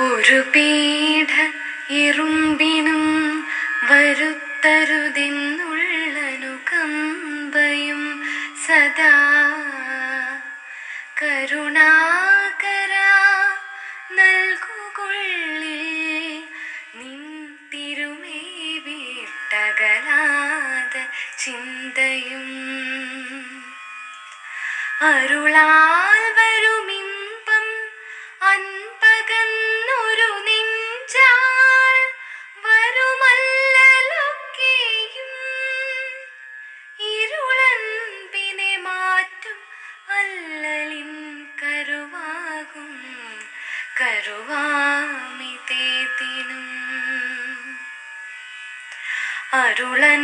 ഒരു പീഠ ഇരുമ്പിനും വരുത്തരുതെന്നുള്ളനുകമ്പയും സദാ കരുണാകര നൽകുകൊള്ളിൽ നിൻ തിരുമേവിട്ടകലാത ചിന്തയും അരുളാൽ വരുമിമ്പം അൻപകന്നൊരു നെഞ്ചാൽ വരുമല്ലലൊക്കെയും ഇരുളൻപിനെ മാറ്റും അല്ലലിൻ കരുവാകും കരുവാമിതേതിനും അരുളൻ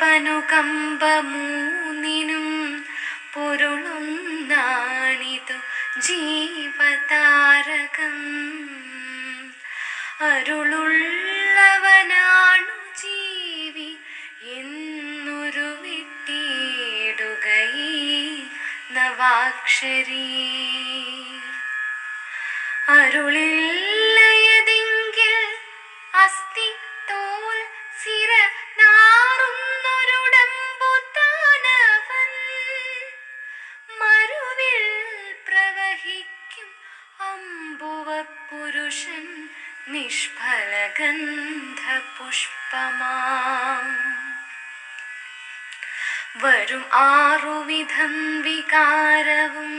പനുകമ്പ മൂന്നിനും പൊരുളുന്നാണിതു ജീവതാരകം അരുളുള്ളവനാണു ജീവി എന്നൊരു വിട്ടിടുകയീ നവാക്ഷരീ അരുളില്ലയതെങ്കിൽ അസ്ഥി തോൽ സിര നാറുന്നൊരുടമ്പുതാനവൻ മരുവിൽ പ്രവഹിക്കും അമ്പുവ പുരുഷൻ നിഷ്ഫലഗന്ധ പുഷ്പമാം വരും ആറുവിധം വികാരവും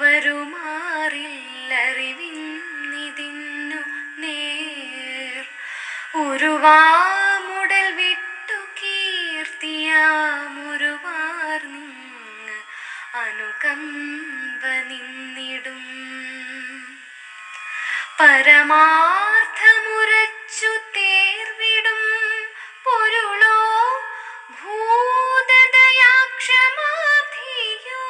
വരുമാറില്ലറിവിന്നിതിന്നു നേർ ഉരുവാമുടൽ വിട്ടു കീർത്തിയാമുരുവാർ നിങ്ങ് അനുകമ്പ നിന്നിടും പരമാർത്ഥമുരച്ചു തേർവിടും പൊരുളോ ഭൂതദയാക്ഷമാധിയോ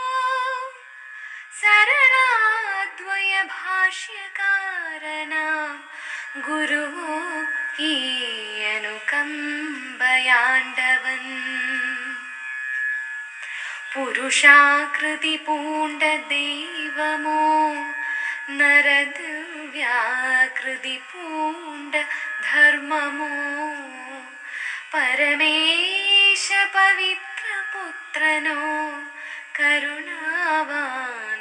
സരളാദ്വയ ഭാഷ്യകാരനാം ഗുരുവോ ഈ അനുകമ്പയാണ്ടവൻ പുരുഷാകൃതി പൂണ്ട ദൈവമോ നരദിവ്യാകൃതി പൂണ്ട ധർമ്മമോ പരമേശ പവിത്രപുത്രനോ കരുണാവാൻ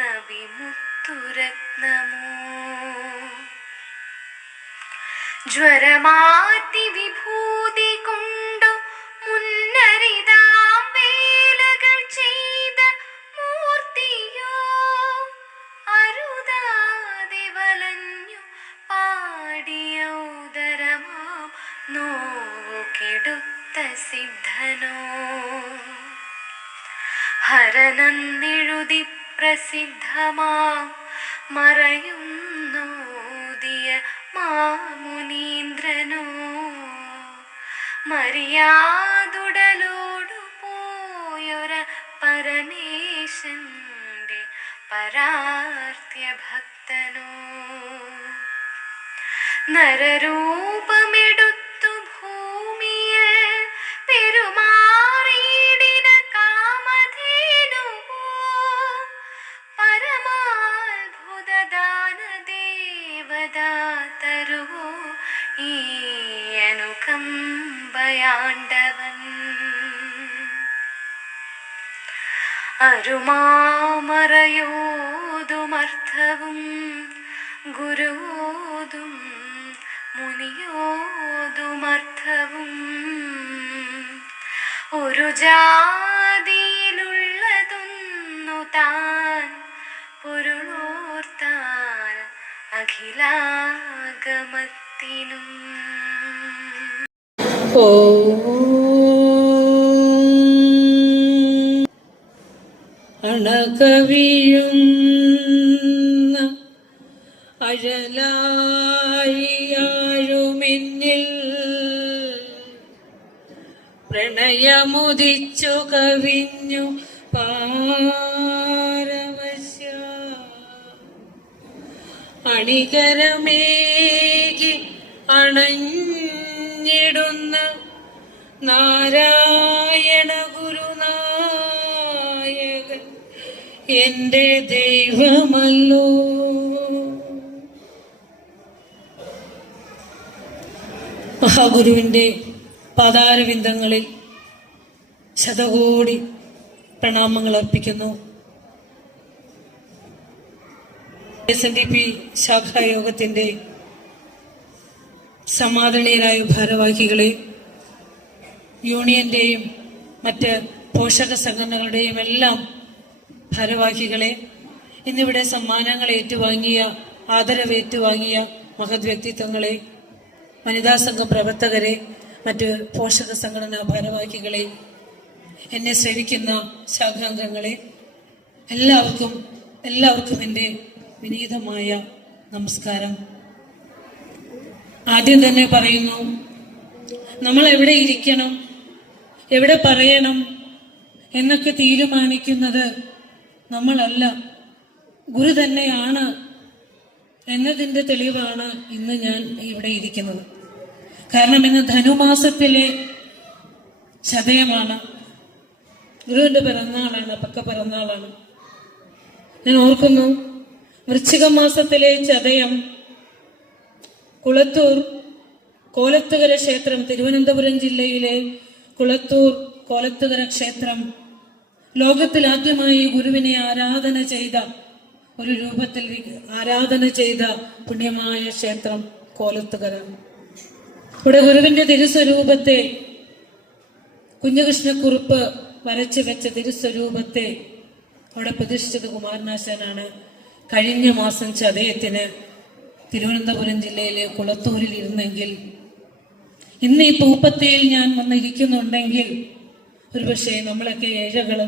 നബിമുത്തുരത്നമോ ജ്വരമാറ്റി വിഭൂതി കൊണ്ടു മുന്നരിതാം വേലകൾ ചെയ്ത മൂർത്തിയോ അരുതാതെ വലഞ്ഞു പാടിയ ഉദരമാം നോവു സിദ്ധനോ ഹരനെന്നെഴുതി പ്രസിദ്ധമാം മറയുന്നോദിയ മാമുനീന്ദ്രനോ മരിയാതുടലോടു പോയൊര പരമേശന്റെ പരാർത്ഥ്യ ഭക്തനോ നരരൂപമെടുത്തു ഭൂമിയിൽ പെരുമാറിയിടിന കാമധേനുവോ പരമാത്ഭുതദാന ദേവദാതരുവോ ഈ അനുകമ്പയാണ്ടവൻ അരുമാമറയോതുമർത്ഥവും ഗുരുവോതും മുനിയോതുമർത്ഥവും ഒരു ജാതിയിലുള്ളതൊന്നു താൻ പൊരുളോർത്താൽ അഖിലാഗമത്തിനും അണകവിയുന്ന അഴലാഴിയാഴുമെന്നിൽ പ്രണയമുദിച്ചു കവിഞ്ഞു പാരവശ്യ അണികരമേകി അണഞ്ഞിടുന്ന നാരായണ ഗുരുനായകൻ എന്റെ ദൈവമല്ലോ. മഹാഗുരുവിൻ്റെ പാതാരവിന്ദങ്ങളിൽ ശതകോടി പ്രണാമങ്ങൾ അർപ്പിക്കുന്നു. SNDP ശാഖായോഗത്തിന്റെ സമാദരണീയരായ ഭാരവാഹികളെ, യൂണിയന്റെയും മറ്റ് പോഷക സംഘടനകളുടെയും എല്ലാം ഭാരവാഹികളെ, ഇന്നിവിടെ സമ്മാനങ്ങൾ ഏറ്റുവാങ്ങിയ, ആദരവ് ഏറ്റുവാങ്ങിയ മഹത് വ്യക്തിത്വങ്ങളെ, വനിതാ സംഘം പ്രവർത്തകരെ, മറ്റ് പോഷക സംഘടനാ ഭാരവാഹികളെ, എന്നെ ശ്രവിക്കുന്ന ശാഖാംഗങ്ങളെ, എല്ലാവർക്കും എൻ്റെ വിനീതമായ നമസ്കാരം. ആദ്യം തന്നെ പറയുന്നു, നമ്മൾ എവിടെ ഇരിക്കണം, എവിടെ പറയണം എന്നൊക്കെ തീരുമാനിക്കുന്നത് നമ്മളല്ല, ഗുരു തന്നെയാണ് എന്നതിൻ്റെ തെളിവാണ് ഇന്ന് ഞാൻ ഇവിടെ ഇരിക്കുന്നത്. കാരണം ഇന്ന് ധനുമാസത്തിലെ ചതയമാണ്, ഗുരുവിന്റെ പിറന്നാളാണ്, പക്ക പിറന്നാളാണ്. ഞാൻ ഓർക്കുന്നു, വൃശ്ചിക മാസത്തിലെ ചതയം കുളത്തൂർ കോലത്തുകര ക്ഷേത്രം, തിരുവനന്തപുരം ജില്ലയിലെ കുളത്തൂർ കോലത്തുകര ക്ഷേത്രം ലോകത്തിൽ ആദ്യമായി ഗുരുവിനെ ആരാധന ചെയ്ത ഒരു രൂപത്തിൽ ആരാധന ചെയ്ത പുണ്യമായ ക്ഷേത്രം കോലത്തുകര. ഇവിടെ ഗുരുവിന്റെ തിരുസ്വരൂപത്തെ, കുഞ്ഞകൃഷ്ണക്കുറുപ്പ് വരച്ചു വെച്ച തിരുസ്വരൂപത്തെ അവിടെ പ്രതിഷ്ഠിച്ചത് കുമാരനാശാനാണ്. കഴിഞ്ഞ മാസം ചതയത്തിന് തിരുവനന്തപുരം ജില്ലയിലെ കുളത്തൂരിൽ ഇരുന്നെങ്കിൽ, ഇന്ന് ഈ പൂപ്പത്തിയിൽ ഞാൻ വന്നിരിക്കുന്നുണ്ടെങ്കിൽ, ഒരുപക്ഷെ നമ്മളൊക്കെ ഏഴകള്,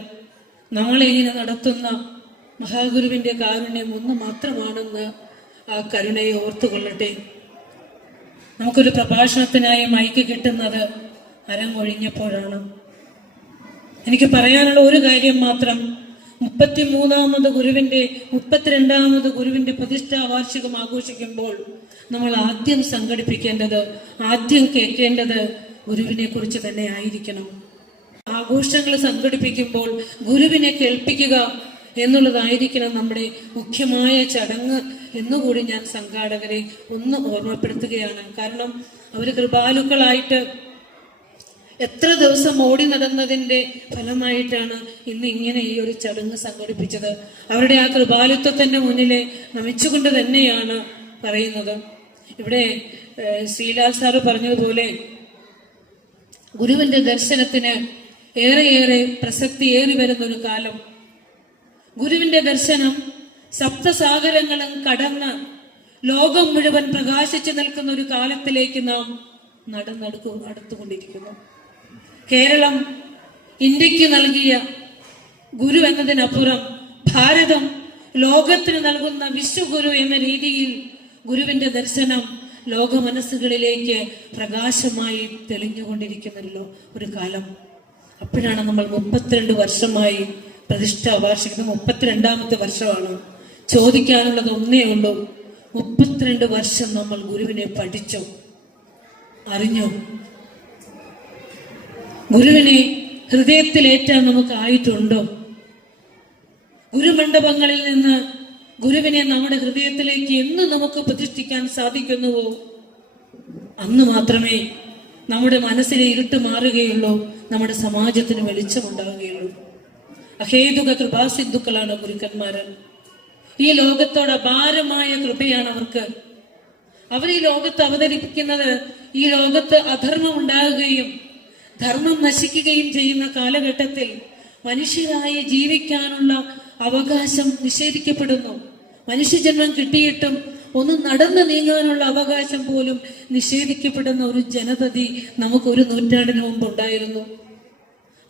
നമ്മളെ ഇങ്ങനെ നടത്തുന്ന മഹാഗുരുവിന്റെ കാരുണ്യം ഒന്ന് മാത്രമാണെന്ന് ആ കരുണയെ ഓർത്തുകൊള്ളട്ടെ. നമുക്കൊരു പ്രഭാഷണത്തിനായി മൈക്ക് കിട്ടുന്നത് അരങ്ങൊഴിഞ്ഞപ്പോഴാണ്. എനിക്ക് പറയാനുള്ള ഒരു കാര്യം മാത്രം, 32ാമത് ഗുരുവിന്റെ 32ാമത് ഗുരുവിന്റെ പ്രതിഷ്ഠാ വാർഷികം ആഘോഷിക്കുമ്പോൾ നമ്മൾ ആദ്യം സംഘടിപ്പിക്കേണ്ടത്, ആദ്യം കേൾക്കേണ്ടത് ഗുരുവിനെ കുറിച്ച് തന്നെ ആയിരിക്കണം. ആഘോഷങ്ങൾ സംഘടിപ്പിക്കുമ്പോൾ ഗുരുവിനെ കേൾപ്പിക്കുക എന്നുള്ളതായിരിക്കണം നമ്മുടെ മുഖ്യമായ ചടങ്ങ് എന്നുകൂടി ഞാൻ സംഘാടകരെ ഒന്ന് ഓർമ്മപ്പെടുത്തുകയാണ്. കാരണം അവർ കൃപാലുക്കളായിട്ട് എത്ര ദിവസം ഓടി നടന്നതിന്റെ ഫലമായിട്ടാണ് ഇന്ന് ഇങ്ങനെ ഈ ഒരു ചടങ്ങ് സംഘടിപ്പിച്ചത്. അവരുടെ ആ കൃപാലുത്വത്തിന്റെ മുന്നിലെ നമിച്ചുകൊണ്ട് തന്നെയാണ് പറയുന്നത്. ഇവിടെ ശ്രീലാൽ സാറ് പറഞ്ഞതുപോലെ ഗുരുവിന്റെ ദർശനത്തിന് ഏറെയേറെ പ്രസക്തി ഏറി വരുന്നൊരു കാലം. ഗുരുവിന്റെ ദർശനം സപ്തസാഗരങ്ങളും കടന്ന് ലോകം മുഴുവൻ പ്രകാശിച്ചു നിൽക്കുന്ന ഒരു കാലത്തിലേക്ക് നാം അടുത്തുകൊണ്ടിരിക്കുന്നു. കേരളം ഇന്ത്യക്ക് നൽകിയ ഗുരു എന്നതിനപ്പുറം ഭാരതം ലോകത്തിന് നൽകുന്ന വിശ്വഗുരു എന്ന രീതിയിൽ ഗുരുവിന്റെ ദർശനം ലോക മനസ്സുകളിലേക്ക് പ്രകാശമായി തെളിഞ്ഞുകൊണ്ടിരിക്കുന്നല്ലോ ഒരു കാലം. അപ്പോഴാണ് നമ്മൾ 32 വർഷമായി പ്രതിഷ്ഠാ വാർഷികം, 32ാമത്തെ വർഷമാണ്. ചോദിക്കാനുള്ളത് ഒന്നേ ഉള്ളൂ, 32 വർഷം നമ്മൾ ഗുരുവിനെ പഠിച്ചോ, അറിഞ്ഞോ? ഗുരുവിനെ ഹൃദയത്തിലേറ്റാൻ നമുക്ക് ആയിട്ടുണ്ടോ? ഗുരുമണ്ഡപങ്ങളിൽ നിന്ന് ഗുരുവിനെ നമ്മുടെ ഹൃദയത്തിലേക്ക് എന്ന് നമുക്ക് പ്രതിഷ്ഠിക്കാൻ സാധിക്കുന്നുവോ അന്ന് മാത്രമേ നമ്മുടെ മനസ്സിലെ ഇരുട്ട് മാറുകയുള്ളൂ, നമ്മുടെ സമാജത്തിന് വെളിച്ചമുണ്ടാവുകയുള്ളൂ. അഹേതുക കൃപാസിന്ധുക്കളാണ് ഗുരുക്കന്മാര്. ഈ ലോകത്തോട് അപാരമായ കൃപയാണ് അവർക്ക്. അവർ ഈ ലോകത്ത് അവതരിപ്പിക്കുന്നത് ഈ ലോകത്ത് അധർമ്മം ഉണ്ടാകുകയും ധർമ്മം നശിക്കുകയും ചെയ്യുന്ന കാലഘട്ടത്തിൽ മനുഷ്യരായി ജീവിക്കാനുള്ള അവകാശം നിഷേധിക്കപ്പെടുന്നു. മനുഷ്യജന്മം കിട്ടിയിട്ടും ഒന്ന് നടന്നു നീങ്ങാനുള്ള അവകാശം പോലും നിഷേധിക്കപ്പെടുന്ന ഒരു ജനതതി നമുക്ക് ഒരു നൂറ്റാണ്ടിന് മുമ്പ് ഉണ്ടായിരുന്നു.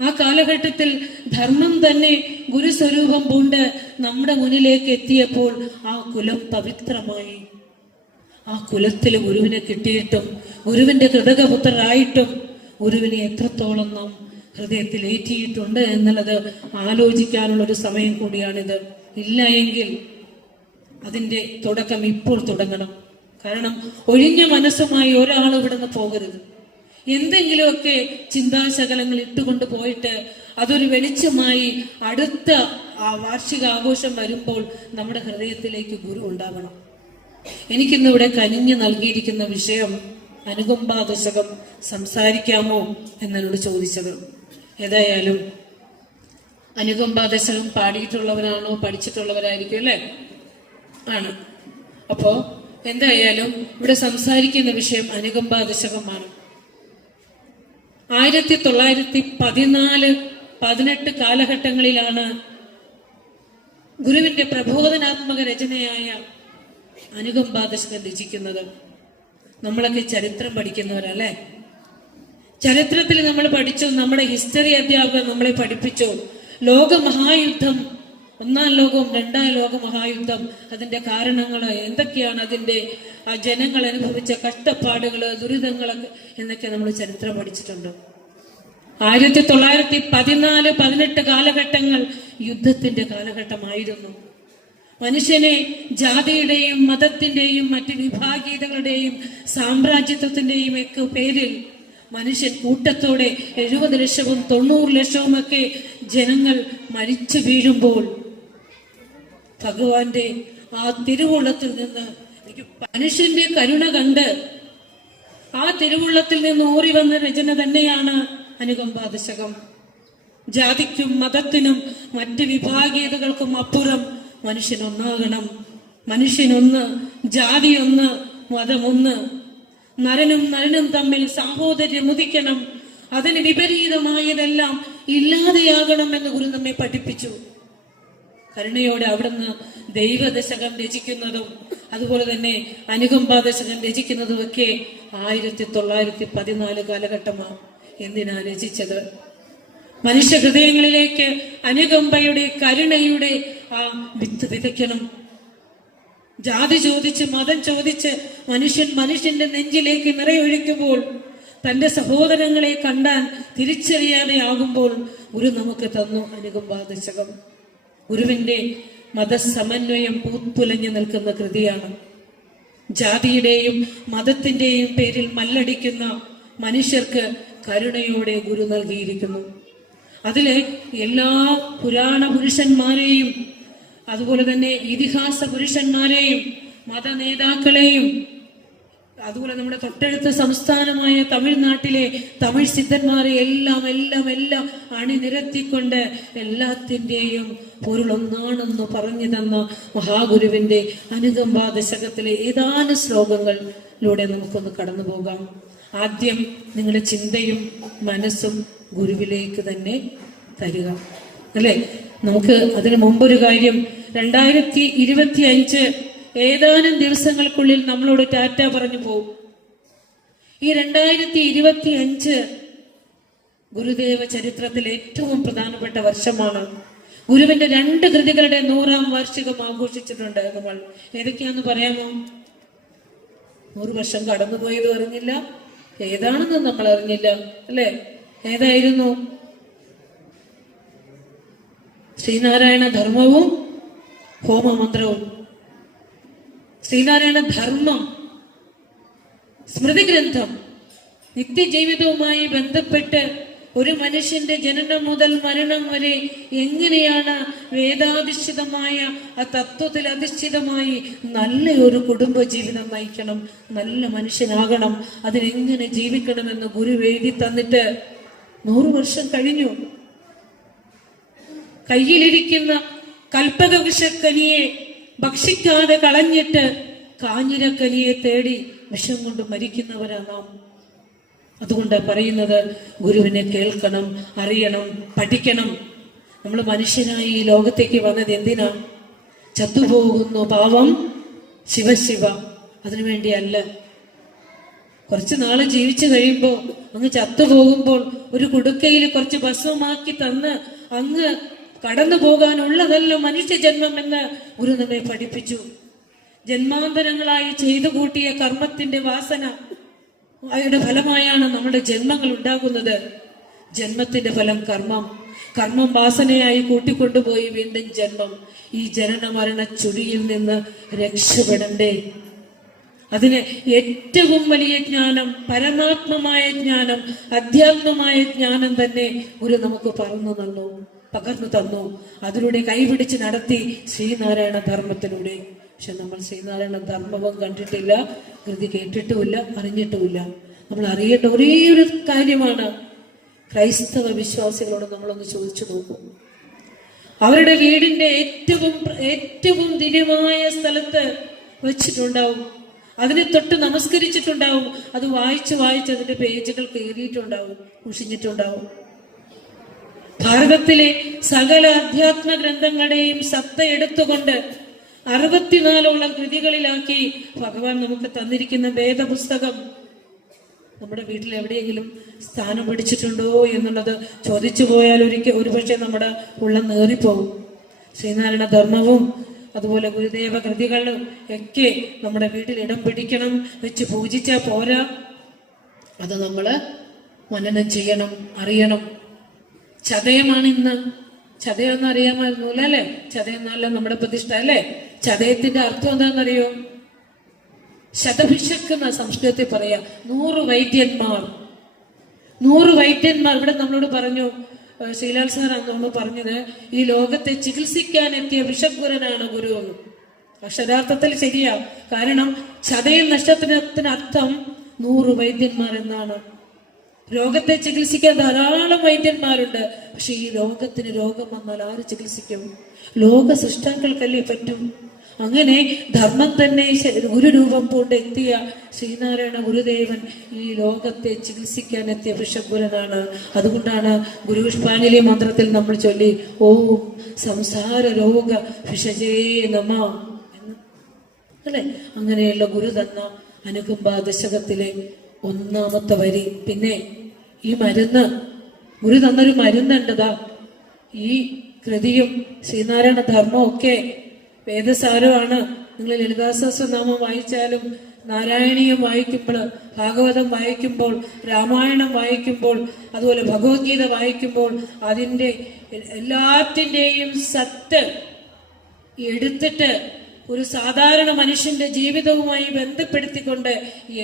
ആ കാലഘട്ടത്തിൽ ധർമ്മം തന്നെ ഗുരുസ്വരൂപം പൂണ്ട് നമ്മുടെ മുന്നിലേക്ക് എത്തിയപ്പോൾ ആ കുലം പവിത്രമായി. ആ കുലത്തിൽ ഗുരുവിനെ കിട്ടിയിട്ടും ഗുരുവിന്റെ കൃതകപുത്രരായിട്ടും ഗുരുവിനെ എത്രത്തോളം നാം ഹൃദയത്തിൽ ഏറ്റിയിട്ടുണ്ട് എന്നുള്ളത് ആലോചിക്കാനുള്ള ഒരു സമയം കൂടിയാണിത്. ഇല്ല എങ്കിൽ അതിന്റെ തുടക്കം ഇപ്പോൾ തുടങ്ങണം. കാരണം ഒഴിഞ്ഞ മനസ്സുമായി ഒരാൾ ഇവിടുന്ന് പോകരുത്. എന്തെങ്കിലുമൊക്കെ ചിന്താശകലങ്ങൾ ഇട്ടുകൊണ്ട് പോയിട്ട് അതൊരു വെളിച്ചമായി അടുത്ത ആ വാർഷികാഘോഷം വരുമ്പോൾ നമ്മുടെ ഹൃദയത്തിലേക്ക് ഗുരു ഉണ്ടാവണം. എനിക്കിന്നിവിടെ കനിഞ്ഞു നൽകിയിരിക്കുന്ന വിഷയം അനുകമ്പാദശകം സംസാരിക്കാമോ എന്നോട് ചോദിച്ചത്. ഏതായാലും അനുകമ്പാദശകം പാടിയിട്ടുള്ളവരാണോ, പഠിച്ചിട്ടുള്ളവരായിരിക്കും അല്ലേ? ആണ്. അപ്പോ എന്തായാലും ഇവിടെ സംസാരിക്കുന്ന വിഷയം അനുകമ്പാദശകമാണ്. 1914-18 കാലഘട്ടങ്ങളിലാണ് ഗുരുവിന്റെ പ്രബോധനാത്മക രചനയായ അനുകമ്പാദശകം രചിക്കുന്നത്. നമ്മളൊക്കെ ചരിത്രം പഠിക്കുന്നവരല്ലേ? ചരിത്രത്തിൽ നമ്മൾ പഠിച്ചു, നമ്മുടെ ഹിസ്റ്ററി അധ്യാപകർ നമ്മളെ പഠിപ്പിച്ചു. ലോകമഹായുദ്ധം, ഒന്നാം ലോകവും രണ്ടാം ലോക മഹായുദ്ധം, അതിന്റെ കാരണങ്ങൾ എന്തൊക്കെയാണ്, അതിന്റെ ജനങ്ങൾ അനുഭവിച്ച കഷ്ടപ്പാടുകള്, ദുരിതങ്ങളൊക്കെ എന്നൊക്കെ നമ്മൾ ചരിത്രം പഠിച്ചിട്ടുണ്ട്. 1914-18 കാലഘട്ടങ്ങൾ യുദ്ധത്തിന്റെ കാലഘട്ടമായിരുന്നു. മനുഷ്യനെ ജാതിയുടെയും മതത്തിന്റെയും മറ്റ് വിഭാഗീയതകളുടെയും സാമ്രാജ്യത്വത്തിന്റെയും ഒക്കെ പേരിൽ മനുഷ്യൻ കൂട്ടത്തോടെ 70 ലക്ഷവും 90 ലക്ഷവും ഒക്കെ ജനങ്ങൾ മരിച്ചു വീഴുമ്പോൾ ഭഗവാന്റെ ആ തിരുവുള്ളത്തിൽ നിന്ന് മനുഷ്യന്റെ കരുണ കണ്ട് ആ തിരുവുള്ളത്തിൽ നിന്ന് ഊറി വന്ന രചന തന്നെയാണ് അനുകമ്പാദശകം. ജാതിക്കും മതത്തിനും മറ്റ് വിഭാഗീയതകൾക്കും അപ്പുറം മനുഷ്യനൊന്നാകണം. മനുഷ്യനൊന്ന്, ജാതിയൊന്ന്, മതമൊന്ന്. നരനും നരനും തമ്മിൽ സാഹോദര്യം ഉദിക്കണം. അതിന് വിപരീതമായതെല്ലാം ഇല്ലാതെയാകണമെന്ന് ഗുരു നമ്മെ പഠിപ്പിച്ചു. കരുണയോടെ അവിടുന്ന് ദൈവദശകം രചിക്കുന്നതും അതുപോലെ തന്നെ അനുകമ്പാദശകം രചിക്കുന്നതുമൊക്കെ 1914 കാലഘട്ടമാണ്. എന്തിനാ രചിച്ചത്? മനുഷ്യ ഹൃദയങ്ങളിലേക്ക് അനുകമ്പയുടെ, കരുണയുടെ ആ വിത്ത് വിതയ്ക്കണം. ജാതി ചോദിച്ച്, മതം ചോദിച്ച് മനുഷ്യന്റെ നെഞ്ചിലേക്ക് നിറയൊഴിക്കുമ്പോൾ, തന്റെ സഹോദരങ്ങളെ കണ്ടാൻ തിരിച്ചറിയാതെ ആകുമ്പോൾ ഗുരു നമുക്ക് തന്നു അനുകമ്പാദശകം. ഗുരുവിന്റെ മതസമന്വയം പൂത്തുലഞ്ഞു നിൽക്കുന്ന കൃതിയാണ്. ജാതിയുടെയും മതത്തിന്റെയും പേരിൽ മല്ലടിക്കുന്ന മനുഷ്യർക്ക് കരുണയോടെ ഗുരു നൽകിയിരിക്കുന്നു. അതിലെ എല്ലാ പുരാണ പുരുഷന്മാരെയും അതുപോലെ തന്നെ ഇതിഹാസ പുരുഷന്മാരെയും മതനേതാക്കളെയും അതുപോലെ നമ്മുടെ തൊട്ടടുത്ത സംസ്ഥാനമായ തമിഴ്നാട്ടിലെ തമിഴ് സിദ്ധന്മാരെ എല്ലാം എല്ലാം എല്ലാം അണിനിരത്തിക്കൊണ്ട് എല്ലാത്തിൻ്റെയും പൊരുളൊന്നാണെന്ന് പറഞ്ഞു തന്ന മഹാഗുരുവിന്റെ അനുകമ്പാദശകത്തിലെ ഏതാനും ശ്ലോകങ്ങളിലൂടെ നമുക്കൊന്ന് കടന്നു പോകാം. ആദ്യം നിങ്ങളുടെ ചിന്തയും മനസ്സും ഗുരുവിലേക്ക് തന്നെ തരിക, അല്ലെ? നമുക്ക് അതിനു മുമ്പൊരു കാര്യം, 2025 ഏതാനും ദിവസങ്ങൾക്കുള്ളിൽ നമ്മളോട് ടാറ്റ പറഞ്ഞു പോകും. ഈ 2025 ഗുരുദേവ ചരിത്രത്തിൽ ഏറ്റവും പ്രധാനപ്പെട്ട വർഷമാണ്. ഗുരുവിന്റെ 2 കൃതികളുടെ 100ാം വാർഷികം ആഘോഷിച്ചിട്ടുണ്ട് നമ്മൾ. ഏതൊക്കെയാന്ന് പറയാമോ? 100 വർഷം കടന്നുപോയത് അറിഞ്ഞില്ല, ഏതാണെന്ന് നമ്മൾ അറിഞ്ഞില്ല, അല്ലെ? ഏതായിരുന്നു? ശ്രീനാരായണ ധർമ്മവും ഹോമമന്ത്രവും. ശ്രീനാരായണ ധർമ്മം സ്മൃതി ഗ്രന്ഥം നിത്യജീവിതവുമായി ബന്ധപ്പെട്ട് ഒരു മനുഷ്യന്റെ ജനനം മുതൽ മരണം വരെ എങ്ങനെയാണ് വേദാധിഷ്ഠിതമായ ആ തത്വത്തിൽ അധിഷ്ഠിതമായി നല്ല ഒരു കുടുംബ ജീവിതം നയിക്കണം, നല്ല മനുഷ്യനാകണം, അതിനെങ്ങനെ ജീവിക്കണമെന്ന് ഗുരു എഴുതി തന്നിട്ട് 100 വർഷം കഴിഞ്ഞു. കയ്യിലിരിക്കുന്ന കൽപ്പക വിഷക്കനിയെ ഭക്ഷിക്കാതെ കളഞ്ഞിട്ട് കാഞ്ഞിരക്കനിയെ തേടി വിഷം കൊണ്ട് മരിക്കുന്നവരാ നാം. അതുകൊണ്ട് പറയുന്നത്, ഗുരുവിനെ കേൾക്കണം, അറിയണം, പഠിക്കണം. നമ്മൾ മനുഷ്യനായി ഈ ലോകത്തേക്ക് വന്നത് എന്തിനാ? ചത്തുപോകുന്നു പാവം ശിവശിവ, അതിനുവേണ്ടിയല്ല. കുറച്ചു നാള് ജീവിച്ചു കഴിയുമ്പോൾ അങ്ങ് ചത്തുപോകുമ്പോൾ ഒരു കുടുക്കയിൽ കുറച്ച് ഭസ്മമാക്കി തന്ന് അങ്ങ് കടന്നു പോകാനുള്ളതല്ലോ മനുഷ്യജന്മം എന്ന് ഗുരു നമ്മെ പഠിപ്പിച്ചു. ജന്മാന്തരങ്ങളായി ചെയ്തു കൂട്ടിയ കർമ്മത്തിന്റെ വാസന അവയുടെ ഫലമായാണ് നമ്മുടെ ജന്മങ്ങൾ ഉണ്ടാകുന്നത്. ജന്മത്തിന്റെ ഫലം കർമ്മം, കർമ്മം വാസനയായി കൂട്ടിക്കൊണ്ടുപോയി വീണ്ടും ജന്മം. ഈ ജനന മരണ ചുഴിയിൽ നിന്ന് രക്ഷപ്പെടണ്ടേ? അതിന് ഏറ്റവും വലിയ ജ്ഞാനം, പരമാത്മമായ ജ്ഞാനം, അധ്യാത്മമായ ജ്ഞാനം തന്നെ ഗുരു നമുക്ക് പകർന്നു തന്നു. അതിലൂടെ കൈപിടിച്ച് നടത്തി ശ്രീനാരായണ ധർമ്മത്തിലൂടെ. പക്ഷെ നമ്മൾ ശ്രീനാരായണ ധർമ്മവും കണ്ടിട്ടില്ല, കൃതി കേട്ടിട്ടുമില്ല, അറിഞ്ഞിട്ടുമില്ല. നമ്മൾ അറിയേണ്ട ഒരേ ഒരു കാര്യമാണ്, ക്രൈസ്തവ വിശ്വാസികളോട് നമ്മളൊന്ന് ചോദിച്ചു നോക്കും. അവരുടെ വീടിന്റെ ഏറ്റവും ദിവ്യമായ സ്ഥലത്ത് വെച്ചിട്ടുണ്ടാവും, അതിനെ തൊട്ട് നമസ്കരിച്ചിട്ടുണ്ടാവും, അത് വായിച്ച് അതിന്റെ പേജുകൾ കയറിയിട്ടുണ്ടാവും, മുഷിഞ്ഞിട്ടുണ്ടാവും. ഭാരതത്തിലെ സകല അധ്യാത്മ ഗ്രന്ഥങ്ങളുടെയും സത്ത എടുത്തുകൊണ്ട് 64ഓളം കൃതികളിലാക്കി ഭഗവാൻ നമുക്ക് തന്നിരിക്കുന്ന വേദപുസ്തകം നമ്മുടെ വീട്ടിൽ എവിടെയെങ്കിലും സ്ഥാനം പിടിച്ചിട്ടുണ്ടോ എന്നുള്ളത് ചോദിച്ചു പോയാൽ ഒരുപക്ഷെ നമ്മുടെ ഉള്ളം നേറിപ്പോകും. ശ്രീനാരായണ ധർമ്മവും അതുപോലെ ഗുരുദേവ കൃതികളും ഒക്കെ നമ്മുടെ വീട്ടിൽ ഇടം പിടിക്കണം. വെച്ച് പൂജിച്ചാൽ പോരാ, അത് നമ്മള് മനനം ചെയ്യണം, അറിയണം. ചതയമാണ് ഇന്ന്. ചതയം എന്ന് അറിയാമായിരുന്നൂല അല്ലെ? ചതയം എന്നല്ല നമ്മുടെ പ്രതിഷ്ഠ അല്ലെ? ചതയത്തിന്റെ അർത്ഥം എന്താണെന്നറിയോ? ശതഭിഷക്ക് എന്ന സംസ്കൃതത്തിൽ പറയാ. 100 വൈദ്യന്മാർ ഇവിടെ നമ്മളോട് പറഞ്ഞു, ശ്രീലാൽ സാർ അന്നോട് പറഞ്ഞത്, ഈ ലോകത്തെ ചികിത്സിക്കാൻ എത്തിയ വിഷഗുരനാണ് ഗുരു എന്ന്. അക്ഷരാർത്ഥത്തിൽ ശരിയാ. കാരണം ചതയം നക്ഷത്രത്തിന് അർത്ഥം 100 വൈദ്യന്മാർ എന്നാണ്. രോഗത്തെ ചികിത്സിക്കാൻ ധാരാളം വൈദ്യന്മാരുണ്ട്. പക്ഷെ ഈ ലോകത്തിന് രോഗം വന്നാൽ ആര് ചികിത്സിക്കും? ലോക സൃഷ്ടാക്കൾക്കല്ലേ പറ്റും. അങ്ങനെ ധർമ്മം തന്നെ ഗുരുരൂപം കൊണ്ട് എത്തിയ ശ്രീനാരായണ ഗുരുദേവൻ ഈ ലോകത്തെ ചികിത്സിക്കാൻ എത്തിയ വൃഷഗുരനാണ്. അതുകൊണ്ടാണ് ഗുരുപുഷ്പാഞ്ജലി മന്ത്രത്തിൽ നമ്മൾ ചൊല്ലി ഓം സംസാര രോഗ വിഷജേ നമ എന്ന് അല്ലെ? അങ്ങനെയുള്ള ഗുരു തന്ന അനുകമ്പ ദശകത്തിലെ 1ാമത്തെ വരി. പിന്നെ ഈ മരുന്ന്, ഗുരു തന്നൊരു മരുന്നുണ്ടതാ. ഈ കൃതിയും ശ്രീനാരായണ ധർമ്മവും ഒക്കെ വേദസാരമാണ്. നിങ്ങൾ ലളിതാ സഹസ്രനാമം വായിച്ചാലും നാരായണീയം വായിക്കുമ്പോൾ, ഭാഗവതം വായിക്കുമ്പോൾ, രാമായണം വായിക്കുമ്പോൾ, അതുപോലെ ഭഗവത്ഗീത വായിക്കുമ്പോൾ അതിൻ്റെ എല്ലാത്തിൻ്റെയും സത്ത് എടുത്തിട്ട് ഒരു സാധാരണ മനുഷ്യന്റെ ജീവിതവുമായി ബന്ധപ്പെടുത്തിക്കൊണ്ട്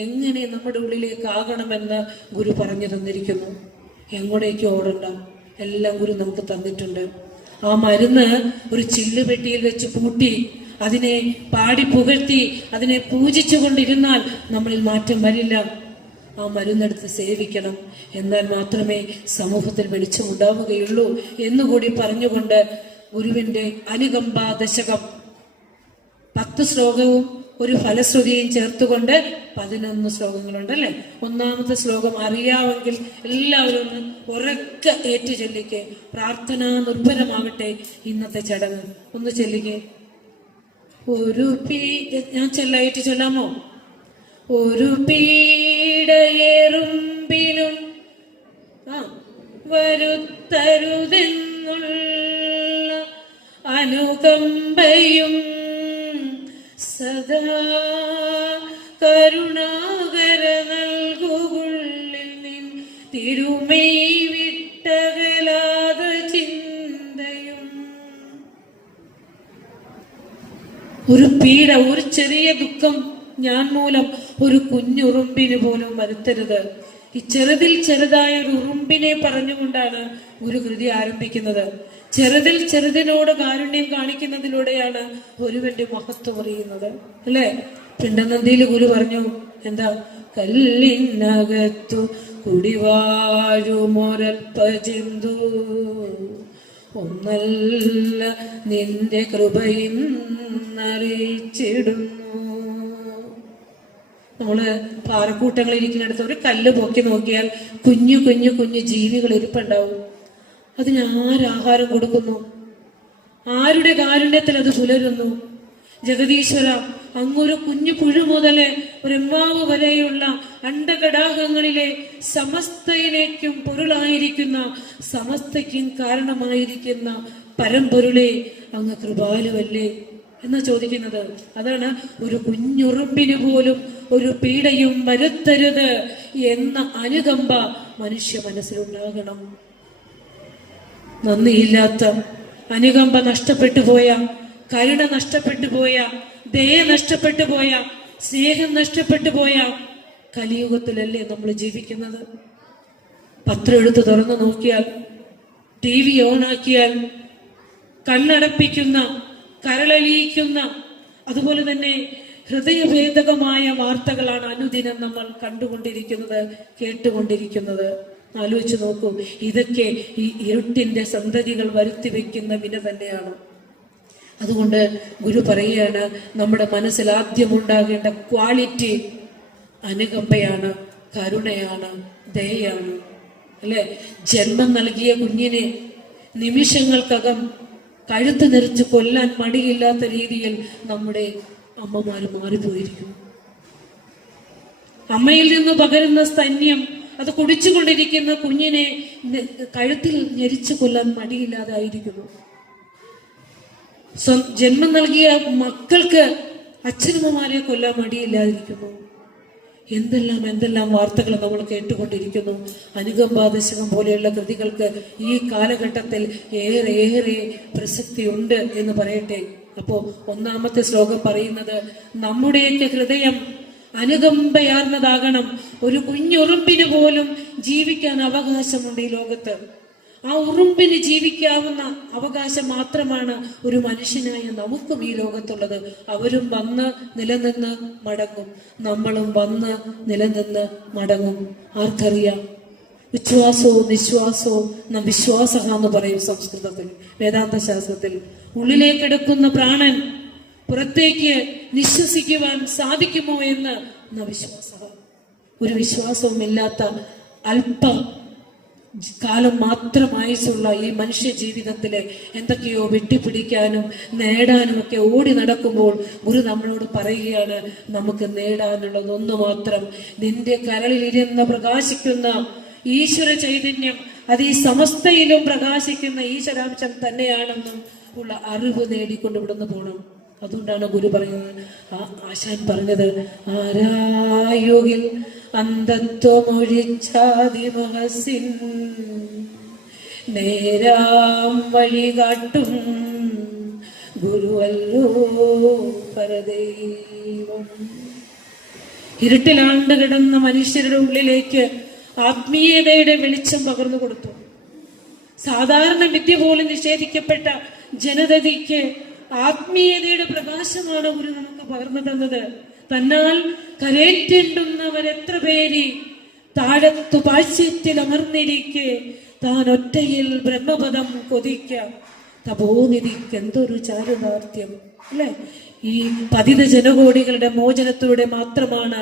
എങ്ങനെ നമ്മുടെ ഉള്ളിലേക്ക് ആകണമെന്ന് ഗുരു പറഞ്ഞു തന്നിരിക്കുന്നു. എങ്ങോട്ടേക്ക് ഓടണ്ട, എല്ലാം ഗുരു നമുക്ക് തന്നിട്ടുണ്ട്. ആ മരുന്ന് ഒരു ചില്ലുപെട്ടിയിൽ വെച്ച് പൂട്ടി അതിനെ പാടി പുകഴ്ത്തി അതിനെ പൂജിച്ചു കൊണ്ടിരുന്നാൽ നമ്മളിൽ മാറ്റം വരില്ല. ആ മരുന്നെടുത്ത് സേവിക്കണം, എന്നാൽ മാത്രമേ സമൂഹത്തിൽ വെളിച്ചമുണ്ടാവുകയുള്ളൂ എന്നുകൂടി പറഞ്ഞുകൊണ്ട് ഗുരുവിന്റെ അനുകമ്പാ ദശകം 10 ശ്ലോകവും ഒരു ഫലശ്രുതിയും ചേർത്തുകൊണ്ട് 11 ശ്ലോകങ്ങളുണ്ടല്ലേ. 1ാമത്തെ ശ്ലോകം അറിയാമെങ്കിൽ എല്ലാവരും ഒന്ന് ഉറക്കെ ഏറ്റു ചൊല്ലിക്കെ. പ്രാർത്ഥനാ നിർഭരമാകട്ടെ ഇന്നത്തെ ചടങ്ങ്. ഒന്ന് ചൊല്ലിക്കെ. ഞാൻ ഏറ്റു ചൊല്ലാമോ? ഒരു പീഡയെറുമ്പിലും വരുത്തരുതെന്നുള്ള അനുകമ്പയും സദാ കരുണാകര നൽകുള്ളിൽ നിൻ തിരുമൈ വിട്ടകലാത ചിന്തയും. ഒരു പീഡ, ഒരു ചെറിയ ദുഃഖം ഞാൻ മൂലം ഒരു കുഞ്ഞുറുമ്പിന് പോലും വരുത്തരുത്. ഈ ചെറുതിൽ ചെറുതായ ഒരു ഉറുമ്പിനെ പറഞ്ഞുകൊണ്ടാണ് ഗുരു കൃതി ആരംഭിക്കുന്നത്. ചെറുതിൽ ചെറുതിനോട് കാരുണ്യം കാണിക്കുന്നതിലൂടെയാണ് ഗുരുവിന്റെ മഹത്വം അറിയുന്നത് അല്ലെ? പിണ്ടനന്ദിയിൽ ഗുരു പറഞ്ഞു എന്താ? കല്ലിനകത്തു കുടിവാഴുമൊരൽപ്പജന്തു ഒന്നല്ല നിന്റെ കൃപയിന്നറിയിച്ചിടുന്നു. നമ്മള് പാറക്കൂട്ടങ്ങളിൽ ഇരിക്കുന്നിടത്ത് ഒരു കല്ല് പൊക്കി നോക്കിയാൽ കുഞ്ഞു കുഞ്ഞു കുഞ്ഞു ജീവികൾ ഇരിപ്പുണ്ടാവും. അതിന് ആരാഹാരം കൊടുക്കുന്നു? ആരുടെ കാരുണ്യത്തിൽ അത് പുലരുന്നു? ജഗദീശ്വര, അങ്ങൊരു കുഞ്ഞു പുഴു മുതല് ഒരു എമ്മാവ് വരെയുള്ള അണ്ടകടാഹങ്ങളിലെ സമസ്തയിലേക്കും പൊരുളായിരിക്കുന്ന, സമസ്തയ്ക്കും കാരണമായിരിക്കുന്ന പരമ്പൊരുളെ അങ്ങ് കൃപാലുവല്ലേ എന്നാ ചോദിക്കുന്നത്. അതാണ് ഒരു കുഞ്ഞുറുമ്പിന് പോലും ഒരു പീഡയും വരുത്തരുത് എന്ന അനുകമ്പ മനുഷ്യ മനസ്സിലുണ്ടാകണം. നന്ദിയില്ലാത്ത, അനുകമ്പ നഷ്ടപ്പെട്ടു പോയ, കരുണ നഷ്ടപ്പെട്ടു പോയ, ദയ നഷ്ടപ്പെട്ടു പോയ, സ്നേഹം നഷ്ടപ്പെട്ടു പോയ കലിയുഗത്തിലല്ലേ നമ്മൾ ജീവിക്കുന്നത്? പത്രം എടുത്ത് തുറന്നു നോക്കിയാൽ, TV ഓണാക്കിയാൽ കണ്ണടപ്പിക്കുന്ന, കരളലിയിക്കുന്ന, അതുപോലെ തന്നെ ഹൃദയഭേദകമായ വാർത്തകളാണ് അനുദിനം നമ്മൾ കണ്ടുകൊണ്ടിരിക്കുന്നത്, കേട്ടുകൊണ്ടിരിക്കുന്നത്. ആലോചിച്ച് നോക്കൂ, ഇതൊക്കെ ഈ ഇരുട്ടിന്റെ സന്തതികൾ വരുത്തി വെക്കുന്ന വിന തന്നെയാണ്. അതുകൊണ്ട് ഗുരു പറയുകയാണ്, നമ്മുടെ മനസ്സിൽ ആദ്യം ഉണ്ടാകേണ്ട ക്വാളിറ്റി അനുകമ്പയാണ്, കരുണയാണ്, ദയയാണ്. അല്ലെ? ജന്മം നൽകിയ കുഞ്ഞിനെ നിമിഷങ്ങൾക്കകം കഴുത്ത് നെരിച്ച് കൊല്ലാൻ മടിയില്ലാത്ത രീതിയിൽ നമ്മുടെ അമ്മമാര് മാറിപ്പോയിരിക്കുന്നു. അമ്മയിൽ നിന്ന് പകരുന്ന സ്തന്യം അത് കുടിച്ചുകൊണ്ടിരിക്കുന്ന കുഞ്ഞിനെ കഴുത്തിൽ ഞെരിച്ചു കൊല്ലാൻ മടിയില്ലാതായിരിക്കുന്നു. ജന്മം നൽകിയ മക്കൾക്ക് അച്ഛനമ്മമാരെ കൊല്ലാൻ മടിയില്ലാതിരിക്കുന്നു. എന്തെല്ലാം വാർത്തകൾ നമ്മൾ കേട്ടുകൊണ്ടിരിക്കുന്നു. അനുകമ്പാദശകം പോലെയുള്ള കൃതികൾക്ക് ഈ കാലഘട്ടത്തിൽ ഏറെ പ്രസക്തി ഉണ്ട് എന്ന് പറയട്ടെ. അപ്പോ ഒന്നാമത്തെ ശ്ലോകം പറയുന്നത്, നമ്മുടെയൊക്കെ ഹൃദയം അനുകമ്പയാർന്നതാകണം. ഒരു കുഞ്ഞുറുമ്പിന് പോലും ജീവിക്കാൻ അവകാശമുണ്ട് ഈ ലോകത്ത്. ആ ഉറുമ്പിന് ജീവിക്കാവുന്ന അവകാശം മാത്രമാണ് ഒരു മനുഷ്യനായ നമുക്കും ഈ ലോകത്തുള്ളത്. അവരും വന്ന് നിലനിന്ന് മടങ്ങും, നമ്മളും വന്ന് നിലനിന്ന് മടങ്ങും. ആർക്കറിയാം? വിശ്വാസവും നിശ്വാസവും നാം വിശ്വാസ എന്ന് പറയും സംസ്കൃതത്തിൽ, വേദാന്ത ശാസ്ത്രത്തിൽ. ഉള്ളിലേക്കെടുക്കുന്ന പ്രാണൻ പുറത്തേക്ക് നിശ്വസിക്കുവാൻ സാധിക്കുമോ എന്ന് വിശ്വാസ. ഒരു വിശ്വാസവും ഇല്ലാത്ത അല്പ കാലം മാത്രമായിട്ടുള്ള ഈ മനുഷ്യ ജീവിതത്തിലെ എന്തൊക്കെയോ വെട്ടിപ്പിടിക്കാനും നേടാനും ഒക്കെ ഓടി നടക്കുമ്പോൾ ഗുരു നമ്മളോട് പറയുകയാണ്, നമുക്ക് നേടാനുള്ളത് ഒന്ന് മാത്രം. നിന്റെ കരളിലിരുന്ന് പ്രകാശിക്കുന്ന ഈശ്വര ചൈതന്യം അത് ഈ സമസ്തയിലും പ്രകാശിക്കുന്ന ഈശ്വരാംശം തന്നെയാണെന്നും ഉള്ള അറിവ് നേടിക്കൊണ്ട് ഇവിടുന്ന് പോകണം. അതുകൊണ്ടാണ് ഗുരു പറയുന്നത്, ആശാൻ പറഞ്ഞത്, ആരായുകിൽ അന്ധത്വമൊഴിച്ചാതിമഹസിൻ നേരാം വഴി കാട്ടും ഗുരുവല്ലോ പരദൈവം. ഇരുട്ടിലാണ്ട് കിടന്ന മനുഷ്യരുടെ ഉള്ളിലേക്ക് ആത്മീയതയുടെ വെളിച്ചം പകർന്നു കൊടുത്തു. സാധാരണ വിദ്യ പോലും നിഷേധിക്കപ്പെട്ട ജനതയ്ക്ക് ആത്മീയതയുടെ പ്രകാശമാണ് ഗുരു നമുക്ക് പകർന്നു തന്നത്. തന്നാൽ കരേറ്റെണ്ടുന്നവരെത്ര പേര് താഴത്തു പാശ്യത്തിൽ അമർന്നിരിക്കെ താൻ ഒറ്റയിൽ ബ്രഹ്മപദം കൊതിക്കാം. തപോനിധിക്ക് എന്തൊരു ചാരുനാർത്യം അല്ലെ? ഈ പതിത ജനകോടികളുടെ മോചനത്തിലൂടെ മാത്രമാണ്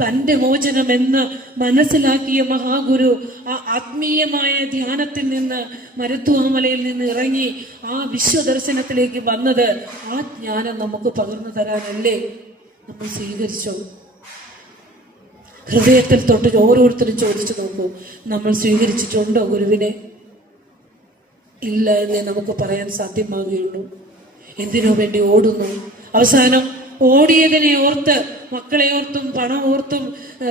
തന്റെ മോചനം എന്ന് മനസ്സിലാക്കിയ മഹാഗുരു ആ ആത്മീയമായ ധ്യാനത്തിൽ നിന്ന് മരുത്വാമലയിൽ നിന്ന് ഇറങ്ങി ആ വിശ്വദർശനത്തിലേക്ക് വന്നത്. ആ ജ്ഞാനം നമുക്ക് പകർന്നു തരാനല്ലേ? നമ്മൾ സ്വീകരിച്ചോ? ഹൃദയത്തിൽ തൊട്ട് ഓരോരുത്തരും ചോദിച്ചു നോക്കൂ, നമ്മൾ സ്വീകരിച്ചിട്ടുണ്ടോ ഗുരുവിനെ? ഇല്ല എന്നേ നമുക്ക് പറയാൻ സാധ്യമാകുകയുള്ളൂ. എന്തിനു വേണ്ടി ഓടുന്നു? അവസാനം ഓടിയതിനെ ഓർത്ത്, മക്കളെ ഓർത്തും പണം ഓർത്തും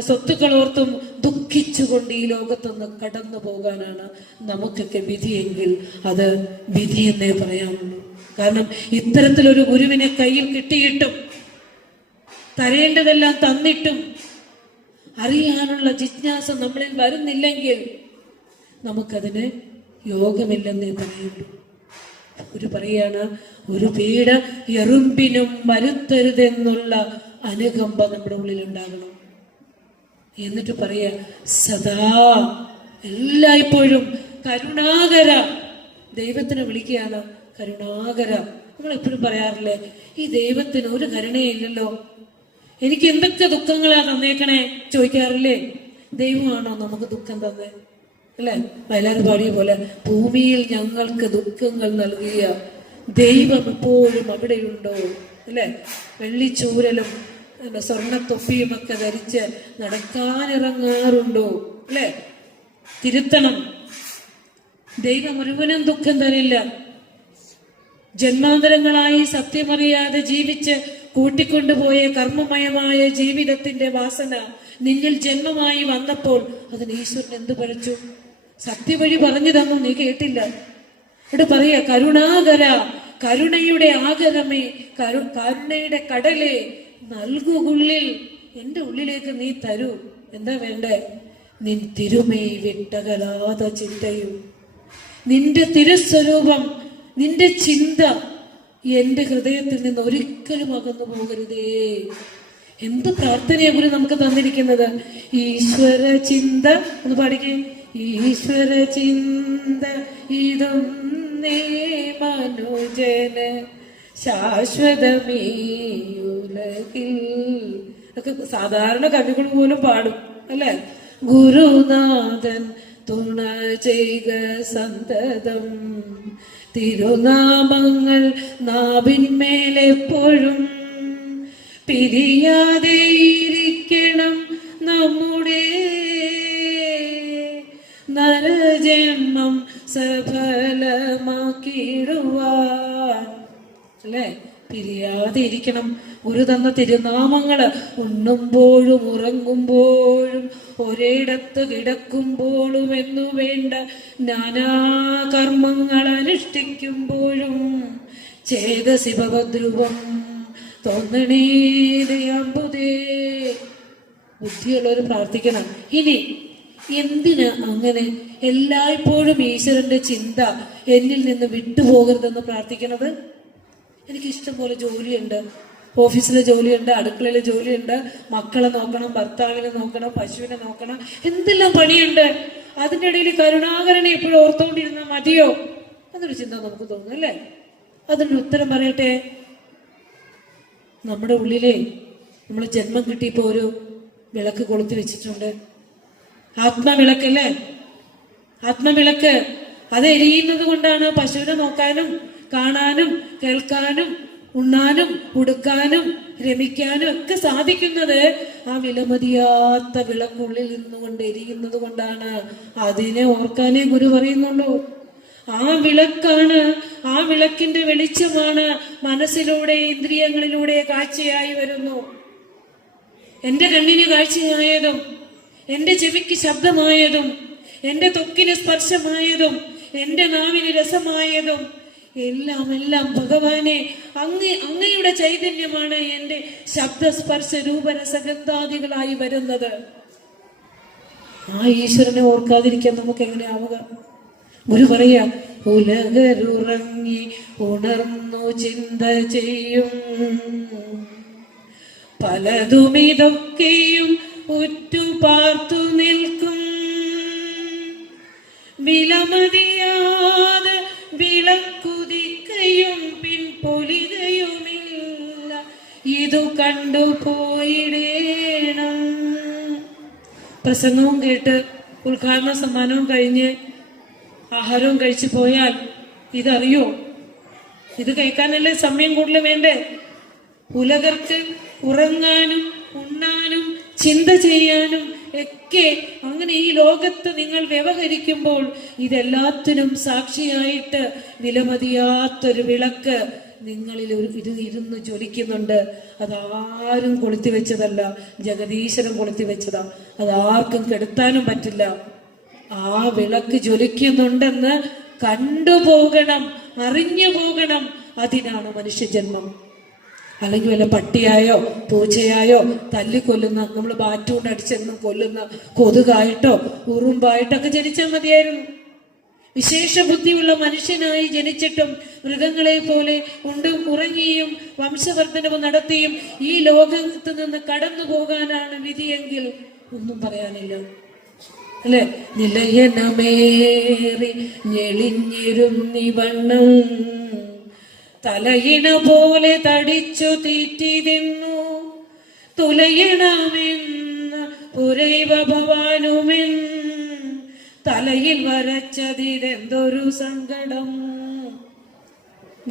സ്വത്തുക്കൾ ഓർത്തും ദുഃഖിച്ചുകൊണ്ട് ഈ ലോകത്തൊന്ന് കടന്നു പോകാനാണ് നമുക്കൊക്കെ വിധിയെങ്കിൽ അത് വിധി എന്നേ പറയാനുള്ളൂ. കാരണം ഇത്തരത്തിലൊരു ഗുരുവിനെ കയ്യിൽ കിട്ടിയിട്ടും തരേണ്ടതെല്ലാം തന്നിട്ടും അറിയാനുള്ള ജിജ്ഞാസ നമ്മളിൽ വരുന്നില്ലെങ്കിൽ നമുക്കതിന് യോഗമില്ലെന്നേ പറയുള്ളൂ. ഒരു പറയാണ്, ഒരു പീഡ എറുമ്പിനും വരുത്തരുതെന്നുള്ള അനുകമ്പ നമ്മുടെ ഉള്ളിൽ ഉണ്ടാകണം. എന്നിട്ട് പറയാ, സദാ എല്ലായ്പ്പോഴും കരുണാകര. ദൈവത്തിനെ വിളിക്കുകയാണ് കരുണാകര. നമ്മൾ എപ്പോഴും പറയാറില്ലേ, ഈ ദൈവത്തിന് ഒരു കരുണയില്ലല്ലോ, എനിക്ക് എന്തൊക്കെ ദുഃഖങ്ങളാ തന്നേക്കണേ ചോദിക്കാറില്ലേ? ദൈവമാണോ നമുക്ക് ദുഃഖം തന്നെ? അല്ലെ? വയലാർ പാടിയ പോലെ, ഭൂമിയിൽ ഞങ്ങൾക്ക് ദുഃഖങ്ങൾ നൽകിയ ദൈവം എപ്പോഴും അവിടെയുണ്ടോ? അല്ലെ? വെള്ളിച്ചൂരലും സ്വർണ്ണത്തൊപ്പിയും ഒക്കെ ധരിച്ച് നടക്കാനിറങ്ങാറുണ്ടോ? അല്ലെ? തിരുത്തണം. ദൈവം മുഴുവനും ദുഃഖം തരില്ല. ജന്മാന്തരങ്ങളായി സത്യമറിയാതെ ജീവിച്ച് കൂട്ടിക്കൊണ്ടുപോയ കർമ്മമയമായ ജീവിതത്തിന്റെ വാസന നിന്നിൽ ജന്മമായി വന്നപ്പോൾ അതിന് ഈശ്വരൻ എന്ത് പഴിച്ചു? സത്യവഴി പറഞ്ഞു തന്നു, നീ കേട്ടില്ല. ഇവിടെ പറയാ, കരുണാകര, കരുണയുടെ ആകരമേ, കരുണയുടെ കടലേ, നൽകുള്ളിൽ എന്റെ ഉള്ളിലേക്ക് നീ തരൂ. എന്താ വേണ്ടേ? നിൻ തിരുമൈ വിട്ടകലാത ചിന്തയും, നിന്റെ തിരുസ്വരൂപം, നിന്റെ ചിന്ത എൻ്റെ ഹൃദയത്തിൽ നിന്ന് ഒരിക്കലും അകന്നു പോകരുതേ. എന്ത് പ്രാർത്ഥനയാ ഗുരു നമുക്ക് തന്നിരിക്കുന്നത്. ഈശ്വര ചിന്ത ഒന്ന് പാടിക്കേ. ഈശ്വര ചിന്ത ഇതൊന്നേ മനുജന് ശാശ്വതമീ ഉലകിൽ. ഒക്കെ സാധാരണ കവികൾ പോലും പാടും അല്ലെ. ഗുരുനാഥൻ തുണ ചെയ്യുക സന്തതം, തിരുനാമങ്ങൾ നാവിന്മേലെപ്പോഴും പിരിയാതെ ഇരിക്കണം നമ്മുടെ നരജന്മം സഫലമാക്കിയിടുവാൻ അല്ലെ. പിരിയാതെ ഇരിക്കണം. ഒരു തന്ന തിരുനാമങ്ങള് ഉണ്ണുമ്പോഴും ഉറങ്ങുമ്പോഴും ഒരിടത്ത് കിടക്കുമ്പോഴും എന്നു വേണ്ട നാനാകർമ്മങ്ങൾ അനുഷ്ഠിക്കുമ്പോഴും ചേതസി ഭവദ്രുവം തോന്നണേ ദയാമ്പുതേ. ബുദ്ധിയുള്ളവർ പ്രാർത്ഥിക്കണം. ഇനി എന്തിനാ അങ്ങനെ എല്ലായ്പ്പോഴും ഈശ്വരന്റെ ചിന്ത എന്നിൽ നിന്ന് വിട്ടുപോകരുതെന്ന് പ്രാർത്ഥിക്കണത്? എനിക്ക് ഇഷ്ടം പോലെ ജോലിയുണ്ട്, ഓഫീസിലെ ജോലിയുണ്ട്, അടുക്കളയിലെ ജോലിയുണ്ട്, മക്കളെ നോക്കണം, ഭർത്താവിനെ നോക്കണം, പശുവിനെ നോക്കണം, എന്തെല്ലാം പണിയുണ്ട്. അതിൻ്റെ ഇടയിൽ കരുണാകരനെ എപ്പോഴും ഓർത്തുകൊണ്ടിരുന്നാൽ മതിയോ എന്നൊരു ചിന്ത നമുക്ക് തോന്നും അല്ലേ. അതിനൊരു ഉത്തരം പറയട്ടെ. നമ്മുടെ ഉള്ളിലെ നമ്മൾ ജന്മം കിട്ടിയപ്പോൾ ഒരു വിളക്ക് കൊളുത്തി വെച്ചിട്ടുണ്ട്, ആത്മവിളക്കല്ലേ. ആത്മവിളക്ക് അത് എരിയുന്നത് കൊണ്ടാണ് പശുവിനെ നോക്കാനും കാണാനും കേൾക്കാനും ഉണ്ണാനും ഉടുക്കാനും രമിക്കാനും ഒക്കെ സാധിക്കുന്നത്. ആ വിലമതിയാത്ത വിളക്കുള്ളിൽ നിന്നുകൊണ്ട് എരിയുന്നത് കൊണ്ടാണ്. അതിനെ ഓർക്കാനേ ഗുരു പറയുന്നുള്ളൂ. ആ വിളക്കാണ്, ആ വിളക്കിന്റെ വെളിച്ചമാണ് മനസ്സിലൂടെ ഇന്ദ്രിയങ്ങളിലൂടെ കാഴ്ചയായി വരുന്നു. എന്റെ കണ്ണിന് കാഴ്ചയായതും എന്റെ ചെവിക്ക് ശബ്ദമായതും എന്റെ ത്വക്കിന് സ്പർശമായതും എന്റെ നാവിന് രസമായതും എല്ലാം ഭഗവാനെ അങ്ങയുടെ ചൈതന്യമാണ് എന്റെ ശബ്ദസ്പർശ രൂപരസഗന്ധാദികളായി വരുന്നത്. ആ ഈശ്വരനെ ഓർക്കാതിരിക്കാൻ നമുക്ക് എങ്ങനെയാവുക? ഗുരു പറയാ, ഉലകരുറങ്ങി ഉണർന്നു ചിന്ത ചെയ്യും പലതും ഇതൊക്കെയും ഉറ്റുപാർത്തു നിൽക്കും വിലമതിയാതെ വിളക്കുതിക്കയും പിൻപൊലികയുമില്ല ഇതു കണ്ടുപോയിടേണം. പ്രസംഗവും കേട്ട് ഉദ്ഘാടന സമ്മാനവും കഴിഞ്ഞ് ആഹാരവും കഴിച്ചു പോയാൽ ഇതറിയോ? ഇത് കേൾക്കാനല്ലേ സമയം കൂടുതൽ വേണ്ടേ? ഉലകർക്ക് ഉറങ്ങാനും ഉണ്ണാനും ചിന്ത ചെയ്യാനും ഒക്കെ അങ്ങനെ ഈ ലോകത്ത് നിങ്ങൾ വ്യവഹരിക്കുമ്പോൾ ഇതെല്ലാത്തിനും സാക്ഷിയായിട്ട് വിലമതിയാത്തൊരു വിളക്ക് നിങ്ങളിൽ ഇരുന്ന് ജ്വലിക്കുന്നുണ്ട്. അതാരും കൊളുത്തി വെച്ചതല്ല, ജഗദീശ്വരൻ കൊളുത്തി വെച്ചതാ. അതാർക്കും കെടുത്താനും പറ്റില്ല. ആ വിളക്ക് ജ്വലിക്കുന്നുണ്ടെന്ന് കണ്ടുപോകണം, അറിഞ്ഞു പോകണം. അതിനാണ് മനുഷ്യജന്മം. അല്ലെങ്കിൽ വല്ല പട്ടിയായോ പൂച്ചയായോ തല്ലിക്കൊല്ലുന്ന, നമ്മൾ ബാറ്റുകൊണ്ട് അടിച്ചെന്ന് കൊല്ലുന്ന കൊതുകായിട്ടോ ഉറുമ്പായിട്ടൊക്കെ ജനിച്ചാൽ മതിയായിരുന്നു. വിശേഷ ബുദ്ധിയുള്ള മനുഷ്യനായി ജനിച്ചിട്ടും മൃഗങ്ങളെ പോലെ ഉണ്ടും ഉറങ്ങിയും വംശവർദ്ധനവ് നടത്തിയും ഈ ലോകത്ത് നിന്ന് കടന്നു പോകാനാണ് വിധിയെങ്കിൽ ഒന്നും പറയാനില്ല അല്ലെ. നിലയനമേറി ഞെളിഞ്ഞിരുന്നിവണ്ണം തലയിണ പോലെ തടിച്ചു തീറ്റി തിന്നു തുലയണമെന്ന് പുരൈവ ഭവാനുമെന്ന് തലയിൽ വരച്ചതിതെന്തൊരു സങ്കടം.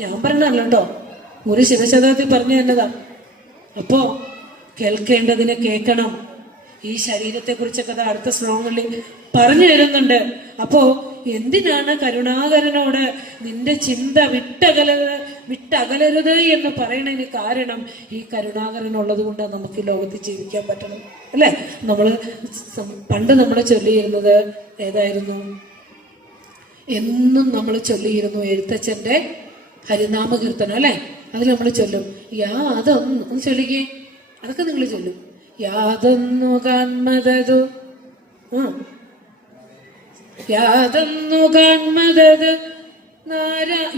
ഞാൻ പറഞ്ഞല്ലോ കേട്ടോ, ഒരു ശിവശതകത്തിൽ പറഞ്ഞു തന്നതാ. അപ്പോ കേൾക്കേണ്ടതിനെ കേൾക്കണം. ഈ ശരീരത്തെ കുറിച്ചൊക്കെ അടുത്ത ശ്ലോകങ്ങളിൽ പറഞ്ഞു തരുന്നുണ്ട്. അപ്പോ എന്തിനാണ് കരുണാകരനോട് നിന്റെ ചിന്ത വിട്ടകലരുത് എന്ന് പറയണതിന് കാരണം ഈ കരുണാകരൻ ഉള്ളത് കൊണ്ടാണ് നമുക്ക് ഈ ലോകത്ത് ജീവിക്കാൻ പറ്റണം അല്ലെ. പണ്ട് നമ്മൾ ചൊല്ലിയിരുന്നത് ഏതായിരുന്നു? എന്നും നമ്മൾ ചൊല്ലിയിരുന്നു എഴുത്തച്ഛന്റെ ഹരിനാമ കീർത്തനം അല്ലെ. അതിൽ നമ്മൾ ചൊല്ലും യാതൊന്ന് ചൊല്ലിക്കേ, അതൊക്കെ നിങ്ങൾ ചൊല്ലും. യാതൊന്നു കാൺമതതു യാതൊന്നു കാൺമതത്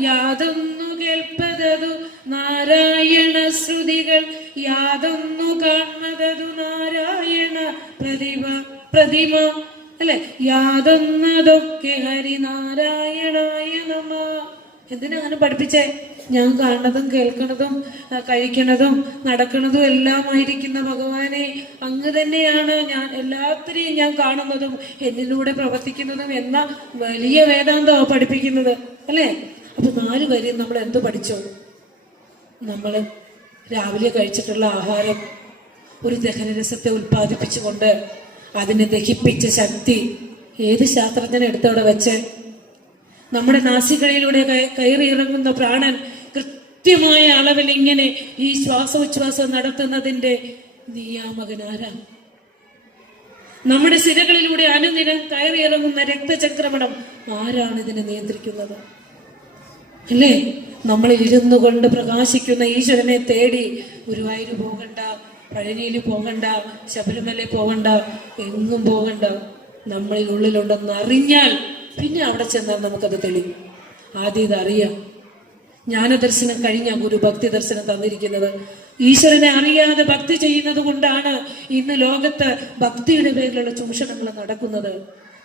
യാതൊന്നു കേൾപ്പതതു നാരായണ ശ്രുതികൾ യാതൊന്നു കാണുന്നതു നാരായണ പ്രതിമ അല്ലെ, യാതൊന്നതൊക്കെ ഹരിനാരായണായ നമ. എന്തിനാ അങ്ങനെ പഠിപ്പിച്ചേ? ഞാൻ കാണുന്നതും കേൾക്കുന്നതും കഴിക്കുന്നതും നടക്കുന്നതും എല്ലാമായിരിക്കുന്ന ഭഗവാനെ, അങ്ങ് തന്നെയാണ് ഞാൻ എല്ലാത്തിനെയും ഞാൻ കാണുന്നതും എന്നിലൂടെ പ്രവർത്തിക്കുന്നതും എന്ന വലിയ വേദാന്തമാണ് പഠിപ്പിക്കുന്നത് അല്ലേ. അപ്പൊ 4 വരി നമ്മൾ എന്ത് പഠിച്ചോ? നമ്മൾ രാവിലെ കഴിച്ചിട്ടുള്ള ആഹാരം ഒരു ദഹനരസത്തെ ഉൽപ്പാദിപ്പിച്ചുകൊണ്ട് അതിനെ ദഹിപ്പിച്ച ശക്തി ഏത് ശാസ്ത്രജ്ഞനെ എടുത്തവിടെ വെച്ച് നമ്മുടെ നാസികളിലൂടെ കയറി ഇറങ്ങുന്ന പ്രാണൻ കൃത്യമായ അളവിൽ ഇങ്ങനെ ഈ ശ്വാസോച്ഛ്വാസം നടത്തുന്നതിന്റെ നിയാമകനാരാ? നമ്മുടെ സിരകളിലൂടെ അനുദിനം കയറി ഇറങ്ങുന്ന രക്തചംക്രമണം ആരാണ് ഇതിനെ നിയന്ത്രിക്കുന്നത്? അല്ലേ? നമ്മളിൽ ഇരുന്നു കൊണ്ട് പ്രകാശിക്കുന്ന ഈശ്വരനെ തേടി ഗുരുവായൂർ പോകണ്ട, പഴനിയിൽ പോകണ്ട, ശബരിമല പോകണ്ട, എങ്ങും പോകണ്ട. നമ്മളിൽ ഉള്ളിലുണ്ടെന്ന് അറിഞ്ഞാൽ പിന്നെ അവിടെ ചെന്നാൽ നമുക്കത് തെളിയും. ആദ്യം ഇതറിയാം. ജ്ഞാനദർശനം കഴിഞ്ഞ ഗുരു ഭക്തി ദർശനം തന്നിരിക്കുന്നത്. ഈശ്വരനെ അറിയാതെ ഭക്തി ചെയ്യുന്നത് കൊണ്ടാണ് ഇന്ന് ലോകത്ത് ഭക്തിയുടെ പേരിലുള്ള ചൂഷണങ്ങൾ നടക്കുന്നത്.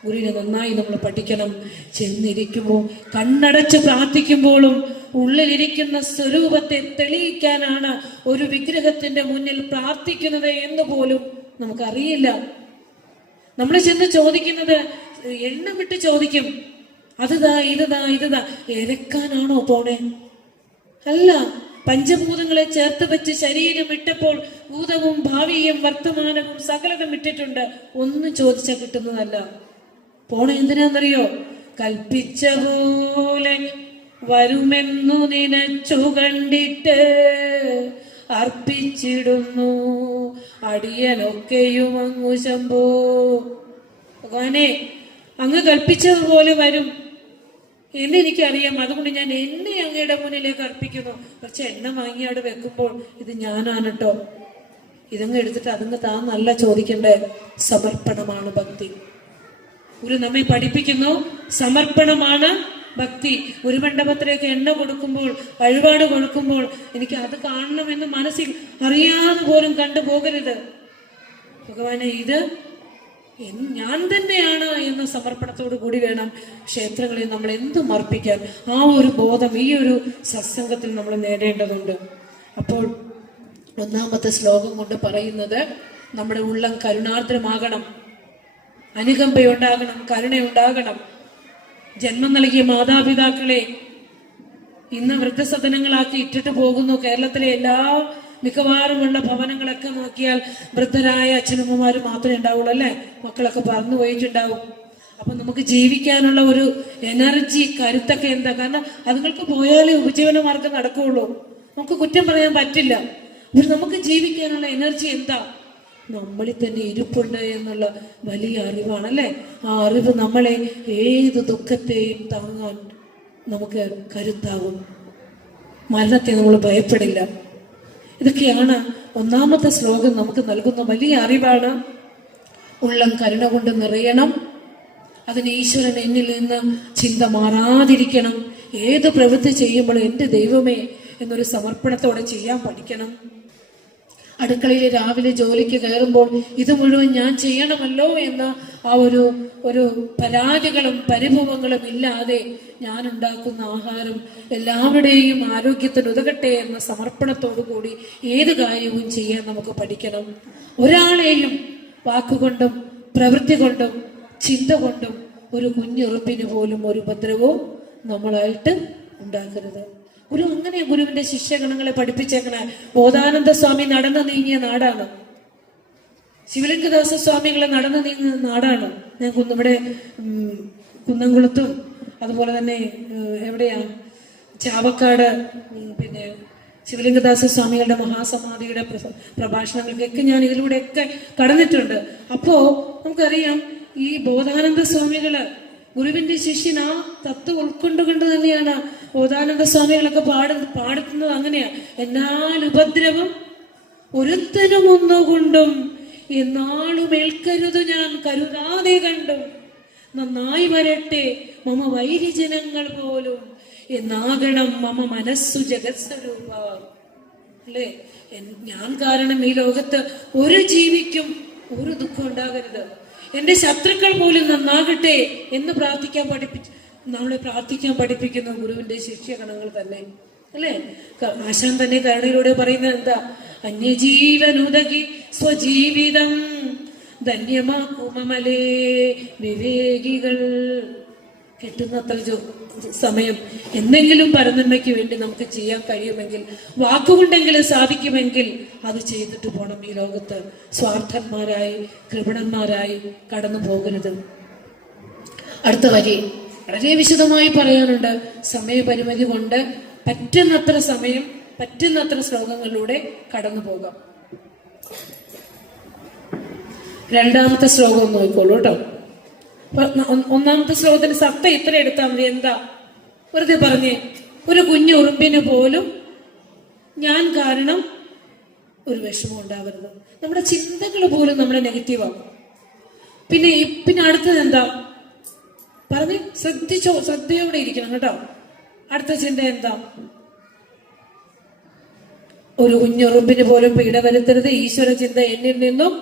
ഗുരുവിനെ നന്നായി നമ്മൾ പഠിക്കണം. ചെന്നിരിക്കുമ്പോൾ കണ്ണടച്ച് പ്രാർത്ഥിക്കുമ്പോഴും ഉള്ളിലിരിക്കുന്ന സ്വരൂപത്തെ തെളിയിക്കാനാണ് ഒരു വിഗ്രഹത്തിന്റെ മുന്നിൽ പ്രാർത്ഥിക്കുന്നത് എന്ന് പോലും നമുക്കറിയില്ല. നമ്മൾ ചെന്ന് ചോദിക്കുന്നത് എണ്ണമിട്ട് ചോദിക്കും, അതുതാ ഇതുതാ ഇതുതാ. ഇരക്കാനാണോ പോണേ? അല്ല. പഞ്ചഭൂതങ്ങളെ ചേർത്ത് വെച്ച് ശരീരം ഇട്ടപ്പോൾ ഭൂതവും ഭാവിയും വർത്തമാനവും സകലതും ഇട്ടിട്ടുണ്ട്. ഒന്നും ചോദിച്ചാൽ കിട്ടുന്നതല്ല. പോണ എന്തിനാന്നറിയോ? കൽപ്പിച്ച പോലെ വരുമെന്നു നിനച്ചു കണ്ടിട്ട് അർപ്പിച്ചിടുന്നു അടിയനൊക്കെയും അങ്ങു ശംഭോ. ഭഗവാനെ, അങ്ങ് കൽപ്പിച്ചതുപോലെ വരും എന്നെനിക്കറിയാം. അതുകൊണ്ട് ഞാൻ എന്നെ അങ്ങയുടെ മുന്നിലേക്ക് അർപ്പിക്കുന്നു. പക്ഷെ എണ്ണ വാങ്ങി അവിടെ വെക്കുമ്പോൾ ഇത് ഞാനാണ് കേട്ടോ, ഇതങ്ങ് എടുത്തിട്ട് അതങ്ങ് താന്നല്ല ചോദിക്കണ്ടേ. സമർപ്പണമാണ് ഭക്തി. ഗുരു നമ്മെ പഠിപ്പിക്കുന്നു, സമർപ്പണമാണ് ഭക്തി. ഒരു മണ്ഡപത്തിലേക്ക് എണ്ണ കൊടുക്കുമ്പോൾ, വഴിപാട് കൊടുക്കുമ്പോൾ എനിക്ക് അത് കാണണമെന്ന് മനസ്സിൽ അറിയാതെ പോലും കണ്ടുപോകരുത്. ഭഗവാനെ, ഇത് ഞാൻ തന്നെയാണ് എന്ന സമർപ്പണത്തോടു കൂടി വേണം ക്ഷേത്രങ്ങളിൽ നമ്മൾ എന്തും അർപ്പിക്കാൻ. ആ ഒരു ബോധം ഈ ഒരു സത്സംഗത്തിൽ നമ്മൾ നേടേണ്ടതുണ്ട്. അപ്പോൾ 1-ാമത്തെ ശ്ലോകം കൊണ്ട് പറയുന്നത് നമ്മുടെ ഉള്ളം കരുണാർദ്രമാകണം, അനുകമ്പയുണ്ടാകണം, കരുണയുണ്ടാകണം. ജന്മം നൽകിയ മാതാപിതാക്കളെ ഇന്ന് വൃദ്ധസദനങ്ങളാക്കി ഇട്ടിട്ട് പോകുന്നു. കേരളത്തിലെ മിക്കവാറുമുള്ള ഭവനങ്ങളൊക്കെ നോക്കിയാൽ വൃദ്ധരായ അച്ഛനമ്മമാര് മാത്രമേ ഉണ്ടാവുള്ളൂ അല്ലെ. മക്കളൊക്കെ പറന്നു പോയിട്ടുണ്ടാവും. അപ്പൊ നമുക്ക് ജീവിക്കാനുള്ള ഒരു എനർജി, കരുത്തൊക്കെ എന്താ? കാരണം അതുങ്ങൾക്ക് പോയാലേ ഉപജീവന മാർഗം നടക്കുകയുള്ളൂ. നമുക്ക് കുറ്റം പറയാൻ പറ്റില്ല. നമുക്ക് ജീവിക്കാനുള്ള എനർജി എന്താ? നമ്മളിൽ തന്നെ ഇരിപ്പുണ്ട് എന്നുള്ള വലിയ അറിവാണ് അല്ലെ. ആ അറിവ് നമ്മളെ ഏത് ദുഃഖത്തെയും താങ്ങാൻ നമുക്ക് കരുത്താകും. മരണത്തെ നമ്മൾ ഭയപ്പെടില്ല. ഇതൊക്കെയാണ് 1-ാമത്തെ ശ്ലോകം നമുക്ക് നൽകുന്ന വലിയ അറിവാണ്. ഉള്ളം കരുണ കൊണ്ട് നിറയണം. അതിന് ഈശ്വരൻ എന്നിൽ നിന്ന് ചിന്ത മാറാതിരിക്കണം. ഏത് പ്രവൃത്തി ചെയ്യുമ്പോഴും എൻ്റെ ദൈവമേ എന്നൊരു സമർപ്പണത്തോടെ ചെയ്യാൻ പഠിക്കണം. അടുക്കളയിൽ രാവിലെ ജോലിക്ക് കയറുമ്പോൾ ഇത് മുഴുവൻ ഞാൻ ചെയ്യണമല്ലോ എന്ന ആ ഒരു പരാതികളും പരിഭവങ്ങളും ഇല്ലാതെ ഞാൻ ഉണ്ടാക്കുന്ന ആഹാരം എല്ലാവരുടെയും ആരോഗ്യത്തിന് ഉതകട്ടെ എന്ന സമർപ്പണത്തോടു കൂടി ഏത് കാര്യവും ചെയ്യാൻ നമുക്ക് പഠിക്കണം. ഒരാളെയും വാക്കുകൊണ്ടും പ്രവൃത്തി കൊണ്ടും ചിന്ത കൊണ്ടും ഒരു കുഞ്ഞുറുപ്പിന് പോലും ഒരു ഉപദ്രവവും നമ്മളായിട്ട് ഉണ്ടാക്കരുത്. ഗുരു അങ്ങനെ ഗുരുവിന്റെ ശിഷ്യഗണങ്ങളെ പഠിപ്പിച്ചേക്കണ. ബോധാനന്ദ സ്വാമി നടന്നു നീങ്ങിയ നാടാണ്. ശിവലിംഗദാസ സ്വാമികളെ നടന്നു നീങ്ങിയ നാടാണ്. ഞാൻ ഇവിടെ കുന്നംകുളത്തും അതുപോലെ തന്നെ എവിടെയാ ചാവക്കാട് പിന്നെ ശിവലിംഗദാസ സ്വാമികളുടെ മഹാസമാധിയുടെ പ്രഭാഷണങ്ങൾക്കൊക്കെ ഞാൻ ഇതിലൂടെയൊക്കെ കടന്നിട്ടുണ്ട്. അപ്പോ നമുക്കറിയാം ഈ ബോധാനന്ദ സ്വാമികള് ഗുരുവിന്റെ ശിഷ്യൻ ആ തത്വം ഉൾക്കൊണ്ടുകൊണ്ട് തന്നെയാണ് ബോധാനന്ദ സ്വാമികളൊക്കെ പാടുന്നത്. അങ്ങനെയാ, എന്നാൽ ഉപദ്രവം ഒരുത്തനും ഒന്നുകൊണ്ടും എന്നാളും ഏൽക്കരുത് ഞാൻ കരുതാതെ കണ്ടും നന്നായി വരട്ടെ മമ വൈരിജനങ്ങൾ പോലും എന്നാകണം മമ മനസ്സു ജഗത്സ്വരൂപ. അല്ലേ? ഞാൻ കാരണം ഈ ലോകത്ത് ഒരു ജീവിക്കും ഒരു ദുഃഖം ഉണ്ടാകരുത്, എന്റെ ശത്രുക്കൾ പോലും നന്നാകട്ടെ എന്ന് നമ്മളെ പ്രാർത്ഥിക്കാൻ പഠിപ്പിക്കുന്ന ഗുരുവിന്റെ ശിഷ്യഗണങ്ങൾ തന്നെ. അല്ലേ? ആശാൻ തന്നെ കരുണയിലൂടെ പറയുന്നത് എന്താ? അന്യജീവനുദകി സ്വജീവിതം ധന്യമാക്കുമലേ വിവേകികൾ. കിട്ടുന്നത്ര സമയം എന്തെങ്കിലും പരനന്മയ്ക്ക് വേണ്ടി നമുക്ക് ചെയ്യാൻ കഴിയുമെങ്കിൽ, വാക്കുകൊണ്ടെങ്കിലും സാധിക്കുമെങ്കിൽ അത് ചെയ്തിട്ട് പോകണം. ഈ ലോകത്ത് സ്വാർത്ഥന്മാരായി കൃപണന്മാരായി കടന്നു പോകരുത്. അടുത്ത വരി വളരെ വിശദമായി പറയാനുണ്ട്. സമയപരിമിതി കൊണ്ട് പറ്റുന്നത്ര സമയം പറ്റുന്നത്ര ശ്ലോകങ്ങളിലൂടെ കടന്നു പോകാം. രണ്ടാമത്തെ ശ്ലോകം നോക്കിക്കോളൂ കേട്ടോ. ഒന്നാമത്തെ ശ്ലോകത്തിന്റെ സത്ത ഇത്ര എടുത്താൽ മതി. എന്താ? വെറുതെ പറഞ്ഞേ, ഒരു കുഞ്ഞു ഉറുമ്പിന് പോലും ഞാൻ കാരണം ഒരു വിഷമം ഉണ്ടാവരുത്. നമ്മുടെ ചിന്തകൾ പോലും നമ്മുടെ നെഗറ്റീവാകും. പിന്നെ അടുത്തത് എന്താ പറഞ്ഞ് ശ്രദ്ധയോടെ ഇരിക്കണം കേട്ടോ. അടുത്ത ചിന്ത എന്താ? ഒരു കുഞ്ഞുറുമ്പിന് പോലും പീഡ വരുത്തരുത്. ഈശ്വര ചിന്ത എന്നിൽ നിന്നും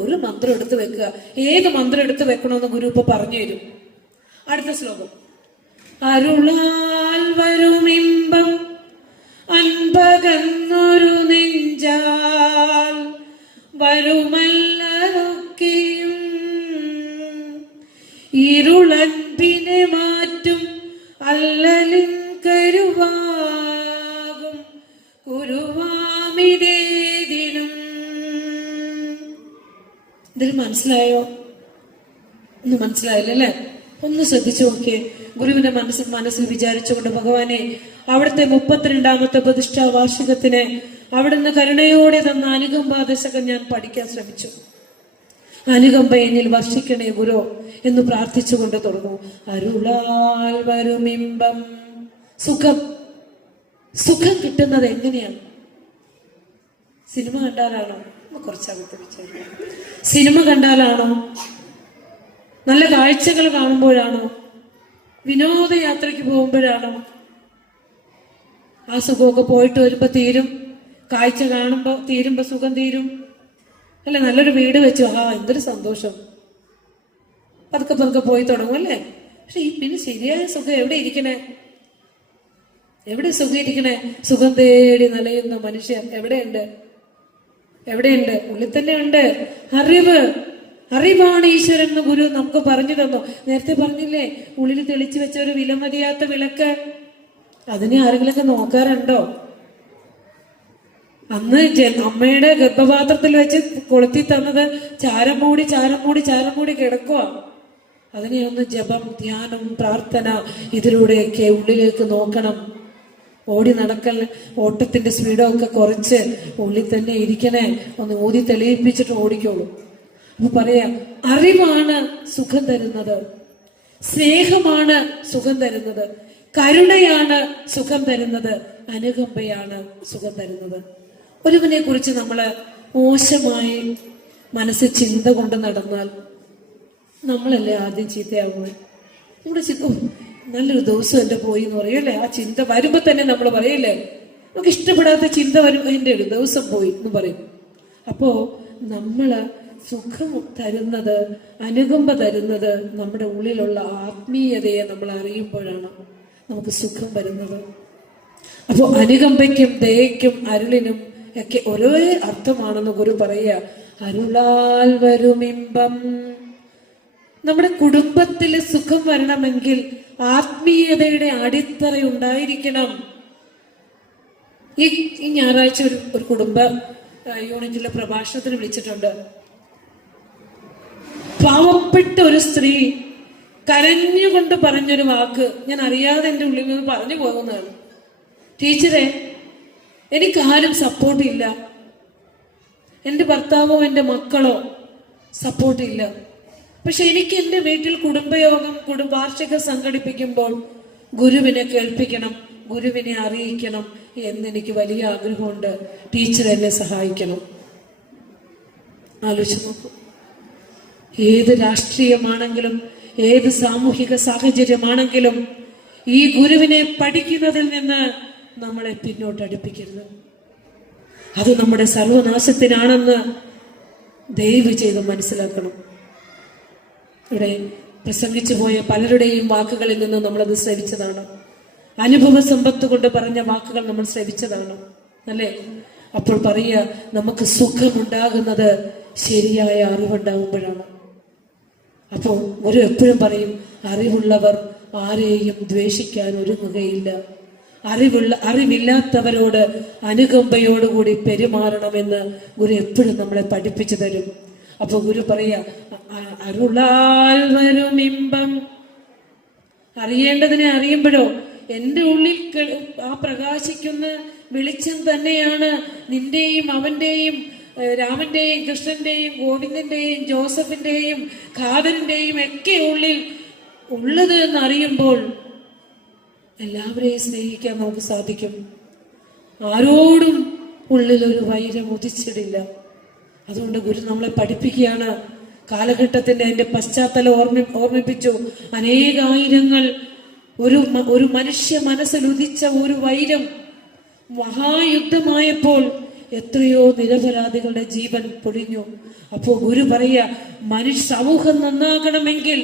ഒരു മന്ത്രം എടുത്ത് വെക്കുക. ഏത് മന്ത്രം എടുത്ത് വെക്കണമെന്ന് ഗുരു ഇപ്പൊ പറഞ്ഞു തരും. അടുത്ത ശ്ലോകം. അരുളാൽ വരുമിമ്പം അൻപകന്നൊരു നെഞ്ചാൽ വരുമല്ലതൊക്കെയും ഇരുളൻപിനെ മാറ്റും അല്ലലിൻ കരുവാകും കുരുവാമിതേതിനും. ഇതിൽ മനസ്സിലായോ? ഒന്ന് മനസ്സിലായില്ലേ? ഒന്ന് ശ്രദ്ധിച്ചു നോക്കിയേ. ഗുരുവിന്റെ മനസ്സിൽ വിചാരിച്ചുകൊണ്ട് ഭഗവാനെ അവിടുത്തെ 32ാമത്തെ പ്രതിഷ്ഠാ വാർഷികത്തിന് അവിടുന്ന് കരുണയോടെ തന്ന അനുകമ്പാദശകം ഞാൻ പഠിക്കാൻ ശ്രമിച്ചു. അനുകമ്പ എന്നിൽ വർഷിക്കണേ ഗുരു എന്ന് പ്രാർത്ഥിച്ചുകൊണ്ട് തുടങ്ങും. അരുളാൽ വരുമിമ്പം. സുഖം കിട്ടുന്നത് എങ്ങനെയാണ്? സിനിമ കണ്ടാലാണോ? കുറച്ചകത്ത് വെച്ചാൽ സിനിമ കണ്ടാലാണോ? നല്ല കാഴ്ചകൾ കാണുമ്പോഴാണോ? വിനോദയാത്രയ്ക്ക് പോകുമ്പോഴാണോ? ആ സുഖമൊക്കെ പോയിട്ട് വരുമ്പോ തീരും. കാഴ്ച കാണുമ്പോ തീരുമ്പോ സുഖം തീരും. അല്ല, നല്ലൊരു വീട് വെച്ചു, എന്തൊരു സന്തോഷം. പതുക്കെ പോയി തുടങ്ങും അല്ലേ? പക്ഷെ പിന്നെ ശരിയായ സുഖം എവിടെ ഇരിക്കണേ? എവിടെ സുഖം ഇരിക്കണേ? സുഖം തേടി നലയുന്ന മനുഷ്യൻ എവിടെയുണ്ട്? ഉള്ളിൽ തന്നെ ഉണ്ട്. അറിവാണ് ഈശ്വരൻ എന്ന് ഗുരു നമുക്ക് പറഞ്ഞു തന്നു. നേരത്തെ പറഞ്ഞില്ലേ, ഉള്ളിൽ തെളിച്ചു വെച്ച ഒരു വിലമതിയാത്ത വിളക്ക്, അതിനെ ആരെങ്കിലൊക്കെ നോക്കാറുണ്ടോ? അന്ന് അമ്മയുടെ ഗർഭപാത്രത്തിൽ വെച്ച് കൊളുത്തി തന്നത് ചാരം മൂടി കിടക്കുക. അതിനെ ഒന്ന് ജപം, ധ്യാനം, പ്രാർത്ഥന ഇതിലൂടെയൊക്കെ ഉള്ളിലേക്ക് നോക്കണം. ഓടി നടക്കൽ, ഓട്ടത്തിന്റെ സ്പീഡൊക്കെ കുറച്ച് ഉള്ളിൽ തന്നെ ഇരിക്കണേ. ഒന്ന് ഊതി തെളിയിപ്പിച്ചിട്ട് ഓടിക്കോളൂ. അപ്പൊ പറയാം, അറിവാണ് സുഖം തരുന്നത്, സ്നേഹമാണ് സുഖം തരുന്നത്, കരുണയാണ് സുഖം തരുന്നത്, അനുകമ്പയാണ് സുഖം തരുന്നത്. ഒരുവനെ കുറിച്ച് നമ്മള് മോശമായി മനസ്സിൽ ചിന്ത കൊണ്ട് നടന്നാൽ നമ്മളല്ലേ ആദ്യം ചീത്തയാവുന്നത്? നമ്മുടെ ചിന്ത നല്ലൊരു ദിവസം എന്റെ പോയി എന്ന് പറയല്ലേ? ആ ചിന്ത വരുമ്പോ തന്നെ നമ്മൾ പറയല്ലേ, നമുക്ക് ഇഷ്ടപ്പെടാത്ത ചിന്ത വരുമ്പോ എന്റെ ഒരു ദിവസം പോയി എന്ന് പറയും. അപ്പോ നമ്മള് സുഖം തരുന്നത്, അനുകമ്പ തരുന്നത് നമ്മുടെ ഉള്ളിലുള്ള ആത്മീയതയെ നമ്മൾ അറിയുമ്പോഴാണ് നമുക്ക് സുഖം വരുന്നത്. അപ്പോ അനുകമ്പയ്ക്കും ദയയ്ക്കും അരുളിനും ഒക്കെ ഒരേ അർത്ഥമാണെന്ന് ഗുരു പറയുക. അരുളാൽ വരുമിമ്പം. നമ്മുടെ കുടുംബത്തില് സുഖം വരണമെങ്കിൽ ആത്മീയതയുടെ അടിത്തറ ഉണ്ടായിരിക്കണം. ഈ ഞായറാഴ്ച ഒരു കുടുംബ യൂണിറ്റിലെ പ്രഭാഷണത്തിന് വിളിച്ചിട്ടുണ്ട്. പാവപ്പെട്ട ഒരു സ്ത്രീ കരഞ്ഞുകൊണ്ട് പറഞ്ഞൊരു വാക്ക് ഞാൻ അറിയാതെ എൻ്റെ ഉള്ളിൽ നിന്ന് പറഞ്ഞു പോകുന്നതാണ്. ടീച്ചറെ, എനിക്കാരും സപ്പോർട്ടില്ല, എൻ്റെ ഭർത്താവോ എൻ്റെ മക്കളോ സപ്പോർട്ടില്ല. പക്ഷെ എനിക്ക് എൻ്റെ വീട്ടിൽ കുടുംബയോഗം വാർഷികം സംഘടിപ്പിക്കുമ്പോൾ ഗുരുവിനെ കേൾപ്പിക്കണം, ഗുരുവിനെ അറിയിക്കണം എന്നെനിക്ക് വലിയ ആഗ്രഹമുണ്ട്. ടീച്ചർ എന്നെ സഹായിക്കണം. ആലോചിച്ച് നോക്കൂ. ഏത് രാഷ്ട്രീയമാണെങ്കിലും ഏത് സാമൂഹിക സാഹചര്യമാണെങ്കിലും ഈ ഗുരുവിനെ പഠിക്കുന്നതിൽ നിന്ന് നമ്മളെ പിന്നോട്ട് അടുപ്പിക്കരുത്. അത് നമ്മുടെ സർവനാശത്തിനാണെന്ന് ദയവ് ചെയ്ത് മനസ്സിലാക്കണം. ഇവിടെ പ്രസംഗിച്ചു പോയ പലരുടെയും വാക്കുകളിൽ നിന്ന് നമ്മളത് ശ്രവിച്ചതാണ്. അനുഭവ സമ്പത്ത് കൊണ്ട് പറഞ്ഞ വാക്കുകൾ നമ്മൾ ശ്രവിച്ചതാണ്, അല്ലേ? അപ്പോൾ പറയുക, നമുക്ക് സുഖമുണ്ടാകുന്നത് ശരിയായ അറിവുണ്ടാകുമ്പോഴാണ്. അപ്പോൾ ഒരു എപ്പോഴും പറയും, അറിവുള്ളവർ ആരെയും ദ്വേഷിക്കാൻ ഒരുങ്ങുകയില്ല. അറിവില്ലാത്തവരോട് അനുകമ്പയോടുകൂടി പെരുമാറണമെന്ന് ഗുരു എപ്പോഴും നമ്മളെ പഠിപ്പിച്ചു തരും. അപ്പൊ ഗുരു പറയാ, അരുളാൽ വരും ഇമ്പം. അറിയേണ്ടതിനെ അറിയുമ്പോഴോ എൻ്റെ ഉള്ളിൽ ആ പ്രകാശിക്കുന്ന വെളിച്ചം തന്നെയാണ് നിന്റെയും അവന്റെയും രാമന്റെയും കൃഷ്ണന്റെയും ഗോവിന്ദന്റെയും ജോസഫിന്റെയും ഖാദറിന്റെയും ഒക്കെ ഉള്ളിൽ ഉള്ളത് എന്ന് അറിയുമ്പോൾ എല്ലാവരെയും സ്നേഹിക്കാൻ നമുക്ക് സാധിക്കും. ആരോടും ഉള്ളിലൊരു വൈരം ഉദിച്ചിടില്ല. അതുകൊണ്ട് ഗുരു നമ്മളെ പഠിപ്പിക്കുകയാണ്. കാലഘട്ടത്തിന്റെ അതിന്റെ പശ്ചാത്തലം ഓർമ്മിപ്പിച്ചു. അനേകായിരങ്ങൾ ഒരു മനുഷ്യ മനസ്സിൽ ഉദിച്ച ഒരു വൈരം മഹായുദ്ധമായപ്പോൾ എത്രയോ നിരപരാധികളുടെ ജീവൻ പൊളിഞ്ഞു. അപ്പോ ഗുരു പറയുക, സമൂഹം നന്നാകണമെങ്കിൽ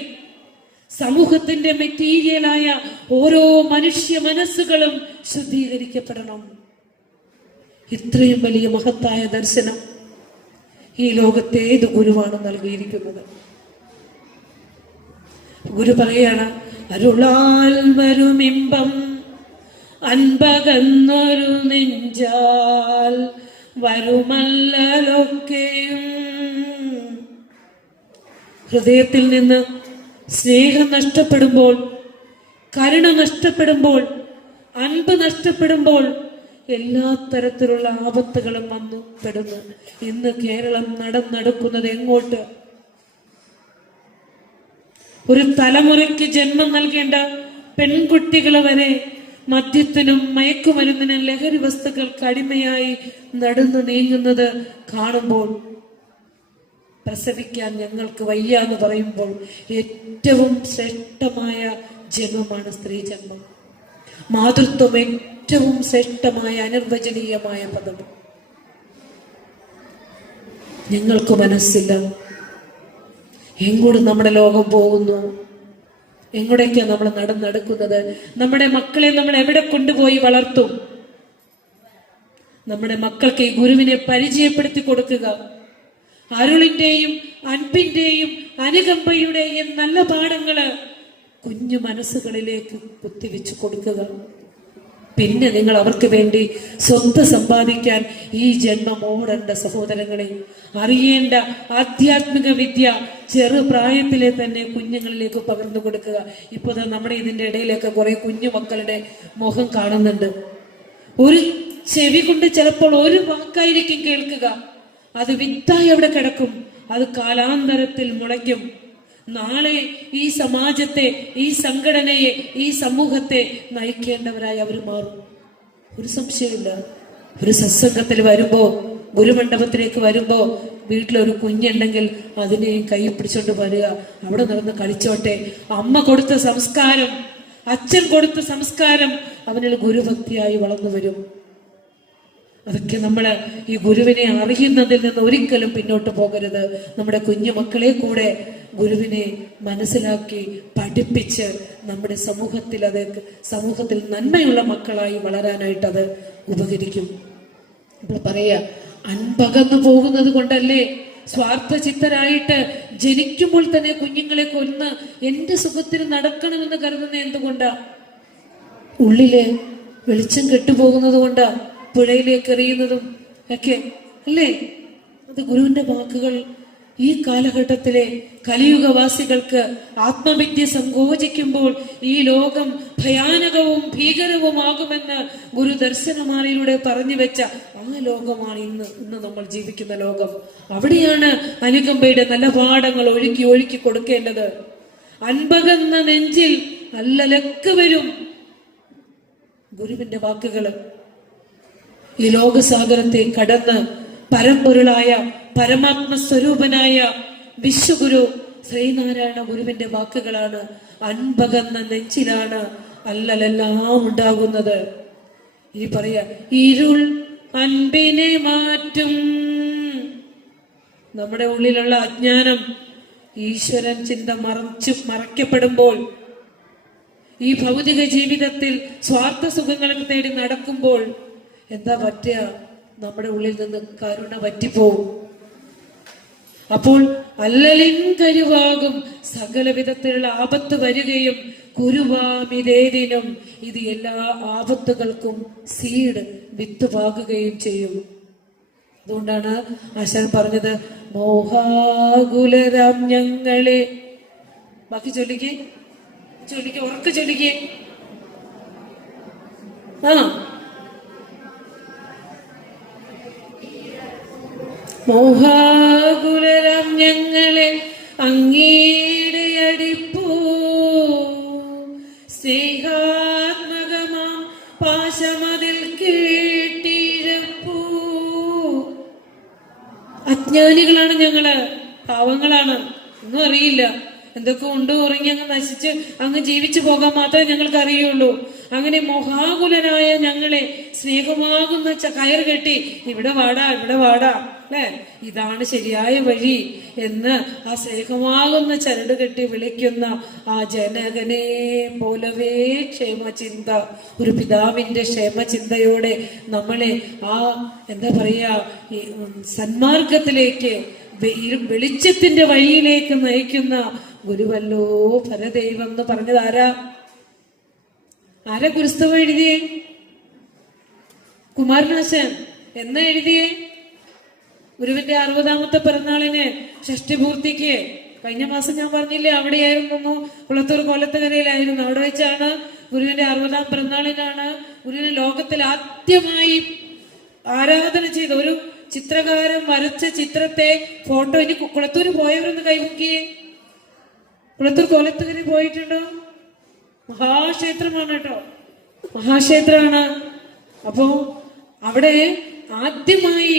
സമൂഹത്തിന്റെ മെറ്റീരിയലായ ഓരോ മനുഷ്യ മനസ്സുകളും ശുദ്ധീകരിക്കപ്പെടണം. ഇത്രയും വലിയ മഹത്തായ ദർശനം ഈ ലോകത്തെ ഏത് ഗുരുവാണ് നൽകിയിരിക്കുന്നത്? ഗുരു പറയാണ്, അരുളാൽ വരും ഇമ്പം അൻപകന്നൊരു നെഞ്ചാൽ വരുമല്ലൊക്കെയും. ഹൃദയത്തിൽ നിന്ന് സ്നേഹം നഷ്ടപ്പെടുമ്പോൾ, കരുണ നഷ്ടപ്പെടുമ്പോൾ, അൻപ് നഷ്ടപ്പെടുമ്പോൾ എല്ലാ തരത്തിലുള്ള ആപത്തുകളും വന്നു പെടുന്നു. ഇന്ന് കേരളം നടക്കുന്നത് എങ്ങോട്ട്? ഒരു തലമുറയ്ക്ക് ജന്മം നൽകേണ്ട പെൺകുട്ടികൾ വരെ മദ്യത്തിനും മയക്കുമരുന്നിനും ലഹരി വസ്തുക്കൾക്ക് അടിമയായി നടന്നു നീങ്ങുന്നത് കാണുമ്പോൾ, പ്രസവിക്കാൻ ഞങ്ങൾക്ക് വയ്യ എന്ന് പറയുമ്പോൾ, ഏറ്റവും ശ്രേഷ്ഠമായ ജന്മമാണ് സ്ത്രീ ജന്മം. മാതൃത്വം ഏറ്റവും ശ്രേഷ്ഠമായ അനിർവചനീയമായ പദം. ഞങ്ങൾക്ക് മനസ്സില്ല എങ്ങോട്ട് നമ്മുടെ ലോകം പോകുന്നു, എങ്ങോട്ടേക്കാണ് നമ്മൾ നടക്കുന്നത്. നമ്മുടെ മക്കളെ നമ്മൾ എവിടെ കൊണ്ടുപോയി വളർത്തും? നമ്മുടെ മക്കൾക്ക് ഈ ഗുരുവിനെ പരിചയപ്പെടുത്തി കൊടുക്കുക. അരുളിന്റെയും അൻപിന്റെയും അനുകമ്പയുടെയും നല്ല പാഠങ്ങള് കുഞ്ഞു മനസ്സുകളിലേക്ക് കുത്തിവെച്ചു കൊടുക്കുക. പിന്നെ നിങ്ങൾ അവർക്ക് വേണ്ടി സ്വത്ത് സമ്പാദിക്കാൻ ഈ ജന്മം ഓടേണ്ട സഹോദരങ്ങളെ. അറിയേണ്ട ആധ്യാത്മിക വിദ്യ ചെറുപ്രായത്തിലെ തന്നെ കുഞ്ഞുങ്ങളിലേക്ക് പകർന്നു കൊടുക്കുക. ഇപ്പൊ നമ്മുടെ ഇതിന്റെ ഇടയിലൊക്കെ കുറെ കുഞ്ഞു മക്കളുടെ മുഖം കാണുന്നുണ്ട്. ഒരു ചെവി കൊണ്ട് ചിലപ്പോൾ ഒരു വാക്കായിരിക്കും കേൾക്കുക, അത് വിത്തായി അവിടെ കിടക്കും. അത് കാലാന്തരത്തിൽ മുളയ്ക്കും. നാളെ ഈ സമാജത്തെ, ഈ സംഘടനയെ, ഈ സമൂഹത്തെ നയിക്കേണ്ടവരായി അവർ മാറും. ഒരു സംശയമില്ല. ഒരു സത്സംഗത്തിൽ വരുമ്പോ, ഗുരുമണ്ഡപത്തിലേക്ക് വരുമ്പോ വീട്ടിലൊരു കുഞ്ഞുണ്ടെങ്കിൽ അതിനെ കൈ പിടിച്ചോണ്ട് വരിക. അവിടെ നടന്ന് കളിച്ചോട്ടെ. അമ്മ കൊടുത്ത സംസ്കാരം, അച്ഛൻ കൊടുത്ത സംസ്കാരം അവനിൽ ഗുരുഭക്തിയായി വളർന്നു വരും. അതൊക്കെ നമ്മൾ ഈ ഗുരുവിനെ അറിയുന്നതിൽ നിന്ന് ഒരിക്കലും പിന്നോട്ട് പോകരുത്. നമ്മുടെ കുഞ്ഞു മക്കളെ കൂടെ ഗുരുവിനെ മനസ്സിലാക്കി പഠിപ്പിച്ച് നമ്മുടെ സമൂഹത്തിൽ നന്മയുള്ള മക്കളായി വളരാനായിട്ട് അത് ഉപകരിക്കും. ഇപ്പോൾ പറയാ, അൻപകന്നു പോകുന്നത് കൊണ്ടല്ലേ സ്വാർത്ഥ ചിത്തരായിട്ട് ജനിക്കുമ്പോൾ തന്നെ കുഞ്ഞുങ്ങളെ കൊന്ന് എന്റെ സുഖത്തിന് നടക്കണമെന്ന് കരുതുന്ന എന്തുകൊണ്ടാ? ഉള്ളില് വെളിച്ചം കെട്ടുപോകുന്നത് കൊണ്ടാ പുഴയിലേക്ക് എറിയുന്നതും ഒക്കെ അല്ലേ? അത് ഗുരുവിന്റെ വാക്കുകൾ ഈ കാലഘട്ടത്തിലെ കലിയുഗവാസികൾക്ക് ആത്മവിദ്യ സങ്കോചിക്കുമ്പോൾ ഈ ലോകം ഭയാനകവും ഭീകരവുമാകുമെന്ന് ഗുരു ദർശനമാലയിലൂടെ പറഞ്ഞു വെച്ച ആ ലോകമാണ് ഇന്ന് നമ്മൾ ജീവിക്കുന്ന ലോകം. അവിടെയാണ് അനുകമ്പയുടെ നല്ല പാഠങ്ങൾ ഒഴുക്കി കൊടുക്കേണ്ടത്. അൻപകന്ന നെഞ്ചിൽ അല്ലലക്ക് വരും. ഗുരുവിന്റെ വാക്കുകള് ഈ ലോകസാഗരത്തെ കടന്ന് പരമ്പൊരുളായ പരമാത്മസ്വരൂപനായ വിശ്വഗുരു ശ്രീനാരായണ ഗുരുവിന്റെ വാക്കുകളാണ്. അൻപകന്ന നെഞ്ചിലാണ് അല്ലലെല്ലാം ഉണ്ടാകുന്നത്. ഈ പറയാ, ഇരുൾ അൻപിനെ മാറ്റും. നമ്മുടെ ഉള്ളിലുള്ള അജ്ഞാനം, ഈശ്വരൻ ചിന്ത മറയ്ക്കപ്പെടുമ്പോൾ, ഈ ഭൗതിക ജീവിതത്തിൽ സ്വാർത്ഥ സുഖങ്ങൾക്ക് തേടി നടക്കുമ്പോൾ എന്താ പറ്റുക? നമ്മുടെ ഉള്ളിൽ നിന്ന് കരുണ പറ്റിപ്പോവും. അപ്പോൾ അല്ലലിൻ കരുവാകും, സകല വിധത്തിലുള്ള ആപത്ത് വരികയും കുരുവാമിതേതിനും, ഇത് എല്ലാ ആപത്തുകൾക്കും സീഡ് വിത്ത് പാകുകയും ചെയ്യും. അതുകൊണ്ടാണ് ആശാൻ പറഞ്ഞത്, മോഹാകുലരാം ഞങ്ങളെ. ബാക്കി ചൊല്ലിക്കേ, ഉറക്കെ ചൊല്ലിക്കേ. മോഹാകുലരാം ഞങ്ങളെ അങ്ങീടെ അടിപ്പൂ, സ്നേഹാത്മകമാം പാശമതിൽ കേട്ടിരപ്പൂ. അജ്ഞാനികളാണ് ഞങ്ങള്, പാവങ്ങളാണ്, ഒന്നും അറിയില്ല. എന്തൊക്കെ ഉണ്ട് ഉറങ്ങി അങ്ങ് നശിച്ച് അങ്ങ് ജീവിച്ചു പോകാൻ മാത്രമേ ഞങ്ങൾക്ക് അറിയുള്ളൂ. അങ്ങനെ മോഹാകുലരായ ഞങ്ങളെ സ്നേഹമാകുന്ന കയർ കെട്ടി ഇവിടെ വാടാ അല്ലെ, ഇതാണ് ശരിയായ വഴി എന്ന് ആ സ്നേഹമാകുന്ന ചരട് കെട്ടി വിളിക്കുന്ന ആ ജനകനെ പോലവേ ക്ഷേമചിന്ത, ഒരു പിതാവിന്റെ ക്ഷേമചിന്തയോടെ നമ്മളെ ആ എന്താ പറയാ ഈ സന്മാർഗത്തിലേക്ക്, വെളിച്ചത്തിന്റെ വഴിയിലേക്ക് നയിക്കുന്ന ഗുരുവല്ലോ പരദൈവം എന്ന് പറഞ്ഞത് ആരാ ഗുരുസ്തവം എഴുതിയേ? കുമാരനാശാൻ. എന്നാ എഴുതിയേ? ഗുരുവിന്റെ 60ാമത്തെ പിറന്നാളിന് ഷഷ്ടിപൂർത്തിക്ക് കഴിഞ്ഞ മാസം ഞാൻ പറഞ്ഞില്ലേ, അവിടെയായിരുന്നു, കുളത്തൂർ കൊല്ലത്തുകരയിലായിരുന്നു. അവിടെ വെച്ചാണ് ഗുരുവിന്റെ 60ാം പിറന്നാളിനാണ് ഗുരുവിനെ ലോകത്തിൽ ആദ്യമായി ആരാധന ചെയ്ത ഒരു ചിത്രകാരൻ വരച്ച ചിത്രത്തെ ഫോട്ടോ. ഇനി കുളത്തൂര് പോയവരൊന്ന് കൈമുക്കിയേ. കുളത്തൂർ കൊലത്തുകരി പോയിട്ടുണ്ടോ? മഹാക്ഷേത്രമാണ് കേട്ടോ, മഹാക്ഷേത്രമാണ്. അപ്പോ അവിടെ ആദ്യമായി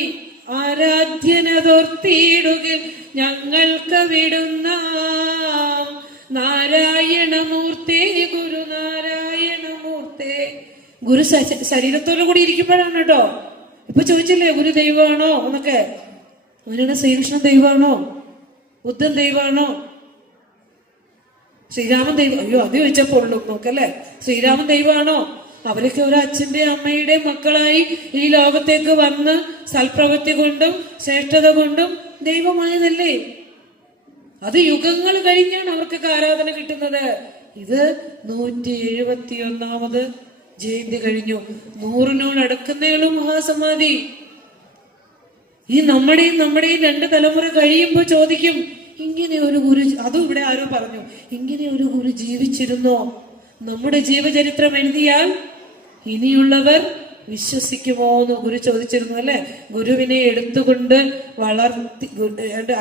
ആരാധ്യനതോർത്തിയിടുകിൽ ഞങ്ങൾക്ക് വിടുന്ന നാരായണമൂർത്തേ, ഗുരുനാരായണമൂർത്തേ. ഗുരു ശരീരത്തോടു കൂടി ഇരിക്കുമ്പോഴാണ് കേട്ടോ. ഇപ്പൊ ചോദിച്ചില്ലേ ഗുരു ദൈവമാണോ എന്നൊക്കെ. അങ്ങനെയാണ് ശ്രീകൃഷ്ണൻ ദൈവമാണോ? ബുദ്ധൻ ദൈവമാണോ? ശ്രീരാമൻ ദൈവം? അയ്യോ, അത് ചോദിച്ചപ്പോഴുള്ളൂ നോക്കല്ലേ. ശ്രീരാമൻ ദൈവമാണോ? അവരൊക്കെ ഒരു അച്ഛന്റെ അമ്മയുടെ മക്കളായി ഈ ലോകത്തേക്ക് വന്ന് സൽപ്രവൃത്തി കൊണ്ടും ശ്രേഷ്ഠത കൊണ്ടും ദൈവമായതല്ലേ. അത് യുഗങ്ങൾ കഴിഞ്ഞാണ് അവർക്കൊക്കെ ആരാധന കിട്ടുന്നത്. ഇത് 171ാമത് ജയന്തി കഴിഞ്ഞു. 100 അടുക്കുന്നേയുള്ളൂ മഹാസമാധി. ഈ നമ്മുടെയും 2 തലമുറ കഴിയുമ്പോ ചോദിക്കും, ഇങ്ങനെ ഒരു ഗുരു, അതും ഇവിടെ ആരോ പറഞ്ഞു, ഇങ്ങനെ ഒരു ഗുരു ജീവിച്ചിരുന്നോ? നമ്മുടെ ജീവചരിത്രം എഴുതിയാൽ ഇനിയുള്ളവർ വിശ്വസിക്കുമോ എന്ന് ഗുരു ചോദിച്ചിരുന്നു അല്ലെ. ഗുരുവിനെ എടുത്തുകൊണ്ട് വളർത്തി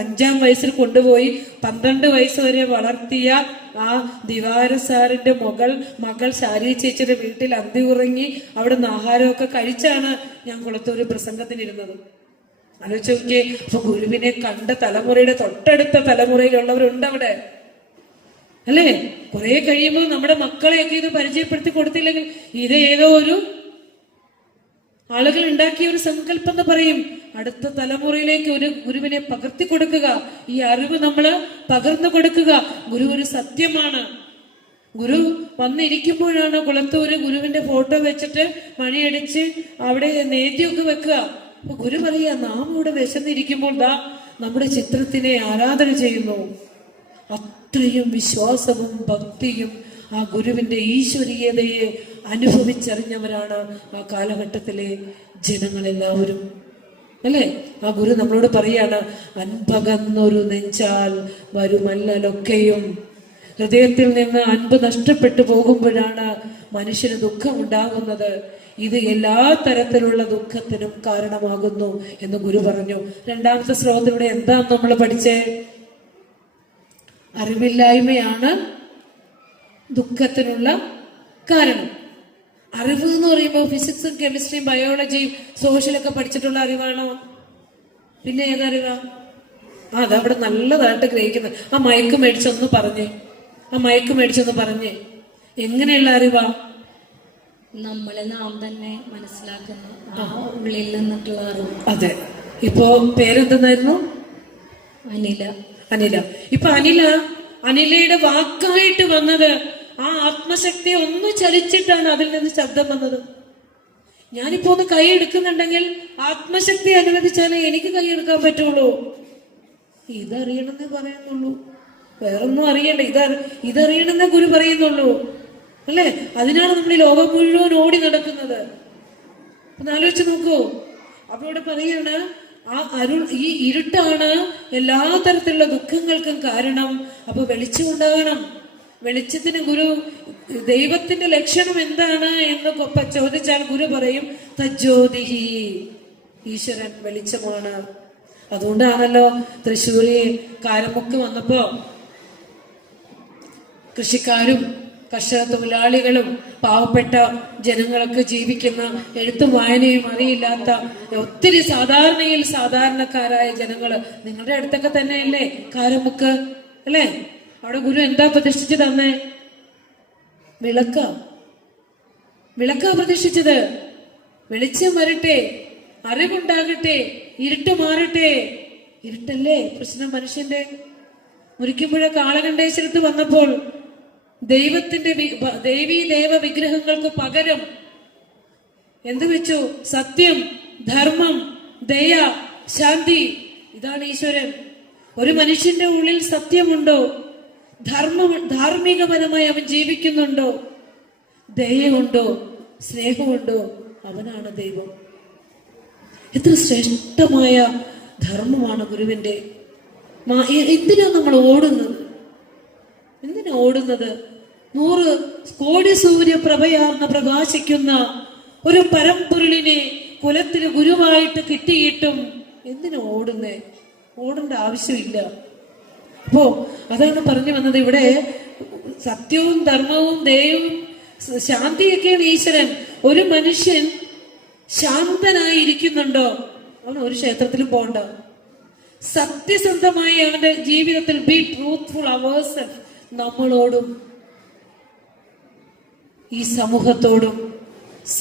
5ാം വയസ്സിൽ കൊണ്ടുപോയി 12 വയസ്സ് വരെ വളർത്തിയ ആ ദിവാര സാറിന്റെ മകൾ ശാരി ചേച്ചിയുടെ വീട്ടിൽ അന്തി ഉറങ്ങി അവിടുന്ന് ആഹാരമൊക്കെ കഴിച്ചാണ് ഞാൻ കുളത്തൂര് പ്രസംഗത്തിനിരുന്നത്. ആലോചിച്ച് നോക്കിയേ. അപ്പൊ ഗുരുവിനെ കണ്ട തലമുറയുടെ തൊട്ടടുത്ത തലമുറയിലുള്ളവരുണ്ട് അവിടെ അല്ലേ. കുറെ കഴിയുമ്പോൾ നമ്മുടെ മക്കളെയൊക്കെ ഇത് പരിചയപ്പെടുത്തി കൊടുത്തില്ലെങ്കിൽ ഇത് ഏതോ ഒരു ആളുകൾ ഉണ്ടാക്കിയ ഒരു സങ്കല്പം എന്ന് പറയും. അടുത്ത തലമുറയിലേക്ക് ഒരു ഗുരുവിനെ പകർത്തി കൊടുക്കുക, ഈ അറിവ് നമ്മള് പകർന്നു കൊടുക്കുക. ഗുരു ഒരു സത്യമാണ്. ഗുരു വന്നിരിക്കുമ്പോഴാണ് കുളത്തൂര് ഗുരുവിന്റെ ഫോട്ടോ വെച്ചിട്ട് മണിയടിച്ച് അവിടെ നേദ്യമൊക്കെ വെക്കുക. അപ്പൊ ഗുരു പറയാ, നാം ഇവിടെ വിശന്നിരിക്കുമ്പോൾ ദാ നമ്മുടെ ചിത്രത്തിനെ ആരാധന ചെയ്യുന്നു. അത്രയും വിശ്വാസവും ഭക്തിയും ആ ഗുരുവിന്റെ ഈശ്വരീയതയെ അനുഭവിച്ചറിഞ്ഞവരാണ് ആ കാലഘട്ടത്തിലെ ജനങ്ങളെല്ലാവരും അല്ലെ. ആ ഗുരു നമ്മളോട് പറയാണ്, അൻപകന്നൊരു നെഞ്ചാൽ വരുമല്ലലൊക്കെയും. ഹൃദയത്തിൽ നിന്ന് അൻപ് നഷ്ടപ്പെട്ടു പോകുമ്പോഴാണ് മനുഷ്യന് ദുഃഖം ഉണ്ടാകുന്നത്. ഇത് എല്ലാ തരത്തിലുള്ള ദുഃഖത്തിനും കാരണമാകുന്നു എന്ന് ഗുരു പറഞ്ഞു. 2ാമത്തെ ശ്ലോകത്തിലൂടെ എന്താ നമ്മൾ പഠിച്ചേ? അറിവില്ലായ്മയാണ് ദുഃഖത്തിനുള്ള കാരണം. അറിവ് എന്ന് പറയുമ്പോൾ ഫിസിക്സും കെമിസ്ട്രിയും ബയോളജിയും സോഷ്യലൊക്കെ പഠിച്ചിട്ടുള്ള അറിവാണോ? പിന്നെ ഏതറിവാ? അതവിടെ നല്ലതായിട്ട് ഗ്രഹിക്കുന്നത്. ആ മയക്ക് മേടിച്ചൊന്ന് പറഞ്ഞേ. എങ്ങനെയുള്ള അറിവാ? നമ്മളെ നാം തന്നെ മനസ്സിലാക്കുന്ന ആ ഉള്ളിൽ നിന്നിട്ടുള്ള അറിവ്. അതെ. ഇപ്പോ പേരെന്തെന്നായിരുന്നു? അനില. അനില. ഇപ്പൊ അനിലയുടെ വാക്കായിട്ട് വന്നത് ആ ആത്മശക്തിയെ ഒന്ന് ചലിച്ചിട്ടാണ് അതിൽ നിന്ന് ശബ്ദം വന്നത്. ഞാനിപ്പോ ഒന്ന് കൈ എടുക്കുന്നുണ്ടെങ്കിൽ ആത്മശക്തി അനുവദിച്ചാലേ എനിക്ക് കൈ എടുക്കാൻ പറ്റുള്ളൂ. ഇതറിയണമെന്നേ പറയുന്നുള്ളൂ, വേറൊന്നും അറിയണ്ട. ഇതറിയണമെന്നേ ഗുരു പറയുന്നുള്ളൂ, അല്ലേ? അതിനാണ് നമ്മൾ ഈ ലോകം മുഴുവൻ ഓടി നടക്കുന്നത്. ഒന്ന് ആലോചിച്ച് നോക്കൂ. അപ്പൊ ഇവിടെ പറയാണ്, ഈ ഇരുട്ടാണ് എല്ലാ തരത്തിലുള്ള ദുഃഖങ്ങൾക്കും കാരണം. അപ്പൊ വെളിച്ചം ഉണ്ടാകണം. വെളിച്ചത്തിന് ഗുരു ദൈവത്തിന്റെ ലക്ഷണം എന്താണ് എന്ന് ചോദിച്ചാൽ ഗുരു പറയും തജ്ജ്യോതിഹി, ഈശ്വരൻ വെളിച്ചമാണ്. അതുകൊണ്ടാണല്ലോ തൃശ്ശൂര് കാരമുക്ക് വന്നപ്പോ കൃഷിക്കാരും കർഷക തൊഴിലാളികളും പാവപ്പെട്ട ജനങ്ങൾക്ക് ജീവിക്കുന്ന എഴുത്തും വായനയും അറിയില്ലാത്ത ഒത്തിരി സാധാരണക്കാരായ ജനങ്ങള് നിങ്ങളുടെ അടുത്തൊക്കെ തന്നെയല്ലേ കാരമുക്ക്, അല്ലേ? അവിടെ ഗുരു എന്താ പ്രതിഷ്ഠിച്ചു തന്നെ? വിളക്കാ പ്രതിഷ്ഠിച്ചത്. വെളിച്ചം വരട്ടെ, അറിവുണ്ടാകട്ടെ, ഇരുട്ട് മാറട്ടെ. ഇരുട്ടല്ലേ പ്രശ്നം മനുഷ്യന്റെ. മുരിക്കുമ്പുഴ കാളകണ്ഠേശ്വരത്ത് വന്നപ്പോൾ ദേവീ ദേവ വിഗ്രഹങ്ങൾക്ക് പകരം എന്ത് വെച്ചു? സത്യം, ധർമ്മം, ദയ, ശാന്തി. ഇതാണ് ഈശ്വരൻ. ഒരു മനുഷ്യന്റെ ഉള്ളിൽ സത്യമുണ്ടോ, ധാർമ്മികപരമായി അവൻ ജീവിക്കുന്നുണ്ടോ, ദയയുണ്ടോ, സ്നേഹമുണ്ടോ, അവനാണ് ദൈവം. എത്ര ശ്രേഷ്ഠമായ ധർമ്മമാണ് ഗുരുവിന്റെ. എന്തിനാ നമ്മൾ ഓടുന്നത്? 100 കോടി സൂര്യപ്രഭയാർന്ന് പ്രകാശിക്കുന്ന ഒരു പരമ്പൊരുളിനെ കുലത്തിന് ഗുരുവായിട്ട് കിട്ടിയിട്ടും എന്തിനാ ഓടുന്നേ? ഓടേണ്ട ആവശ്യമില്ല. അപ്പോ അതാണ് പറഞ്ഞു വന്നത്. ഇവിടെ സത്യവും ധർമ്മവും ദയവും ശാന്തിയൊക്കെയാണ് ഈശ്വരൻ. ഒരു മനുഷ്യൻ ശാന്തനായിരിക്കുന്നുണ്ടോ അവൻ ഒരു ക്ഷേത്രത്തിലും പോകണ്ട. സത്യസന്ധമായി അവന്റെ ജീവിതത്തിൽ ബി ട്രൂത്ത്ഫുൾ അവേഴ്സെൽഫ്, നമ്മളോടും ഈ സമൂഹത്തോടും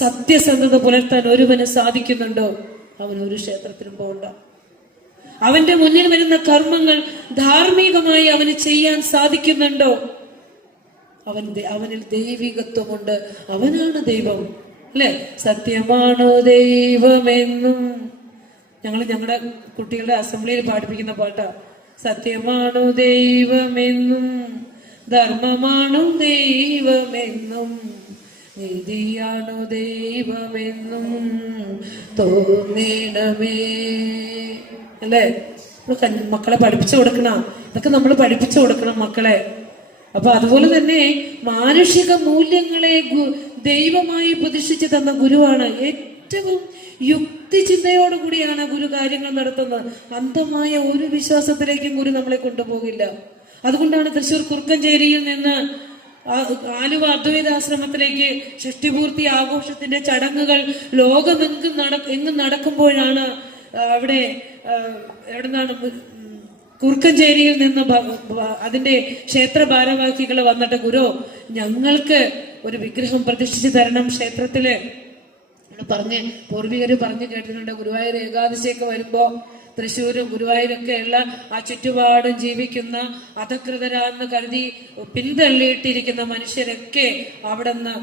സത്യസന്ധത പുലർത്താൻ ഒരുവന് സാധിക്കുന്നുണ്ടോ അവൻ ഒരു ക്ഷേത്രത്തിലും പോകണ്ട. അവന്റെ മുന്നിൽ വരുന്ന കർമ്മങ്ങൾ ധാർമ്മികമായി അവന് ചെയ്യാൻ സാധിക്കുന്നുണ്ടോ അവനിൽ ദൈവികത്വമുണ്ട്. അവനാണ് ദൈവം, അല്ലെ? സത്യമാണോ ദൈവമെന്നും ഞങ്ങളുടെ കുട്ടികളുടെ അസംബ്ലിയിൽ പാടിപ്പിക്കുന്ന പാട്ടാ. സത്യമാണോ ദൈവമെന്നും ധർമ്മമാണോ ദൈവമെന്നും നീതിയാണോ ദൈവമെന്നും തോന്നണമേ, അല്ലേ? മക്കളെ പഠിപ്പിച്ചു കൊടുക്കണം. ഇതൊക്കെ നമ്മൾ പഠിപ്പിച്ചു കൊടുക്കണം മക്കളെ. അപ്പൊ അതുപോലെ തന്നെ മാനുഷിക മൂല്യങ്ങളെ ദൈവമായി പ്രതിഷ്ഠിച്ചു തന്ന ഗുരുവാണ്. ഏറ്റവും യുക്തിചിന്തയോടുകൂടിയാണ് ഗുരു കാര്യങ്ങൾ നടത്തുന്നത്. അന്ധമായ ഒരു വിശ്വാസത്തിലേക്കും ഗുരു നമ്മളെ കൊണ്ടുപോകില്ല. അതുകൊണ്ടാണ് തൃശ്ശൂർ കുറുക്കഞ്ചേരിയിൽ നിന്ന് ആലുവ അദ്വൈതാശ്രമത്തിലേക്ക് ഷഷ്ടിപൂർത്തി ആഘോഷത്തിന്റെ ചടങ്ങുകൾ എങ്ങും നടക്കുമ്പോഴാണ് അവിടെ എവിടുന്നാണ് കുറുക്കഞ്ചേരിയിൽ നിന്ന് അതിന്റെ ക്ഷേത്ര ഭാരവാഹികൾ വന്നിട്ട് ഗുരു ഞങ്ങൾക്ക് ഒരു വിഗ്രഹം പ്രതിഷ്ഠിച്ചു തരണം ക്ഷേത്രത്തില് പൂർവികര് പറഞ്ഞു കേട്ടിട്ടുണ്ട്. ഗുരുവായൂർ ഏകാദശിയൊക്കെ വരുമ്പോ തൃശ്ശൂരും ഗുരുവായൂരൊക്കെ ഉള്ള ആ ചുറ്റുപാടും ജീവിക്കുന്ന അധകൃതരാന്ന് കരുതി പിന്തള്ളിയിട്ടിരിക്കുന്ന മനുഷ്യരൊക്കെ അവിടുന്ന്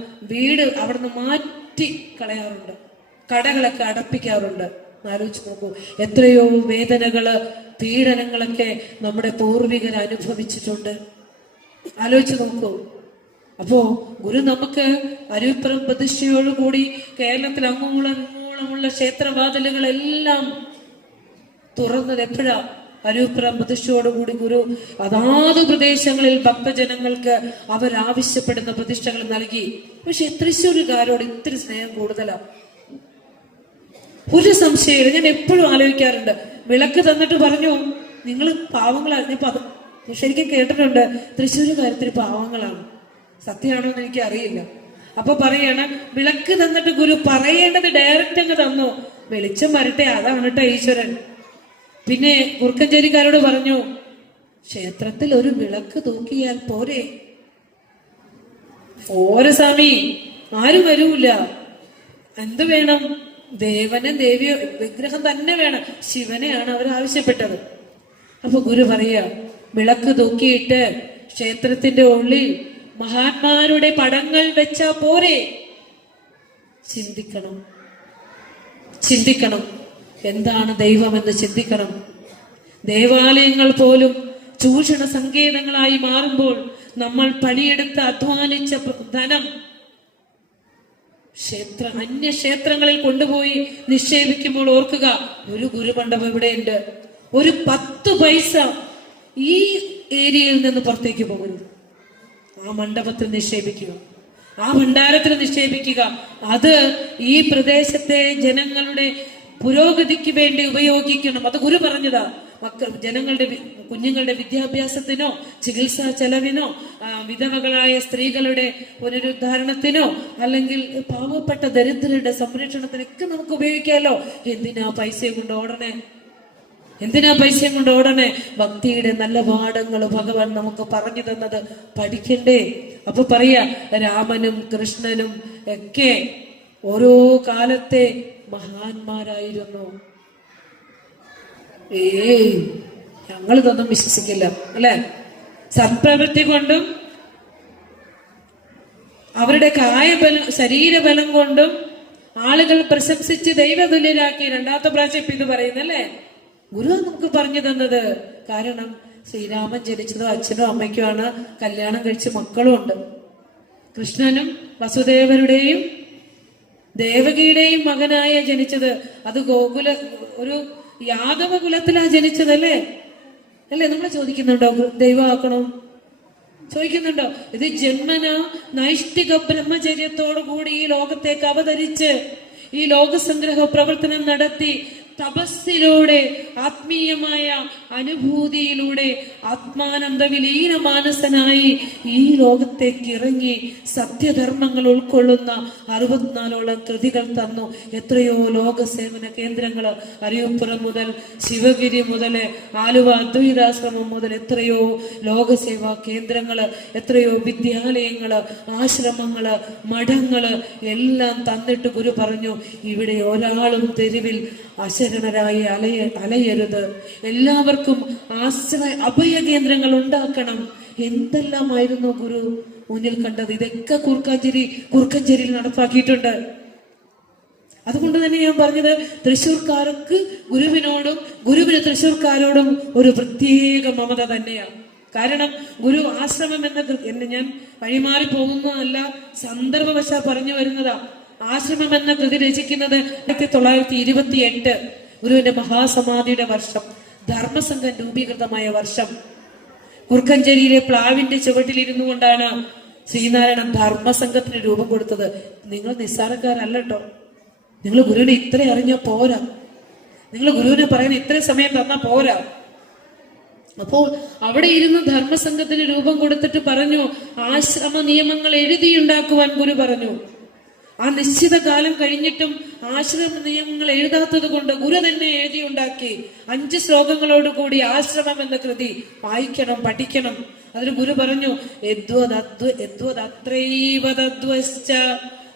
മാറ്റി കളയാറുണ്ട്, കടകളൊക്കെ അടപ്പിക്കാറുണ്ട്. ആലോചിച്ച് നോക്കൂ, എത്രയോ വേദനകള് പീഡനങ്ങളൊക്കെ നമ്മുടെ പൂർവികർ അനുഭവിച്ചിട്ടുണ്ട്. ആലോചിച്ച് നോക്കൂ. അപ്പോ ഗുരു നമുക്ക് അരുവിപ്പുറം പ്രതിഷ്ഠയോടുകൂടി കേരളത്തിൽ അങ്ങോളമുള്ള ക്ഷേത്രവാതിലുകളെല്ലാം തുറന്നത് എപ്പോഴാ? അരുവിപ്പുറം പ്രതിഷ്ഠയോടുകൂടി ഗുരു അതാത് പ്രദേശങ്ങളിൽ ഭക്തജനങ്ങൾക്ക് അവരാവശ്യപ്പെടുന്ന പ്രതിഷ്ഠകൾ നൽകി. പക്ഷെ തൃശ്ശൂരുകാരോട് ഇത്തിരി സ്നേഹം കൂടുതലാണ്, ഒരു സംശയമില്ല. ഞാൻ എപ്പോഴും ആലോചിക്കാറുണ്ട്. വിളക്ക് തന്നിട്ട് പറഞ്ഞു നിങ്ങൾ പാവങ്ങളാണ്. ഞാൻ ശരിക്കും കേട്ടിട്ടുണ്ട് തൃശ്ശൂരുകാരത്തിന് പാവങ്ങളാണ്. സത്യമാണോ എന്ന് എനിക്ക് അറിയില്ല. അപ്പൊ പറയാണ് വിളക്ക് തന്നിട്ട് ഗുരു പറയേണ്ടത് ഡയറക്റ്റ് അങ്ങ് തന്നു, വെളിച്ചം വരട്ടെ, അതാണ് കേട്ടോ ഈശ്വരൻ. പിന്നെ കുറുക്കഞ്ചേരിക്കാരോട് പറഞ്ഞു ക്ഷേത്രത്തിൽ ഒരു വിളക്ക് തൂക്കിയാൽ പോരെ, ഓരോ സ്വാമി ആരും വരൂല. എന്ത് വേണം? ദേവനെ ദേവിയോ വിഗ്രഹം തന്നെ വേണം. ശിവനെയാണ് അവർ ആവശ്യപ്പെട്ടത്. അപ്പൊ ഗുരു പറയാ, വിളക്ക് തൂക്കിയിട്ട് ക്ഷേത്രത്തിന്റെ ഉള്ളിൽ മഹാന്മാരുടെ പടങ്ങൾ വെച്ചാ പോരെ? ചിന്തിക്കണം, ചിന്തിക്കണം. എന്താണ് ദൈവമെന്ന് ചിന്തിക്കണം. ദേവാലയങ്ങൾ പോലും ചൂഷണ സങ്കേതങ്ങളായി മാറുമ്പോൾ നമ്മൾ പണിയെടുത്ത് അധ്വാനിച്ച ധനം അന്യക്ഷേത്രങ്ങളിൽ കൊണ്ടുപോയി നിക്ഷേപിക്കുമ്പോൾ ഓർക്കുക, ഒരു ഗുരുമണ്ഡപം ഇവിടെയുണ്ട്. ഒരു 10 പൈസ ഈ ഏരിയയിൽ നിന്ന് പുറത്തേക്ക് പോകരുത്. ആ മണ്ഡപത്തിൽ നിക്ഷേപിക്കുക, ആ ഭണ്ഡാരത്തിൽ നിക്ഷേപിക്കുക. അത് ഈ പ്രദേശത്തെ ജനങ്ങളുടെ പുരോഗതിക്ക് വേണ്ടി ഉപയോഗിക്കണം. അത് ഗുരു പറഞ്ഞതാ. ജനങ്ങളുടെ കുഞ്ഞുങ്ങളുടെ വിദ്യാഭ്യാസത്തിനോ ചികിത്സാ ചെലവിനോ വിധവകളായ സ്ത്രീകളുടെ പുനരുദ്ധാരണത്തിനോ അല്ലെങ്കിൽ പാവപ്പെട്ട ദരിദ്രരുടെ സംരക്ഷണത്തിനൊക്കെ നമുക്ക് ഉപയോഗിക്കാമല്ലോ. എന്തിനാ പൈസയും കൊണ്ട് ഓടണേ? എന്തിനാ പൈസയും കൊണ്ട് ഓടണേ? ഭക്തിയുടെ നല്ല പാഠങ്ങൾ ഭഗവാൻ നമുക്ക് പറഞ്ഞു തന്നത് പഠിക്കണ്ടേ? അപ്പൊ പറയാ, രാമനും കൃഷ്ണനും ഒക്കെ ഓരോ കാലത്തെ മഹാന്മാരായിരുന്നു. ഞങ്ങൾ ഇതൊന്നും വിശ്വസിക്കില്ല അല്ലെ? സത്പ്രവൃത്തി കൊണ്ടും അവരുടെ കായബലം ശരീരബലം കൊണ്ടും ആളുകൾ പ്രശംസിച്ച് ദൈവതുല്യരാക്കി. 2ാമത്തെ പ്രാവശ്യം ഇത് പറയുന്നല്ലേ? ഗുരു നമുക്ക് പറഞ്ഞു തന്നത്. കാരണം ശ്രീരാമൻ ജനിച്ചതോ അച്ഛനും അമ്മയ്ക്കുമാണ്. കല്യാണം കഴിച്ച് മക്കളും ഉണ്ട്. കൃഷ്ണനും വസുദേവരുടെയും ദേവകിയുടെയും മകനായ ജനിച്ചത്. അത് ഒരു യാദവ കുലത്തിലാ ജനിച്ചതല്ലേ? അല്ലേ? നമ്മൾ ചോദിക്കുന്നുണ്ടോ ദൈവമാക്കണം? ചോദിക്കുന്നുണ്ടോ? ഇത് ജന്മന നൈഷ്ഠിക ബ്രഹ്മചര്യത്തോടു കൂടി ഈ ലോകത്തേക്ക് അവതരിച്ച് ഈ ലോകസംഗ്രഹ പ്രവർത്തനം നടത്തി തപസ്സിലൂടെ ആത്മീയമായ അനുഭൂതിയിലൂടെ ആത്മാനന്ദ വിലീന മാനസനായി ഈ ലോകത്തേക്ക് ഇറങ്ങി സത്യധർമ്മങ്ങൾ ഉൾക്കൊള്ളുന്ന 64ഓളം കൃതികൾ തന്നു. എത്രയോ ലോകസേവന കേന്ദ്രങ്ങള്, അരിയപ്പുറം മുതൽ ശിവഗിരി മുതൽ ആലുവ അദ്വൈതാശ്രമം മുതൽ എത്രയോ ലോകസേവാ കേന്ദ്രങ്ങള്, എത്രയോ വിദ്യാലയങ്ങള്, ആശ്രമങ്ങള്, മഠങ്ങള് എല്ലാം തന്നിട്ട് ഗുരു പറഞ്ഞു, ഇവിടെ ഒരാളും തെരുവിൽ അശരണരായി അലയരുത്. എല്ലാവർക്കും അഭയ കേന്ദ്രങ്ങൾ ഉണ്ടാക്കണം. എന്തെല്ലാമായിരുന്നു ഗുരു മുന്നിൽ കണ്ടത്. ഇതൊക്കെ കുറുക്കഞ്ചേരിയിൽ നടപ്പാക്കിയിട്ടുണ്ട്. അതുകൊണ്ട് തന്നെ ഞാൻ പറഞ്ഞത്, തൃശ്ശൂർക്കാർക്ക് ഗുരുവിനോടും ഗുരുവിന് തൃശ്ശൂർക്കാരോടും ഒരു പ്രത്യേക മമത തന്നെയാണ്. കാരണം ഗുരു ആശ്രമം എന്ന ഞാൻ വഴിമാറി പോകുന്നതല്ല, സന്ദർഭവശാ പറഞ്ഞു വരുന്നതാ. ആശ്രമം എന്ന കൃതി രചിക്കുന്നത് 1928 ഗുരുവിന്റെ മഹാസമാധിയുടെ വർഷം, ധർമ്മസംഘം രൂപീകൃതമായ വർഷം. കുറുക്കഞ്ചേരിയിലെ പ്ലാവിന്റെ ചുവട്ടിലിരുന്നു കൊണ്ടാണ് ശ്രീനാരായണൻ ധർമ്മസംഘത്തിന് രൂപം കൊടുത്തത്. നിങ്ങൾ നിസ്സാരക്കാരല്ല കേട്ടോ. നിങ്ങൾ ഗുരുവിനെ ഇത്ര അറിഞ്ഞാൽ പോരാ. നിങ്ങൾ ഗുരുവിനെ പറയാൻ ഇത്ര സമയം തന്നാ പോരാ. അപ്പോൾ അവിടെ ഇരുന്ന് ധർമ്മസംഘത്തിന് രൂപം കൊടുത്തിട്ട് പറഞ്ഞു, ആശ്രമ നിയമങ്ങൾ എഴുതിയുണ്ടാക്കുവാൻ ഗുരു പറഞ്ഞു. ആ നിശ്ചിത കാലം കഴിഞ്ഞിട്ടും ആശ്രമ നിയമങ്ങൾ എഴുതാത്തത് കൊണ്ട് ഗുരു തന്നെ എഴുതിയുണ്ടാക്കി. 5 ശ്ലോകങ്ങളോട് കൂടി ആശ്രമം എന്ന കൃതി വായിക്കണം, പഠിക്കണം. അതിന് ഗുരു പറഞ്ഞു,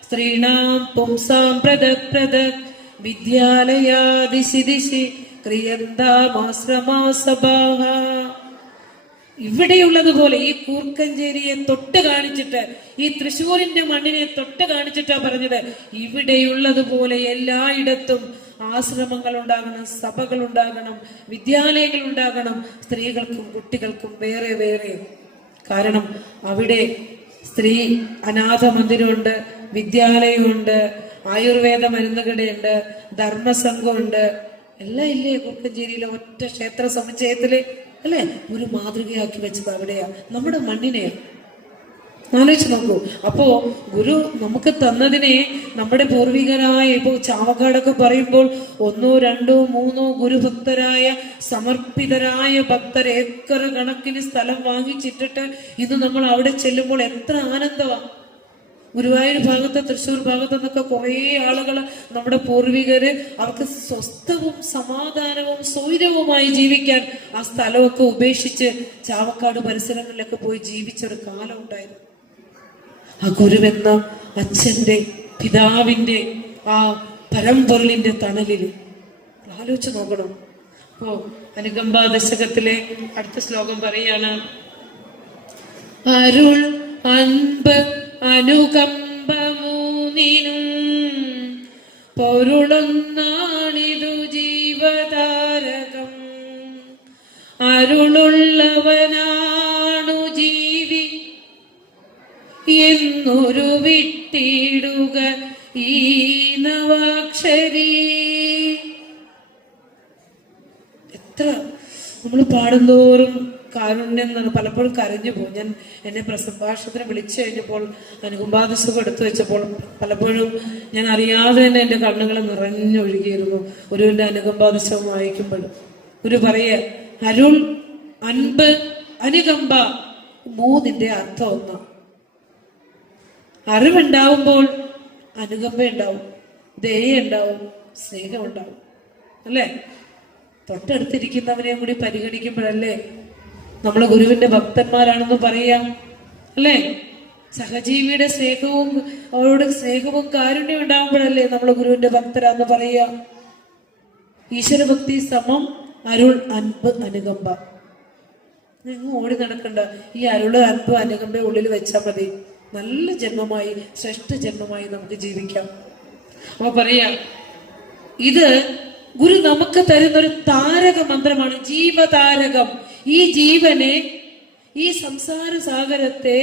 സ്ത്രീണാം പുംസാം പ്രദക് പ്രദക് വിദ്യാലയാ ദിശി ദിശി ക്രിയന്താമാശ്രമാ സഭാഹ. ഇവിടെയുള്ളതുപോലെ ഈ കൂർക്കഞ്ചേരിയെ തൊട്ട് കാണിച്ചിട്ട്, ഈ തൃശ്ശൂരിന്റെ മണ്ണിനെ തൊട്ട് കാണിച്ചിട്ടാ പറഞ്ഞത്, ഇവിടെയുള്ളതുപോലെ എല്ലായിടത്തും ആശ്രമങ്ങൾ ഉണ്ടാകണം, സഭകൾ ഉണ്ടാകണം, വിദ്യാലയങ്ങൾ ഉണ്ടാകണം. സ്ത്രീകൾക്കും കുട്ടികൾക്കും വേറെ വേറെ. കാരണം അവിടെ സ്ത്രീ അനാഥ മന്ദിരമുണ്ട്, വിദ്യാലയമുണ്ട്, ആയുർവേദ മരുന്നുകടയുണ്ട്, ധർമ്മസംഘമുണ്ട്. എല്ലാം ഇല്ലേ കുറുക്കഞ്ചേരിയിലെ ഒറ്റ ക്ഷേത്ര സമുച്ചയത്തില് അല്ലെ? ഒരു മാതൃകയാക്കി വെച്ചത് അവിടെയാ, നമ്മുടെ മണ്ണിനെ. ആലോചിച്ച് നോക്കൂ. അപ്പോ ഗുരു നമുക്ക് തന്നതിനെ നമ്മുടെ പൂർവികരായ, ഇപ്പോ ചാവക്കാടൊക്കെ പറയുമ്പോൾ 1, 2, 3 ഗുരുഭക്തരായ സമർപ്പിതരായ ഭക്തർ ഏക്കർ കണക്കിന് സ്ഥലം വാങ്ങിച്ചിട്ടിട്ട് ഇന്ന് നമ്മൾ അവിടെ ചെല്ലുമ്പോൾ എത്ര ആനന്ദമാണ്. ഗുരുവായൂർ ഭാഗത്ത്, തൃശ്ശൂർ ഭാഗത്ത് നിന്നൊക്കെ കുറേ ആളുകൾ, നമ്മുടെ പൂർവികര്, അവർക്ക് സ്വസ്ഥവും സമാധാനവും സ്വൈരവുമായി ജീവിക്കാൻ ആ സ്ഥലമൊക്കെ ഉപേക്ഷിച്ച് ചാവക്കാട് പരിസരങ്ങളിലൊക്കെ പോയി ജീവിച്ച ഒരു കാലം ഉണ്ടായിരുന്നു. ആ ഗുരുവെന്ന അച്ഛന്റെ പിതാവിന്റെ ആ പരമ്പൊരുളിന്റെ തണലില് ആലോചിച്ച് നോക്കണം. അപ്പോ അനുകമ്പാ ദശകത്തിലെ അടുത്ത ശ്ലോകം പറയാണ്, അരുൾ അൻപ് അനുകമ്പ മൂന്നിനും പൊരുളൊന്നാണിതു ജീവതാരകം. അരുളുള്ളവനാണു ജീവി എന്നൊരു വിട്ടിടുക ഈ നവാക്ഷരി. എത്ര നമ്മൾ പാടുന്തോറും കാരുണ്യം എന്നാണ്. പലപ്പോഴും കരഞ്ഞു പോകും. ഞാൻ എന്നെ പ്രസംഭാഷണത്തിന് വിളിച്ചു കഴിഞ്ഞപ്പോൾ അനുകമ്പാദശകം എടുത്തു വെച്ചപ്പോൾ പലപ്പോഴും ഞാൻ അറിയാതെ തന്നെ എൻ്റെ കണ്ണുകൾ നിറഞ്ഞൊഴുകിയിരുന്നു ഗുരുവിന്റെ അനുകമ്പാദശകം വായിക്കുമ്പോൾ. ഗുരു പറയുക, അരുൾ അൻപ് അനുകമ്പ മൂന്നിന്റെ അർത്ഥം ഒന്നാ. അറിവുണ്ടാവുമ്പോൾ അനുകമ്പ ഉണ്ടാവും, ദയ ഉണ്ടാവും, സ്നേഹം ഉണ്ടാവും. അല്ലേ? തൊട്ടടുത്തിരിക്കുന്നവരെയും കൂടി പരിഗണിക്കുമ്പോഴല്ലേ നമ്മൾ ഗുരുവിന്റെ ഭക്തന്മാരാണെന്ന് പറയാം. അല്ലേ? സഹജീവിയുടെ സ്നേഹവും അവരോട് സ്നേഹവും കാരുണ്യം ഉണ്ടാകുമ്പോഴല്ലേ നമ്മൾ ഗുരുവിന്റെ ഭക്തരാന്ന് പറയാ. ഈശ്വരഭക്തി സമം അരുൾ അൻപ് അനുകമ്പ. നിങ്ങൾ ഓടി നടക്കണ്ട, ഈ അരുള് അൻപ് അനുകമ്പ ഉള്ളിൽ വെച്ചാൽ മതി. നല്ല ജന്മമായി, ശ്രേഷ്ഠ ജന്മമായി നമുക്ക് ജീവിക്കാം. അപ്പൊ പറയാ, ഇത് ഗുരു നമുക്ക് തരുന്നൊരു താരക മന്ത്രമാണ്, ജീവതാരകം. ഈ ജീവനെ, ഈ സംസാര സാഗരത്തെ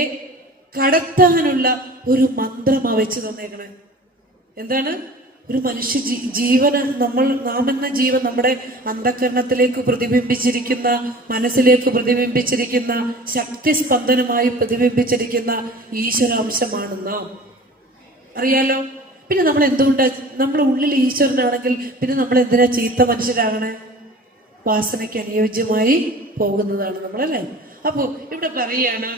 കടത്താനുള്ള ഒരു മന്ത്രമാ വെച്ച് തന്നേക്കണേ. എന്താണ്? ഒരു മനുഷ്യ ജീവന നാം എന്ന ജീവൻ നമ്മുടെ അന്ധകരണത്തിലേക്ക് പ്രതിബിംബിച്ചിരിക്കുന്ന, മനസ്സിലേക്ക് പ്രതിബിംബിച്ചിരിക്കുന്ന, ശക്തി സ്പന്ദനമായി പ്രതിബിംബിച്ചിരിക്കുന്ന ഈശ്വരാംശമാണ് നാം. അറിയാലോ? പിന്നെ നമ്മൾ എന്തുകൊണ്ടാ നമ്മുടെ ഉള്ളിൽ ഈശ്വരനാണെങ്കിൽ പിന്നെ നമ്മൾ എന്തിനാ ചീത്ത മനുഷ്യരാകണേ? വാസനയ്ക്ക് അനുയോജ്യമായി പോകുന്നതാണ് നമ്മളല്ലേ. അപ്പോ ഇവിടെ പറയാണ്,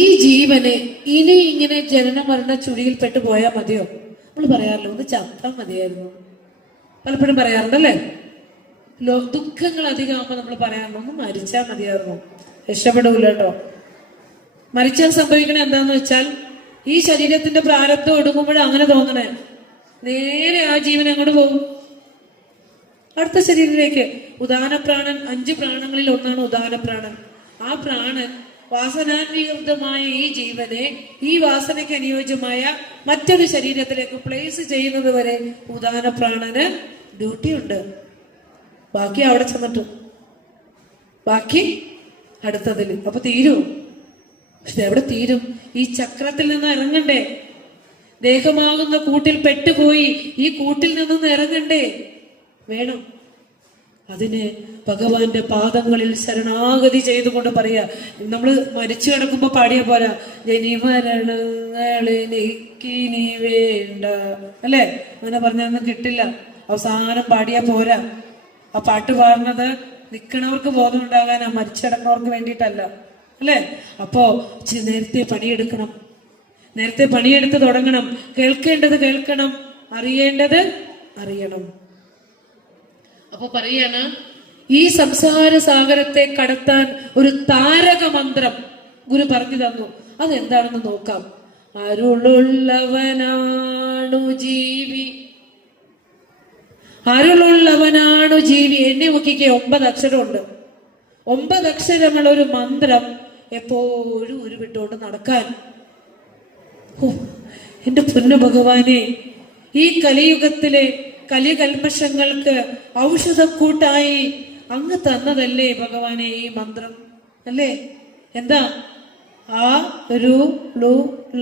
ഈ ജീവനെ ഇനി ഇങ്ങനെ ജനന മരണ ചുഴിയിൽപ്പെട്ട് പോയാൽ മതിയോ? നമ്മൾ പറയാറില്ല, ഒന്ന് ചത്താൽ മതിയായിരുന്നു. പലപ്പോഴും പറയാറുണ്ടല്ലേ? ദുഃഖങ്ങൾ അധികമാകുമ്പോൾ നമ്മൾ പറയാറുണ്ട്, ഒന്ന് മരിച്ചാൽ മതിയായിരുന്നു. രക്ഷപ്പെടൂല കേട്ടോ. മരിച്ചാൽ സംഭവിക്കണേ എന്താന്ന് വെച്ചാൽ, ഈ ശരീരത്തിന്റെ പ്രാരബ്ധം ഒടുങ്ങുമ്പോഴും അങ്ങനെ തോന്നണേ, നേരെ ആ ജീവൻ അങ്ങോട്ട് പോകും അടുത്ത ശരീരത്തിലേക്ക്. ഉദാനപ്രാണൻ, 5 പ്രാണങ്ങളിൽ ഒന്നാണ് ഉദാനപ്രാണൻ. ആ പ്രാണൻ വാസനാനിയുക്തമായ ഈ ജീവനെ ഈ വാസനയ്ക്ക് അനുയോജ്യമായ മറ്റൊരു ശരീരത്തിലേക്ക് പ്ലേസ് ചെയ്യുന്നത് വരെ ഉദാനപ്രാണന് ഡ്യൂട്ടി ഉണ്ട്. ബാക്കി അവിടെ ചെന്നിട്ടു, ബാക്കി അടുത്തതിൽ. അപ്പൊ തീരും. പക്ഷെ എവിടെ തീരും? ഈ ചക്രത്തിൽ നിന്ന് ഇറങ്ങണ്ടേ? ദേഹമാകുന്ന കൂട്ടിൽ പെട്ടുപോയി ഈ കൂട്ടിൽ നിന്നൊന്ന് ഇറങ്ങണ്ടേ? വേണം. അതിന് ഭഗവാന്റെ പാദങ്ങളിൽ ശരണാഗതി ചെയ്തുകൊണ്ട് പറയാ. നമ്മള് മരിച്ചു കിടക്കുമ്പോ പാടിയ പോരാ, ജനിമരണങ്ങളെനിക്കിനി വേണ്ട, അല്ലേ? അങ്ങനെ പറഞ്ഞൊന്നും കിട്ടില്ല. അവസാനം പാടിയാ പോരാ. ആ പാട്ട് പാടുന്നത് നിൽക്കണവർക്ക് ബോധം ഉണ്ടാകാനാ, മരിച്ചടങ്ങുന്നവർക്ക് വേണ്ടിയിട്ടല്ല, അല്ലേ? അപ്പോ നേരത്തെ പണിയെടുക്കണം, നേരത്തെ പണിയെടുത്ത് തുടങ്ങണം. കേൾക്കേണ്ടത് കേൾക്കണം, അറിയേണ്ടത് അറിയണം. അപ്പൊ പറയാണ്, ഈ സംസാര സാഗരത്തെ കടത്താൻ ഒരു താരക മന്ത്രം ഗുരു പറഞ്ഞു തന്നു. അതെന്താണെന്ന് നോക്കാം. അരുളുള്ളവനാണു ജീവി, അരുളുള്ളവനാണു ജീവി. എന്നെ നോക്കിക്കേ, 9 അക്ഷരമുണ്ട്. 9 അക്ഷരമുള്ള ഒരു മന്ത്രം എപ്പോഴും ഉരുവിട്ടുകൊണ്ട് നടക്കാൻ. എന്റെ പൊന്നു ഭഗവാനെ, ഈ കലിയുഗത്തിലെ കലികൽമഷങ്ങൾക്ക് ഔഷധക്കൂട്ടായി അങ്ങ് തന്നതല്ലേ ഭഗവാനെ ഈ മന്ത്രം, അല്ലേ? എന്താ? ആ രു ലു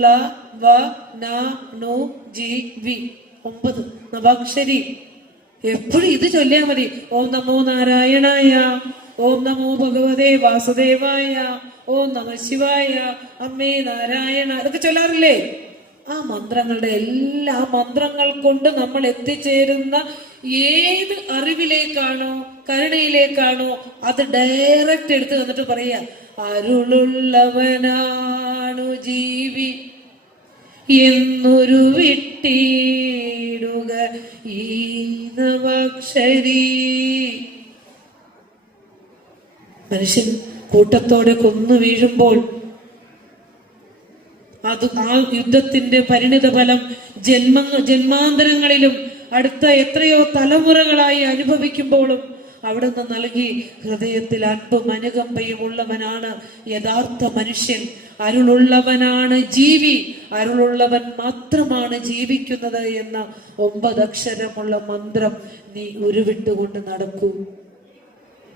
ല വ ന നു ജി വി, 9 നവാക്ഷരി. എപ്പോഴും ഇത് ചൊല്ലിയാ മതി. ഓം നമോ നാരായണായ, ഓം നമോ ഭഗവതേ വാസുദേവായ, ഓം നമ ശിവായ, അമ്മേ നാരായണ, അതൊക്കെ ചൊല്ലാറില്ലേ? ആ മന്ത്രങ്ങളുടെ എല്ലാ മന്ത്രങ്ങൾ കൊണ്ട് നമ്മൾ എത്തിച്ചേരുന്ന ഏത് അറിവിലേക്കാണോ, കരുണയിലേക്കാണോ, അത് ഡയറക്റ്റ് എടുത്ത് തന്നിട്ട് പറയാ, അരുളുള്ളവനാണു ജീവി എന്നൊരു വിട്ടിടുക ഈ നവാക്ഷരി. മനുഷ്യൻ കൂട്ടത്തോടെ കൊന്നു വീഴുമ്പോൾ അത് ആ യുദ്ധത്തിന്റെ പരിണിത ഫലം ജന്മാന്തരങ്ങളിലും അടുത്ത എത്രയോ തലമുറകളായി അനുഭവിക്കുമ്പോഴും അവിടുന്ന് നൽകി ഹൃദയത്തിൽ അൻപും അനുകമ്പയും ഉള്ളവനാണ് യഥാർത്ഥ മനുഷ്യൻ. അരുളുള്ളവനാണ് ജീവി, അരുളുള്ളവൻ മാത്രമാണ് ജീവിക്കുന്നത് എന്ന 9 അക്ഷരമുള്ള മന്ത്രം നീ ഉരുവിട്ടുകൊണ്ട് നടക്കൂ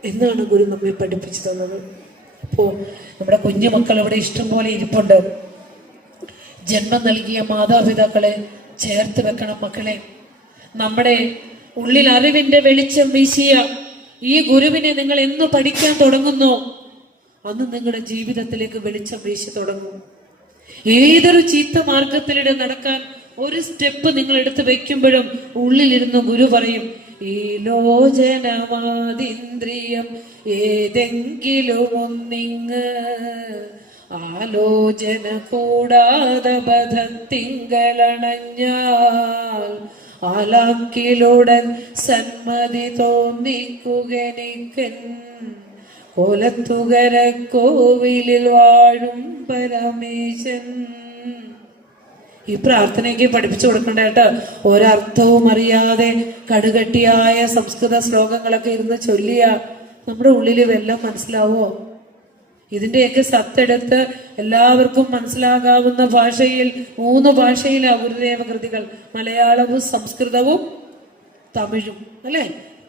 എന്നാണ് ഗുരു നമ്മെ പഠിപ്പിച്ചു തന്നത്. അപ്പോ നമ്മുടെ കുഞ്ഞു മക്കൾ ഇവിടെ ഇഷ്ടം പോലെ ഇരിപ്പുണ്ട്. ജന്മം നൽകിയ മാതാപിതാക്കളെ ചേർത്ത് വെക്കണം മക്കളെ. നമ്മുടെ ഉള്ളിൽ അറിവിന്റെ വെളിച്ചം വീശിയ ഈ ഗുരുവിനെ നിങ്ങൾ എന്ന് പഠിക്കാൻ തുടങ്ങുന്നോ അന്ന് നിങ്ങളുടെ ജീവിതത്തിലേക്ക് വെളിച്ചം വീശി തുടങ്ങും. ഏതൊരു ചീത്ത മാർഗത്തിലൂടെ നടക്കാൻ ഒരു സ്റ്റെപ്പ് നിങ്ങൾ എടുത്ത് വെക്കുമ്പോഴും ഉള്ളിലിരുന്ന് ഗുരു പറയും, ഈ ലോചനമാതിന്ദ്രിയം ഏതെങ്കിലും ഒന്നിങ്ങ് ആലോചന കൂടാതെ ബധത്തിങ്കളണഞ്ഞാൽ ആലാക്കിലുടൻ സന്മതി തോന്നിക്കുകനിക്കൻ കോലത്തുകര കോവിലിൽ വാഴും പരമേശൻ. ഈ പ്രാർത്ഥനയ്ക്ക് പഠിപ്പിച്ചു കൊടുക്കണ്ട കേട്ടോ. ഒരർത്ഥവും അറിയാതെ കടുകട്ടിയായ സംസ്കൃത ശ്ലോകങ്ങളൊക്കെ ഇരുന്ന് ചൊല്ലിയ നമ്മുടെ ഉള്ളിൽ വല്ലതും മനസ്സിലാവോ? ഇതിന്റെയൊക്കെ സത്തെടുത്ത് എല്ലാവർക്കും മനസ്സിലാകാവുന്ന ഭാഷയിൽ 3 ഭാഷയിലാണ് ഗുരുദേവ കൃതികൾ. മലയാളവും സംസ്കൃതവും തമിഴും അല്ലെ.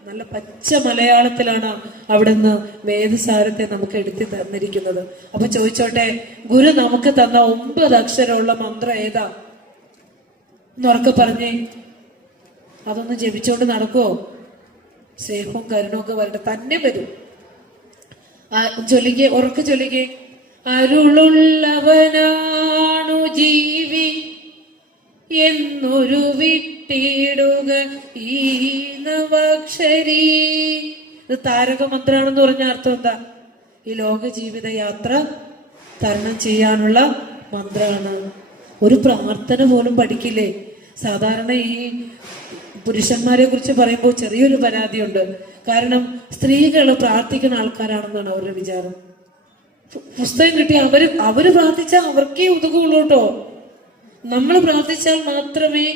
നല്ല പച്ച മലയാളത്തിലാണ് അവിടുന്ന് വേദസാരത്തെ നമുക്ക് എടുത്തു തന്നിരിക്കുന്നത്. അപ്പൊ ചോദിച്ചോട്ടെ, ഗുരു നമുക്ക് തന്ന 9 അക്ഷരമുള്ള മന്ത്രം ഏതാ എന്നുറക്കെ പറഞ്ഞേ. അതൊന്ന് ജപിച്ചോണ്ട് നടക്കുവോ? സ്നേഹവും കരുണവും ഒക്കെ വരട്ടെ, തന്നെ വരും. ചൊല്ലിക്കെ, ഉറക്കെ ചൊല്ലിക്കെ. അരുളുള്ളവനാണു ജീവി എന്നൊരു വിട്ടിടുക ഈ നവാക്ഷരി. ഇത് താരക മന്ത്രാണെന്ന് പറഞ്ഞ അർത്ഥം എന്താ? ഈ ലോക ജീവിത യാത്ര തരണം ചെയ്യാനുള്ള മന്ത്രമാണ്. ഒരു പ്രാർത്ഥന പോലും പഠിക്കില്ലേ? സാധാരണ ഈ പുരുഷന്മാരെ കുറിച്ച് പറയുമ്പോൾ ചെറിയൊരു പരാതിയുണ്ട്. കാരണം സ്ത്രീകൾ പ്രാർത്ഥിക്കുന്ന ആൾക്കാരാണെന്നാണ് അവരുടെ വിചാരം. പുസ്തകം കിട്ടി അവര് പ്രാർത്ഥിച്ചാൽ അവർക്കേ ഉതകുള്ളൂ കേട്ടോ. നമ്മൾ പ്രാർത്ഥിച്ചാൽ മാത്രമേ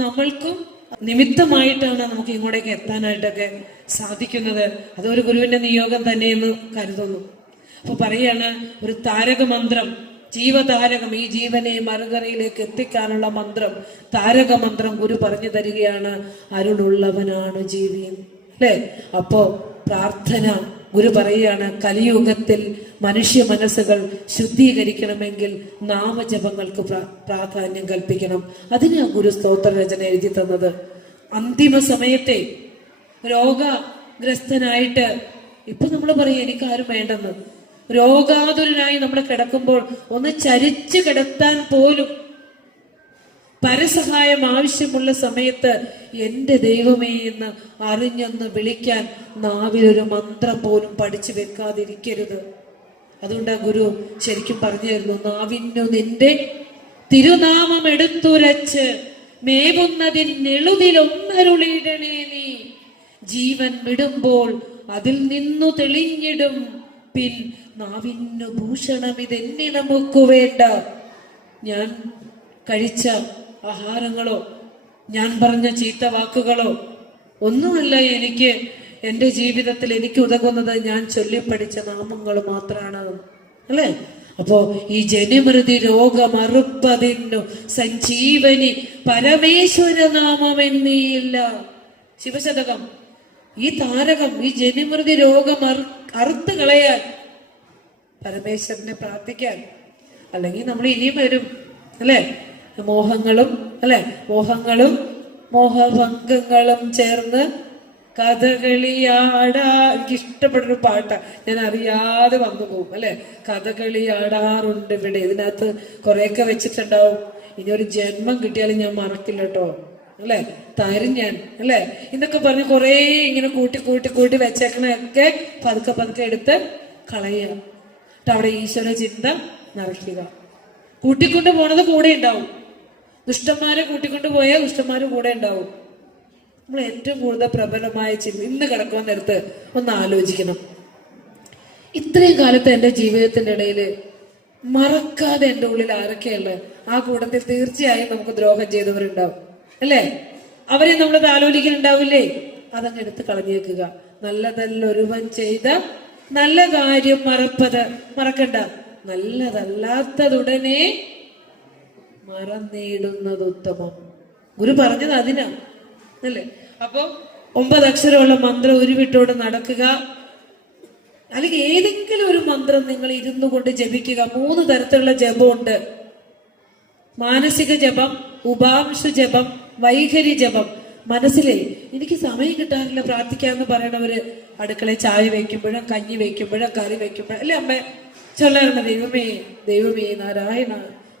നമ്മൾക്കും നിമിത്തമായിട്ടാണ് നമുക്ക് ഇങ്ങോട്ടേക്ക് എത്താനായിട്ടൊക്കെ സാധിക്കുന്നത്. അതൊരു ഗുരുവിന്റെ നിയോഗം തന്നെയെന്ന് കരുതുന്നു. അപ്പൊ പറയാണ്, ഒരു താരക മന്ത്രം, ജീവതാരകം, ഈ ജീവനെ മറുകരയിലേക്ക് എത്തിക്കാനുള്ള മന്ത്രം, താരക മന്ത്രം ഗുരു പറഞ്ഞു തരികയാണ്. അരുളുള്ളവനാണ് ജീവി അല്ലെ. അപ്പോ പ്രാർത്ഥന ഗുരു പറയുകയാണ്, കലിയുഗത്തിൽ മനുഷ്യ മനസ്സുകൾ ശുദ്ധീകരിക്കണമെങ്കിൽ നാമജപങ്ങൾക്ക് പ്രാധാന്യം കൽപ്പിക്കണം. അതിനാണ് ഗുരു സ്തോത്രരചന എഴുതി തന്നത്. അന്തിമ സമയത്തെ രോഗഗ്രസ്തനായിട്ട് ഇപ്പൊ നമ്മൾ പറയും എനിക്കാരും വേണ്ടെന്ന്. രോഗാതുരനായി നമ്മൾ കിടക്കുമ്പോൾ ഒന്ന് ചരിച്ചു കിടത്താൻ പോലും പരസഹായം ആവശ്യമുള്ള സമയത്ത് എന്റെ ദൈവമേ എന്ന് അറിഞ്ഞൊന്ന് വിളിക്കാൻ നാവിലൊരു മന്ത്രം പോലും പഠിച്ചു വെക്കാതിരിക്കരുത്. അതുകൊണ്ടാ ഗുരു ശരിക്കും പറഞ്ഞു തരുന്നു, നാവിന്നു നിന്റെ തിരുനാമം എടുത്തുരച്ച് മേവുന്നതിനെളുതിലൊന്നരുളിയിടണേ നീ. ജീവൻ വിടുമ്പോൾ അതിൽ നിന്നു തെളിഞ്ഞിടും പിൻ നാവിന്നു ഭൂഷണം ഇതെന്നെ നമുക്ക് വേണ്ട. ഞാൻ കഴിച്ച ആഹാരങ്ങളോ ഞാൻ പറഞ്ഞ ചീത്ത വാക്കുകളോ ഒന്നുമല്ല എനിക്ക് എൻ്റെ ജീവിതത്തിൽ എനിക്ക് ഉതകുന്നത് ഞാൻ ചൊല്ലിപ്പഠിച്ച നാമങ്ങൾ മാത്രമാണ് അല്ലേ. അപ്പോ ഈ ജനിമൃതി രോഗമറുപ്പതിന്നു സഞ്ജീവനി പരമേശ്വര നാമമെന്നീയില്ല. ശിവശതകം, ഈ താരകം, ഈ ജനിമൃതി രോഗം അറുത്ത് കളയാൻ പരമേശ്വരനെ പ്രാർത്ഥിക്കാൻ. അല്ലെങ്കിൽ നമ്മൾ ഇനിയും വരും അല്ലെ, മോഹങ്ങളും അല്ലെ, മോഹങ്ങളും മോഹഭംഗങ്ങളും ചേർന്ന് കഥകളിയാടാ. എനിക്ക് ഇഷ്ടപ്പെട്ടൊരു പാട്ടാ, ഞാൻ അറിയാതെ വന്നു പോകും അല്ലെ. കഥകളിയാടാറുണ്ട് ഇവിടെ, ഇതിനകത്ത് കുറെയൊക്കെ വെച്ചിട്ടുണ്ടാവും. ഇനി ഒരു ജന്മം കിട്ടിയാലും ഞാൻ മറക്കില്ല കേട്ടോ അല്ലെ, തരും ഞാൻ അല്ലെ. ഇതൊക്കെ പറഞ്ഞ് കുറെ ഇങ്ങനെ കൂട്ടി കൂട്ടി കൂട്ടി വെച്ചേക്കണൊക്കെ പതുക്കെ പതുക്കെ എടുത്ത് കളയുക. അവിടെ ഈശ്വര ചിന്ത നിറയ്ക്കുക. കൂട്ടിക്കൊണ്ട് പോണത് കൂടെ ഉണ്ടാവും. ദുഷ്ടന്മാരെ കൂട്ടിക്കൊണ്ട് പോയാൽ ദുഷ്ടന്മാര് കൂടെ ഉണ്ടാവും. നമ്മൾ ഏറ്റവും കൂടുതൽ പ്രബലമായ ചിന്ത ഇന്ന് കിടക്കാൻ നേരത്ത് ഒന്ന് ആലോചിക്കണം. ഇത്രയും കാലത്ത് എൻ്റെ ജീവിതത്തിന്റെ ഇടയിൽ മറക്കാതെ എൻ്റെ ഉള്ളിൽ ആരൊക്കെയുള്ളത്, ആ കൂട്ടത്തിൽ തീർച്ചയായും നമുക്ക് ദ്രോഹം ചെയ്തവരുണ്ടാവും അല്ലേ? അവരെ നമ്മളത് ആലോചിക്കുന്നുണ്ടാവില്ലേ? അതങ്ങ് എടുത്ത് കളഞ്ഞേക്കുക. നല്ലതല്ലൊരുവൻ ചെയ്ത നല്ല കാര്യം മറക്കണ്ട, നല്ലതല്ലാത്തതുടനെ മറന്നിടുന്നത് ഉത്തമം. ഗുരു പറഞ്ഞത് അതിനാ അല്ലേ? അപ്പൊ 9 അക്ഷരമുള്ള മന്ത്രം ഉരുവിട്ടോട് നടക്കുക, അല്ലെങ്കിൽ ഏതെങ്കിലും ഒരു മന്ത്രം നിങ്ങൾ ഇരുന്നു കൊണ്ട് ജപിക്കുക. 3 തരത്തിലുള്ള ജപമുണ്ട്: മാനസിക ജപം, ഉപാംശു ജപം, വൈഖരി ജപം. മനസ്സിലെ എനിക്ക് സമയം കിട്ടാറില്ല പ്രാർത്ഥിക്കാന്ന് പറയണവര് അടുക്കളയിൽ ചായ വെക്കുമ്പോഴും കഞ്ഞി വെക്കുമ്പോഴും കറി വെക്കുമ്പോഴും അല്ലേ അമ്മ ചൊല്ലാറുണ്ട്, ദൈവമേ ദൈവമേ നാരായണ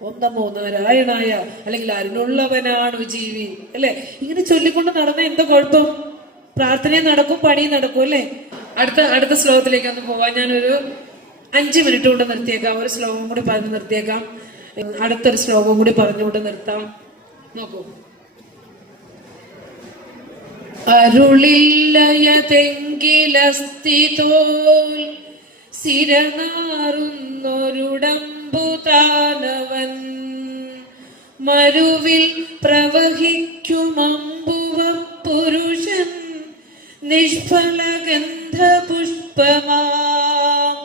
ഓം നമോ നാരായണായ, അല്ലെങ്കിൽ അരുളുള്ളവനാണ് ജീവി അല്ലെ? ഇങ്ങനെ ചൊല്ലിക്കൊണ്ട് നടന്ന എന്താ കുഴപ്പം? പ്രാർത്ഥനയും നടക്കും, പണിയും നടക്കും അല്ലേ? അടുത്ത ശ്ലോകത്തിലേക്ക് ഒന്ന് പോവാൻ ഞാനൊരു 5 മിനിറ്റ് കൊണ്ട് നിർത്തിയേക്കാം. ഒരു ശ്ലോകം കൂടി പറഞ്ഞ് നിർത്തിയേക്കാം. അടുത്തൊരു ശ്ലോകം കൂടി പറഞ്ഞുകൊണ്ട് നിർത്താം. നോക്കൂ. അരുളില്ലയതെങ്കിലസ്തിതോൽ സിരനാറുന്നൊരുടമ്പുതാനവൻ മരുവിൽ പ്രവഹിക്കുമമ്പുവ പുരുഷൻ നിഷ്ഫലഗന്ധ പുഷ്പമാം.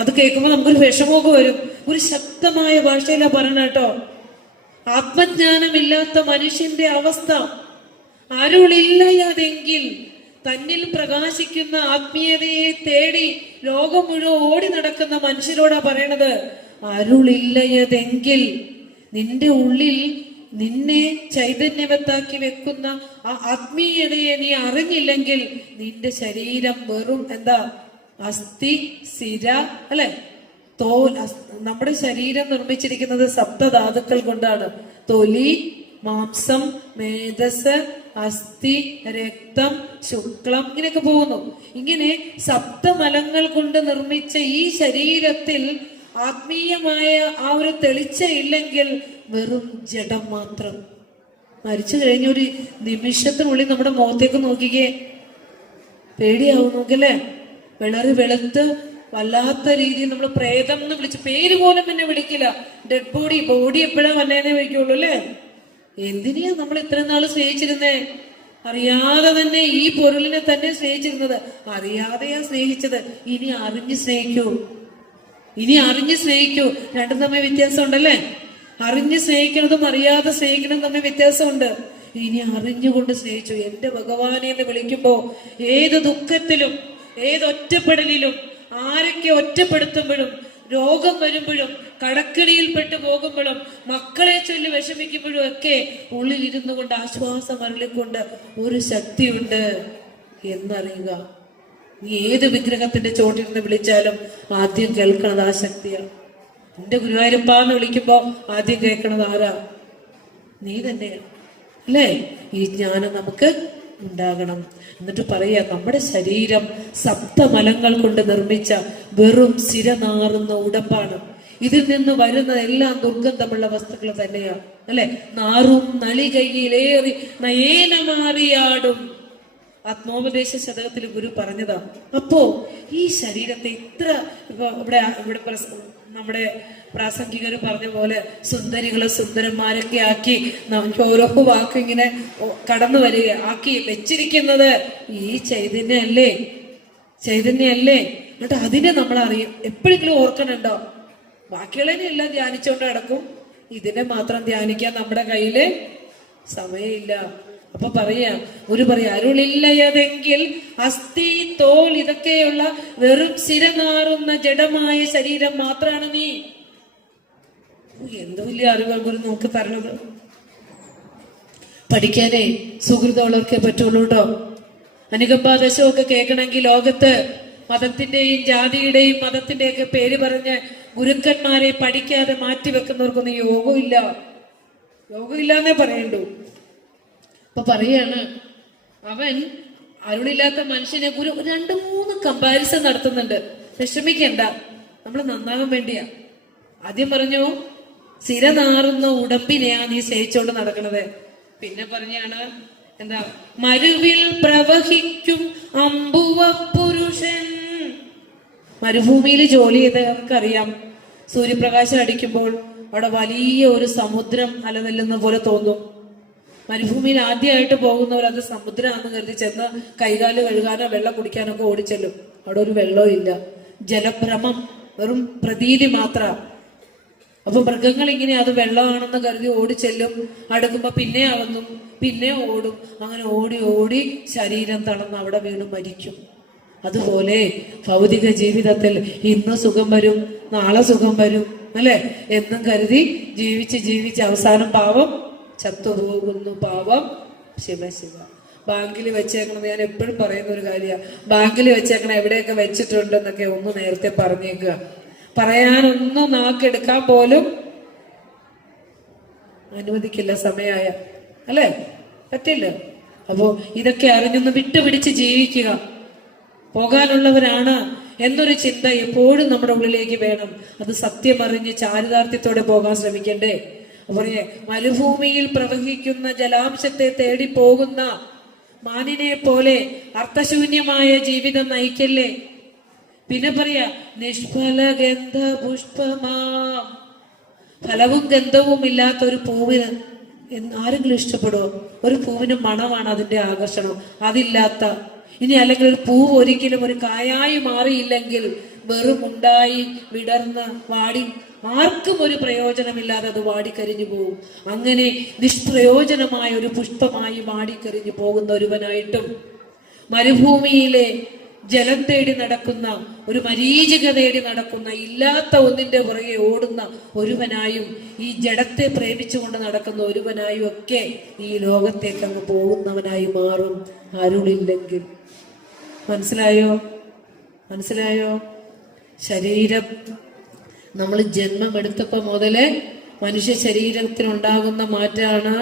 അത് കേൾക്കുമ്പോ നമുക്കൊരു വിഷമമൊക്കെ വരും. ഒരു ശക്തമായ ഭാഷയിലാ പറഞ്ഞ കേട്ടോ. ആത്മജ്ഞാനമില്ലാത്ത മനുഷ്യന്റെ അവസ്ഥ. അരുളില്ലയതെങ്കിൽ, തന്നിൽ പ്രകാശിക്കുന്ന ആത്മീയതയെ തേടി ലോകം മുഴുവൻ ഓടി നടക്കുന്ന മനുഷ്യരോടാ പറയണത്. അരുളില്ലയതെങ്കിൽ, നിന്റെ ഉള്ളിൽ നിന്നെ ചൈതന്യവത്താക്കി വെക്കുന്ന ആ ആത്മീയതയെ നീ അറിഞ്ഞില്ലെങ്കിൽ നിന്റെ ശരീരം വെറും എന്താ? അസ്ഥി, സിര അല്ലെ? തോൽ. നമ്മുടെ ശരീരം നിർമ്മിച്ചിരിക്കുന്നത് സപ്തധാതുക്കൾ കൊണ്ടാണ്. തൊലി, മാംസം, മേധസ്, അസ്ഥി, രക്തം, ശുക്ലം, ഇങ്ങനെയൊക്കെ പോകുന്നു. ഇങ്ങനെ സപ്തമലങ്ങൾ കൊണ്ട് നിർമ്മിച്ച ഈ ശരീരത്തിൽ ആത്മീയമായ ആ ഒരു തെളിച്ച ഇല്ലെങ്കിൽ വെറും ജഡം മാത്രം. മരിച്ചു കഴിഞ്ഞ ഒരു നിമിഷത്തിനുള്ളിൽ നമ്മുടെ മുഖത്തേക്ക് നോക്കിക്കേ, പേടിയാവും നോക്കല്ലേ? വിളറി വെളുത്ത് വല്ലാത്ത രീതിയിൽ നമ്മൾ പ്രേതം എന്ന് വിളിച്ച് പേര് പോലും എന്നെ വിളിക്കില്ല. ഡെഡ് ബോഡി എപ്പോഴാ വന്നേനെ വിളിക്കുള്ളൂ അല്ലേ? എന്തിനാ നമ്മൾ ഇത്രയും നാള് സ്നേഹിച്ചിരുന്നേ? അറിയാതെ തന്നെ ഈ പൊരുളിനെ തന്നെ സ്നേഹിച്ചിരുന്നത്. അറിയാതെയാ സ്നേഹിച്ചത്. ഇനി അറിഞ്ഞ് സ്നേഹിക്കൂ. രണ്ടും തമ്മിൽ വ്യത്യാസം ഉണ്ടല്ലേ? അറിഞ്ഞ് സ്നേഹിക്കുന്നതും അറിയാതെ സ്നേഹിക്കുന്നതും തമ്മിൽ വ്യത്യാസമുണ്ട്. ഇനി അറിഞ്ഞുകൊണ്ട് സ്നേഹിച്ചു. എന്റെ ഭഗവാനെ എന്ന് വിളിക്കുമ്പോ ഏത് ദുഃഖത്തിലും, ഏത് ഒറ്റപ്പെടലിലും, ആരൊക്കെ ഒറ്റപ്പെടുത്തുമ്പോഴും, രോഗം വരുമ്പോഴും, കടക്കിണിയിൽപ്പെട്ടു പോകുമ്പോഴും, മക്കളെ ചൊല്ലി വിഷമിക്കുമ്പോഴും ഒക്കെ ഉള്ളിലിരുന്നു കൊണ്ട് ആശ്വാസം അരുളിക്കൊണ്ട് ഒരു ശക്തിയുണ്ട് എന്നറിയുക. നീ ഏത് വിഗ്രഹത്തിന്റെ ചോട്ടിൽ വിളിച്ചാലും ആദ്യം കേൾക്കണത് ആ ശക്തിയാണ്. എന്റെ ഗുരുവായൂരപ്പാന്ന് വിളിക്കുമ്പോ ആദ്യം കേൾക്കണത് ആരാ? നീ തന്നെയാണ് അല്ലേ? ഈ ജ്ഞാനം നമുക്ക് ഉണ്ടാകണം. എന്നിട്ട് പറയാ, നമ്മുടെ ശരീരം സപ്തമലങ്ങൾ കൊണ്ട് നിർമ്മിച്ച വെറും സിരനാറുന്ന ഉടമ്പാണ്. ഇതിൽ നിന്ന് വരുന്ന എല്ലാം ദുർഗന്ധമുള്ള വസ്തുക്കൾ തന്നെയാ അല്ലെ? നാറും നളികയിലേറി നയേനമാറിയാടും. ആത്മോപദേശ ശതകത്തിൽ ഗുരു പറഞ്ഞതാ. അപ്പോ ഈ ശരീരത്തെ ഇത്ര ഇവിടെ നമ്മുടെ പ്രാസംഗികർ പറഞ്ഞ പോലെ സുന്ദരികളെ സുന്ദരന്മാരൊക്കെ ആക്കി നമുക്ക് ഓരോ വാക്കും ഇങ്ങനെ കടന്നു വരിക ആക്കി വെച്ചിരിക്കുന്നത് ഈ ചൈതന്യല്ലേ? എന്നിട്ട് അതിനെ നമ്മൾ അറിയും. എപ്പോഴെങ്കിലും ഓർക്കണുണ്ടോ? ബാക്കിയുള്ളതിനെ എല്ലാം ധ്യാനിച്ചോണ്ട് കിടക്കും, ഇതിനെ മാത്രം ധ്യാനിക്കാൻ നമ്മുടെ കയ്യില് സമയമില്ല. അപ്പൊ ഒരു അരുളില്ലയതെങ്കിൽ അസ്ഥി, തോൽ ഇതൊക്കെയുള്ള വെറും സിരനാറുന്ന ജഡമായ ശരീരം മാത്രാണ് നീ. എന്ത് വലിയ അറിവ് ഗുരു നമുക്ക് തരണത്. പഠിക്കാനേ സുഹൃതമുള്ളവർക്കേ പറ്റുള്ളൂ കേട്ടോ. അനുകമ്പാദശമൊക്കെ കേൾക്കണമെങ്കിൽ ലോകത്ത് മതത്തിന്റെയും ജാതിയുടെയും മതത്തിന്റെയൊക്കെ പേര് പറഞ്ഞ് ഗുരുക്കന്മാരെ പഠിക്കാതെ മാറ്റിവെക്കുന്നവർക്കൊന്നും യോഗമില്ലാന്നേ പറയണ്ടു. അപ്പൊ പറയാണ്, അവൻ അരുളില്ലാത്ത മനുഷ്യനെ ഗുരു 2-3 കമ്പാരിസൺ നടത്തുന്നുണ്ട്. വിഷമിക്കണ്ട, നമ്മൾ നന്നാകാൻ വേണ്ടിയാ. ആദ്യം പറഞ്ഞു സിരനാറുന്ന ഉടമ്പിനെയാ നീ സ്നേഹിച്ചോണ്ട് നടക്കണത്. പിന്നെ പറഞ്ഞാണ് എന്താ? മരുവിൽ പ്രവഹിക്കും അമ്പുവ പുരുഷൻ. മരുഭൂമിയിൽ ജോലി ചെയ്തവർക്കറിയാം, സൂര്യപ്രകാശം അടിക്കുമ്പോൾ അവിടെ വലിയ ഒരു സമുദ്രം അലനില്ലുന്ന പോലെ തോന്നും. മരുഭൂമിയിൽ ആദ്യമായിട്ട് പോകുന്നവർ അത് സമുദ്രമാണെന്ന് കരുതി ചെന്ന് കൈകാല് കഴുകാനോ വെള്ളം കുടിക്കാനോ ഒക്കെ ഓടിച്ചെല്ലും. അവിടെ ഒരു വെള്ളവും ഇല്ല, ജലഭ്രമം, വെറും പ്രതീതി മാത്രം. അപ്പൊ മൃഗങ്ങൾ ഇങ്ങനെ അത് വെള്ളമാണെന്ന് കരുതി ഓടിച്ചെല്ലും. അടുക്കുമ്പോ പിന്നെ അകന്നും, പിന്നെ ഓടും. അങ്ങനെ ഓടി ഓടി ശരീരം തളർന്ന് അവിടെ വീണ് മരിക്കും. അതുപോലെ ഭൗതിക ജീവിതത്തിൽ ഇന്ന് സുഖം വരും, നാളെ സുഖം വരും, അല്ലെ എന്നും കരുതി ജീവിച്ച് അവസാനം പാവം ചത്തുപോകുന്നു. പാവം ശിവ ശിവ. ബാങ്കിൽ വെച്ചേക്കണത് ഞാൻ എപ്പോഴും പറയുന്ന ഒരു കാര്യമാണ്. ബാങ്കിൽ വെച്ചേക്കണം എവിടെയൊക്കെ വെച്ചിട്ടുണ്ടെന്നൊക്കെ ഒന്ന് നേരത്തെ പറഞ്ഞേക്കുക. പറയാനൊന്നും നാക്കെടുക്കാൻ പോലും അനുവദിക്കില്ല സമയമായ, അല്ലേ? പറ്റില്ല. അപ്പോ ഇതൊക്കെ അറിഞ്ഞൊന്ന് വിട്ടുപിടിച്ച് ജീവിക്കുക. പോകാനുള്ളവരാണ് എന്നൊരു ചിന്ത എപ്പോഴും നമ്മുടെ ഉള്ളിലേക്ക് വേണം. അത് സത്യമറിഞ്ഞ് ചാരിതാർത്ഥ്യത്തോടെ പോകാൻ ശ്രമിക്കണ്ടേ? പറയേ, മരുഭൂമിയിൽ പ്രവഹിക്കുന്ന ജലാംശത്തെ തേടി പോകുന്ന മാനിനെ പോലെ അർത്ഥശൂന്യമായ ജീവിതം നയിക്കല്ലേ. പിന്നെ പറയാ, നിഷ്ഫല ഗന്ധ പുഷ്പമാം. ഫലവും ഗന്ധവും ഇല്ലാത്ത ഒരു പൂവിന് ആരെങ്കിലും ഇഷ്ടപ്പെടുമോ? ഒരു പൂവിന് മണമാണ് അതിന്റെ ആകർഷണം. അതില്ലാത്ത, ഇനി അല്ലെങ്കിൽ ഒരു പൂവ് ഒരിക്കലും ഒരു കായായി മാറിയില്ലെങ്കിൽ വെറും ഉണ്ടായി വിടർന്ന് വാടി ആർക്കും ഒരു പ്രയോജനമില്ലാതെ അത് വാടിക്കരിഞ്ഞു പോകും. അങ്ങനെ നിഷ്പ്രയോജനമായ ഒരു പുഷ്പമായി വാടിക്കരിഞ്ഞു പോകുന്ന ഒരുവനായിട്ടും, മരുഭൂമിയിലെ ജലം തേടി നടക്കുന്ന, ഒരു മരീചിക തേടി നടക്കുന്ന, ഇല്ലാത്ത ഒന്നിന്റെ പുറകെ ഓടുന്ന ഒരുവനായും, ഈ ജഡത്തെ പ്രേമിച്ചുകൊണ്ട് നടക്കുന്ന ഒരുവനായും ഒക്കെ ഈ ലോകത്തേക്ക് അങ്ങ് പോകുന്നവനായി മാറും അരുളില്ലെങ്കിൽ. മനസ്സിലായോ? ശരീരം നമ്മൾ ജന്മമെടുത്തപ്പോ മുതലേ മനുഷ്യ ശരീരത്തിനുണ്ടാകുന്ന മാറ്റമാണ്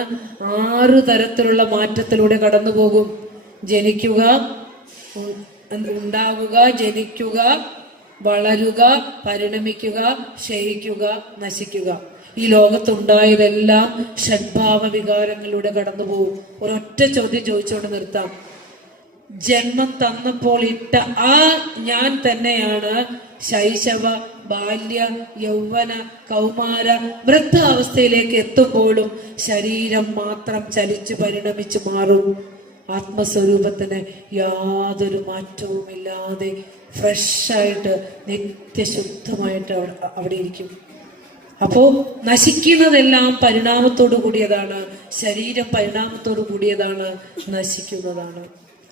6 തരത്തിലുള്ള മാറ്റത്തിലൂടെ കടന്നു പോകും. ഉണ്ടാവുക, ജനിക്കുക, വളരുക, പരിണമിക്കുക, ക്ഷയിക്കുക, നശിക്കുക. ഈ ലോകത്തുണ്ടായതെല്ലാം ഷഡ്ഭാവ വികാരങ്ങളിലൂടെ കടന്നു പോകും. ഒരൊറ്റ ചോദ്യം ചോദിച്ചുകൊണ്ട് നിർത്താം. ജന്മം തന്നപ്പോൾ ഇട്ട ആ ഞാൻ തന്നെയാണ് ശൈശവ, ബാല്യ, യൗവന, കൗമാര, വൃദ്ധാവസ്ഥയിലേക്ക് എത്തുമ്പോഴും ശരീരം മാത്രം ചലിച്ചു പരിണമിച്ചു മാറും. ആത്മസ്വരൂപത്തിന് യാതൊരു മാറ്റവും ഇല്ലാതെ ഫ്രഷായിട്ട് നിത്യശുദ്ധമായിട്ട് അവിടെ ഇരിക്കും. അപ്പോ നശിക്കുന്നതെല്ലാം പരിണാമത്തോടു കൂടിയതാണ്. ശരീരം പരിണാമത്തോടു കൂടിയതാണ്, നശിക്കുന്നതാണ്.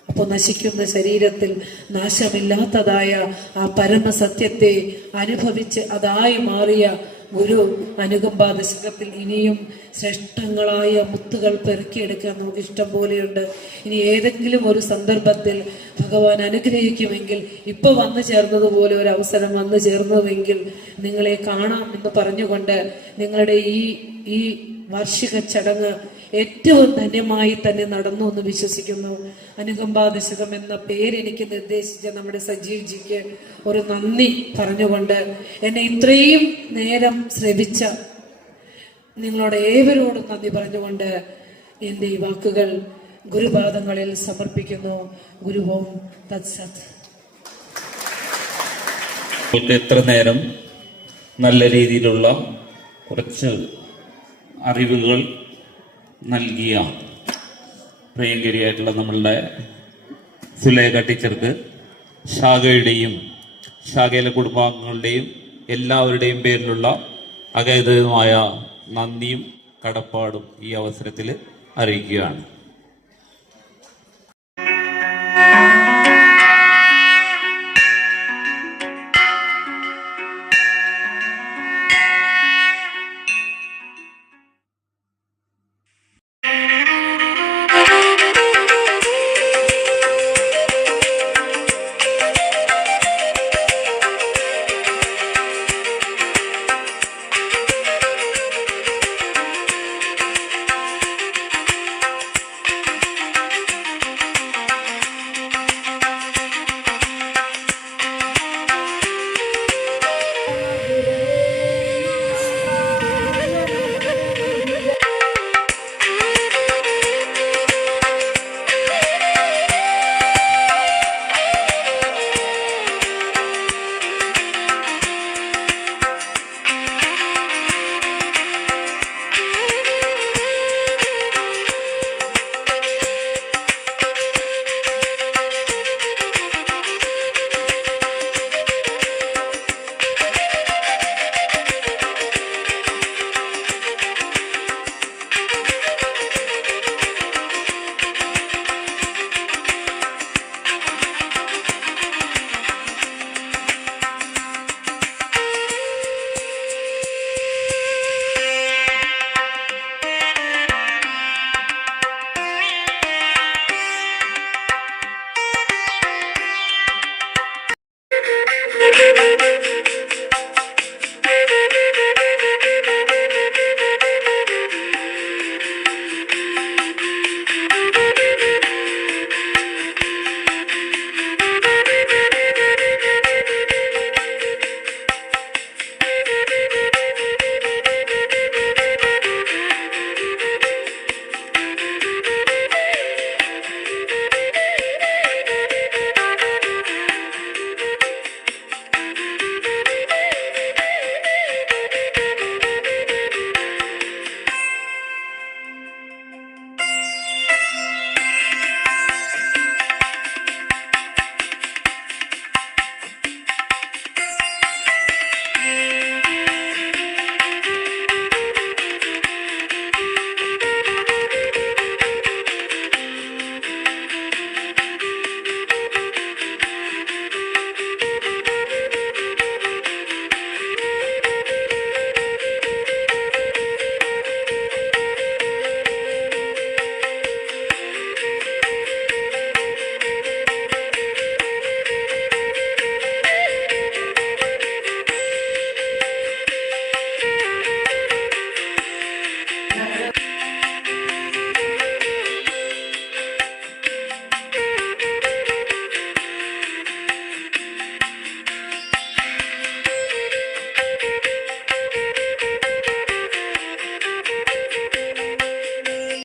അപ്പോൾ നശിക്കുന്ന ശരീരത്തിൽ നാശമില്ലാത്തതായ ആ പരമസത്യത്തെ അനുഭവിച്ച് അതായി മാറിയ ഗുരു അനുകമ്പാ ദശകത്തിൽ ഇനിയും ശ്രേഷ്ഠങ്ങളായ മുത്തുകൾ പെറുക്കിയെടുക്കാൻ നമുക്ക് ഇഷ്ടം പോലെയുണ്ട്. ഇനി ഏതെങ്കിലും ഒരു സന്ദർഭത്തിൽ ഭഗവാൻ അനുഗ്രഹിക്കുമെങ്കിൽ, ഇപ്പൊ വന്നു ചേർന്നതുപോലെ ഒരു അവസരം വന്നു ചേർന്നുവെങ്കിൽ നിങ്ങളെ കാണാം എന്ന് പറഞ്ഞുകൊണ്ട് നിങ്ങളുടെ ഈ വാർഷിക ചടങ്ങ് ഏറ്റവും ധന്യമായി തന്നെ നടന്നു എന്ന് വിശ്വസിക്കുന്നു. അനുകമ്പാ ദശകം എന്ന പേര് എനിക്ക് നിർദ്ദേശിച്ച നമ്മുടെ സജീവ് ജിക്ക് ഒരു നന്ദി പറഞ്ഞുകൊണ്ട്, എന്നെ ഇത്രയും നേരം ശ്രവിച്ച നിങ്ങളോട് ഏവരോടും നന്ദി പറഞ്ഞുകൊണ്ട് എൻ്റെ ഈ വാക്കുകൾ ഗുരുപാദങ്ങളിൽ സമർപ്പിക്കുന്നു. ഗുരുവോം തത്സത്. എത്ര നേരം നല്ല രീതിയിലുള്ള കുറച്ച് അറിവുകൾ നൽകിയ പ്രിയങ്കരിയായിട്ടുള്ള നമ്മളുടെ സുലേഖ ടീച്ചർക്ക് ശാഖയുടെയും ശാഖയിലെ കുടുംബാംഗങ്ങളുടെയും എല്ലാവരുടെയും പേരിലുള്ള അഗൈതമായ നന്ദിയും കടപ്പാടും ഈ അവസരത്തിൽ അറിയിക്കുകയാണ്.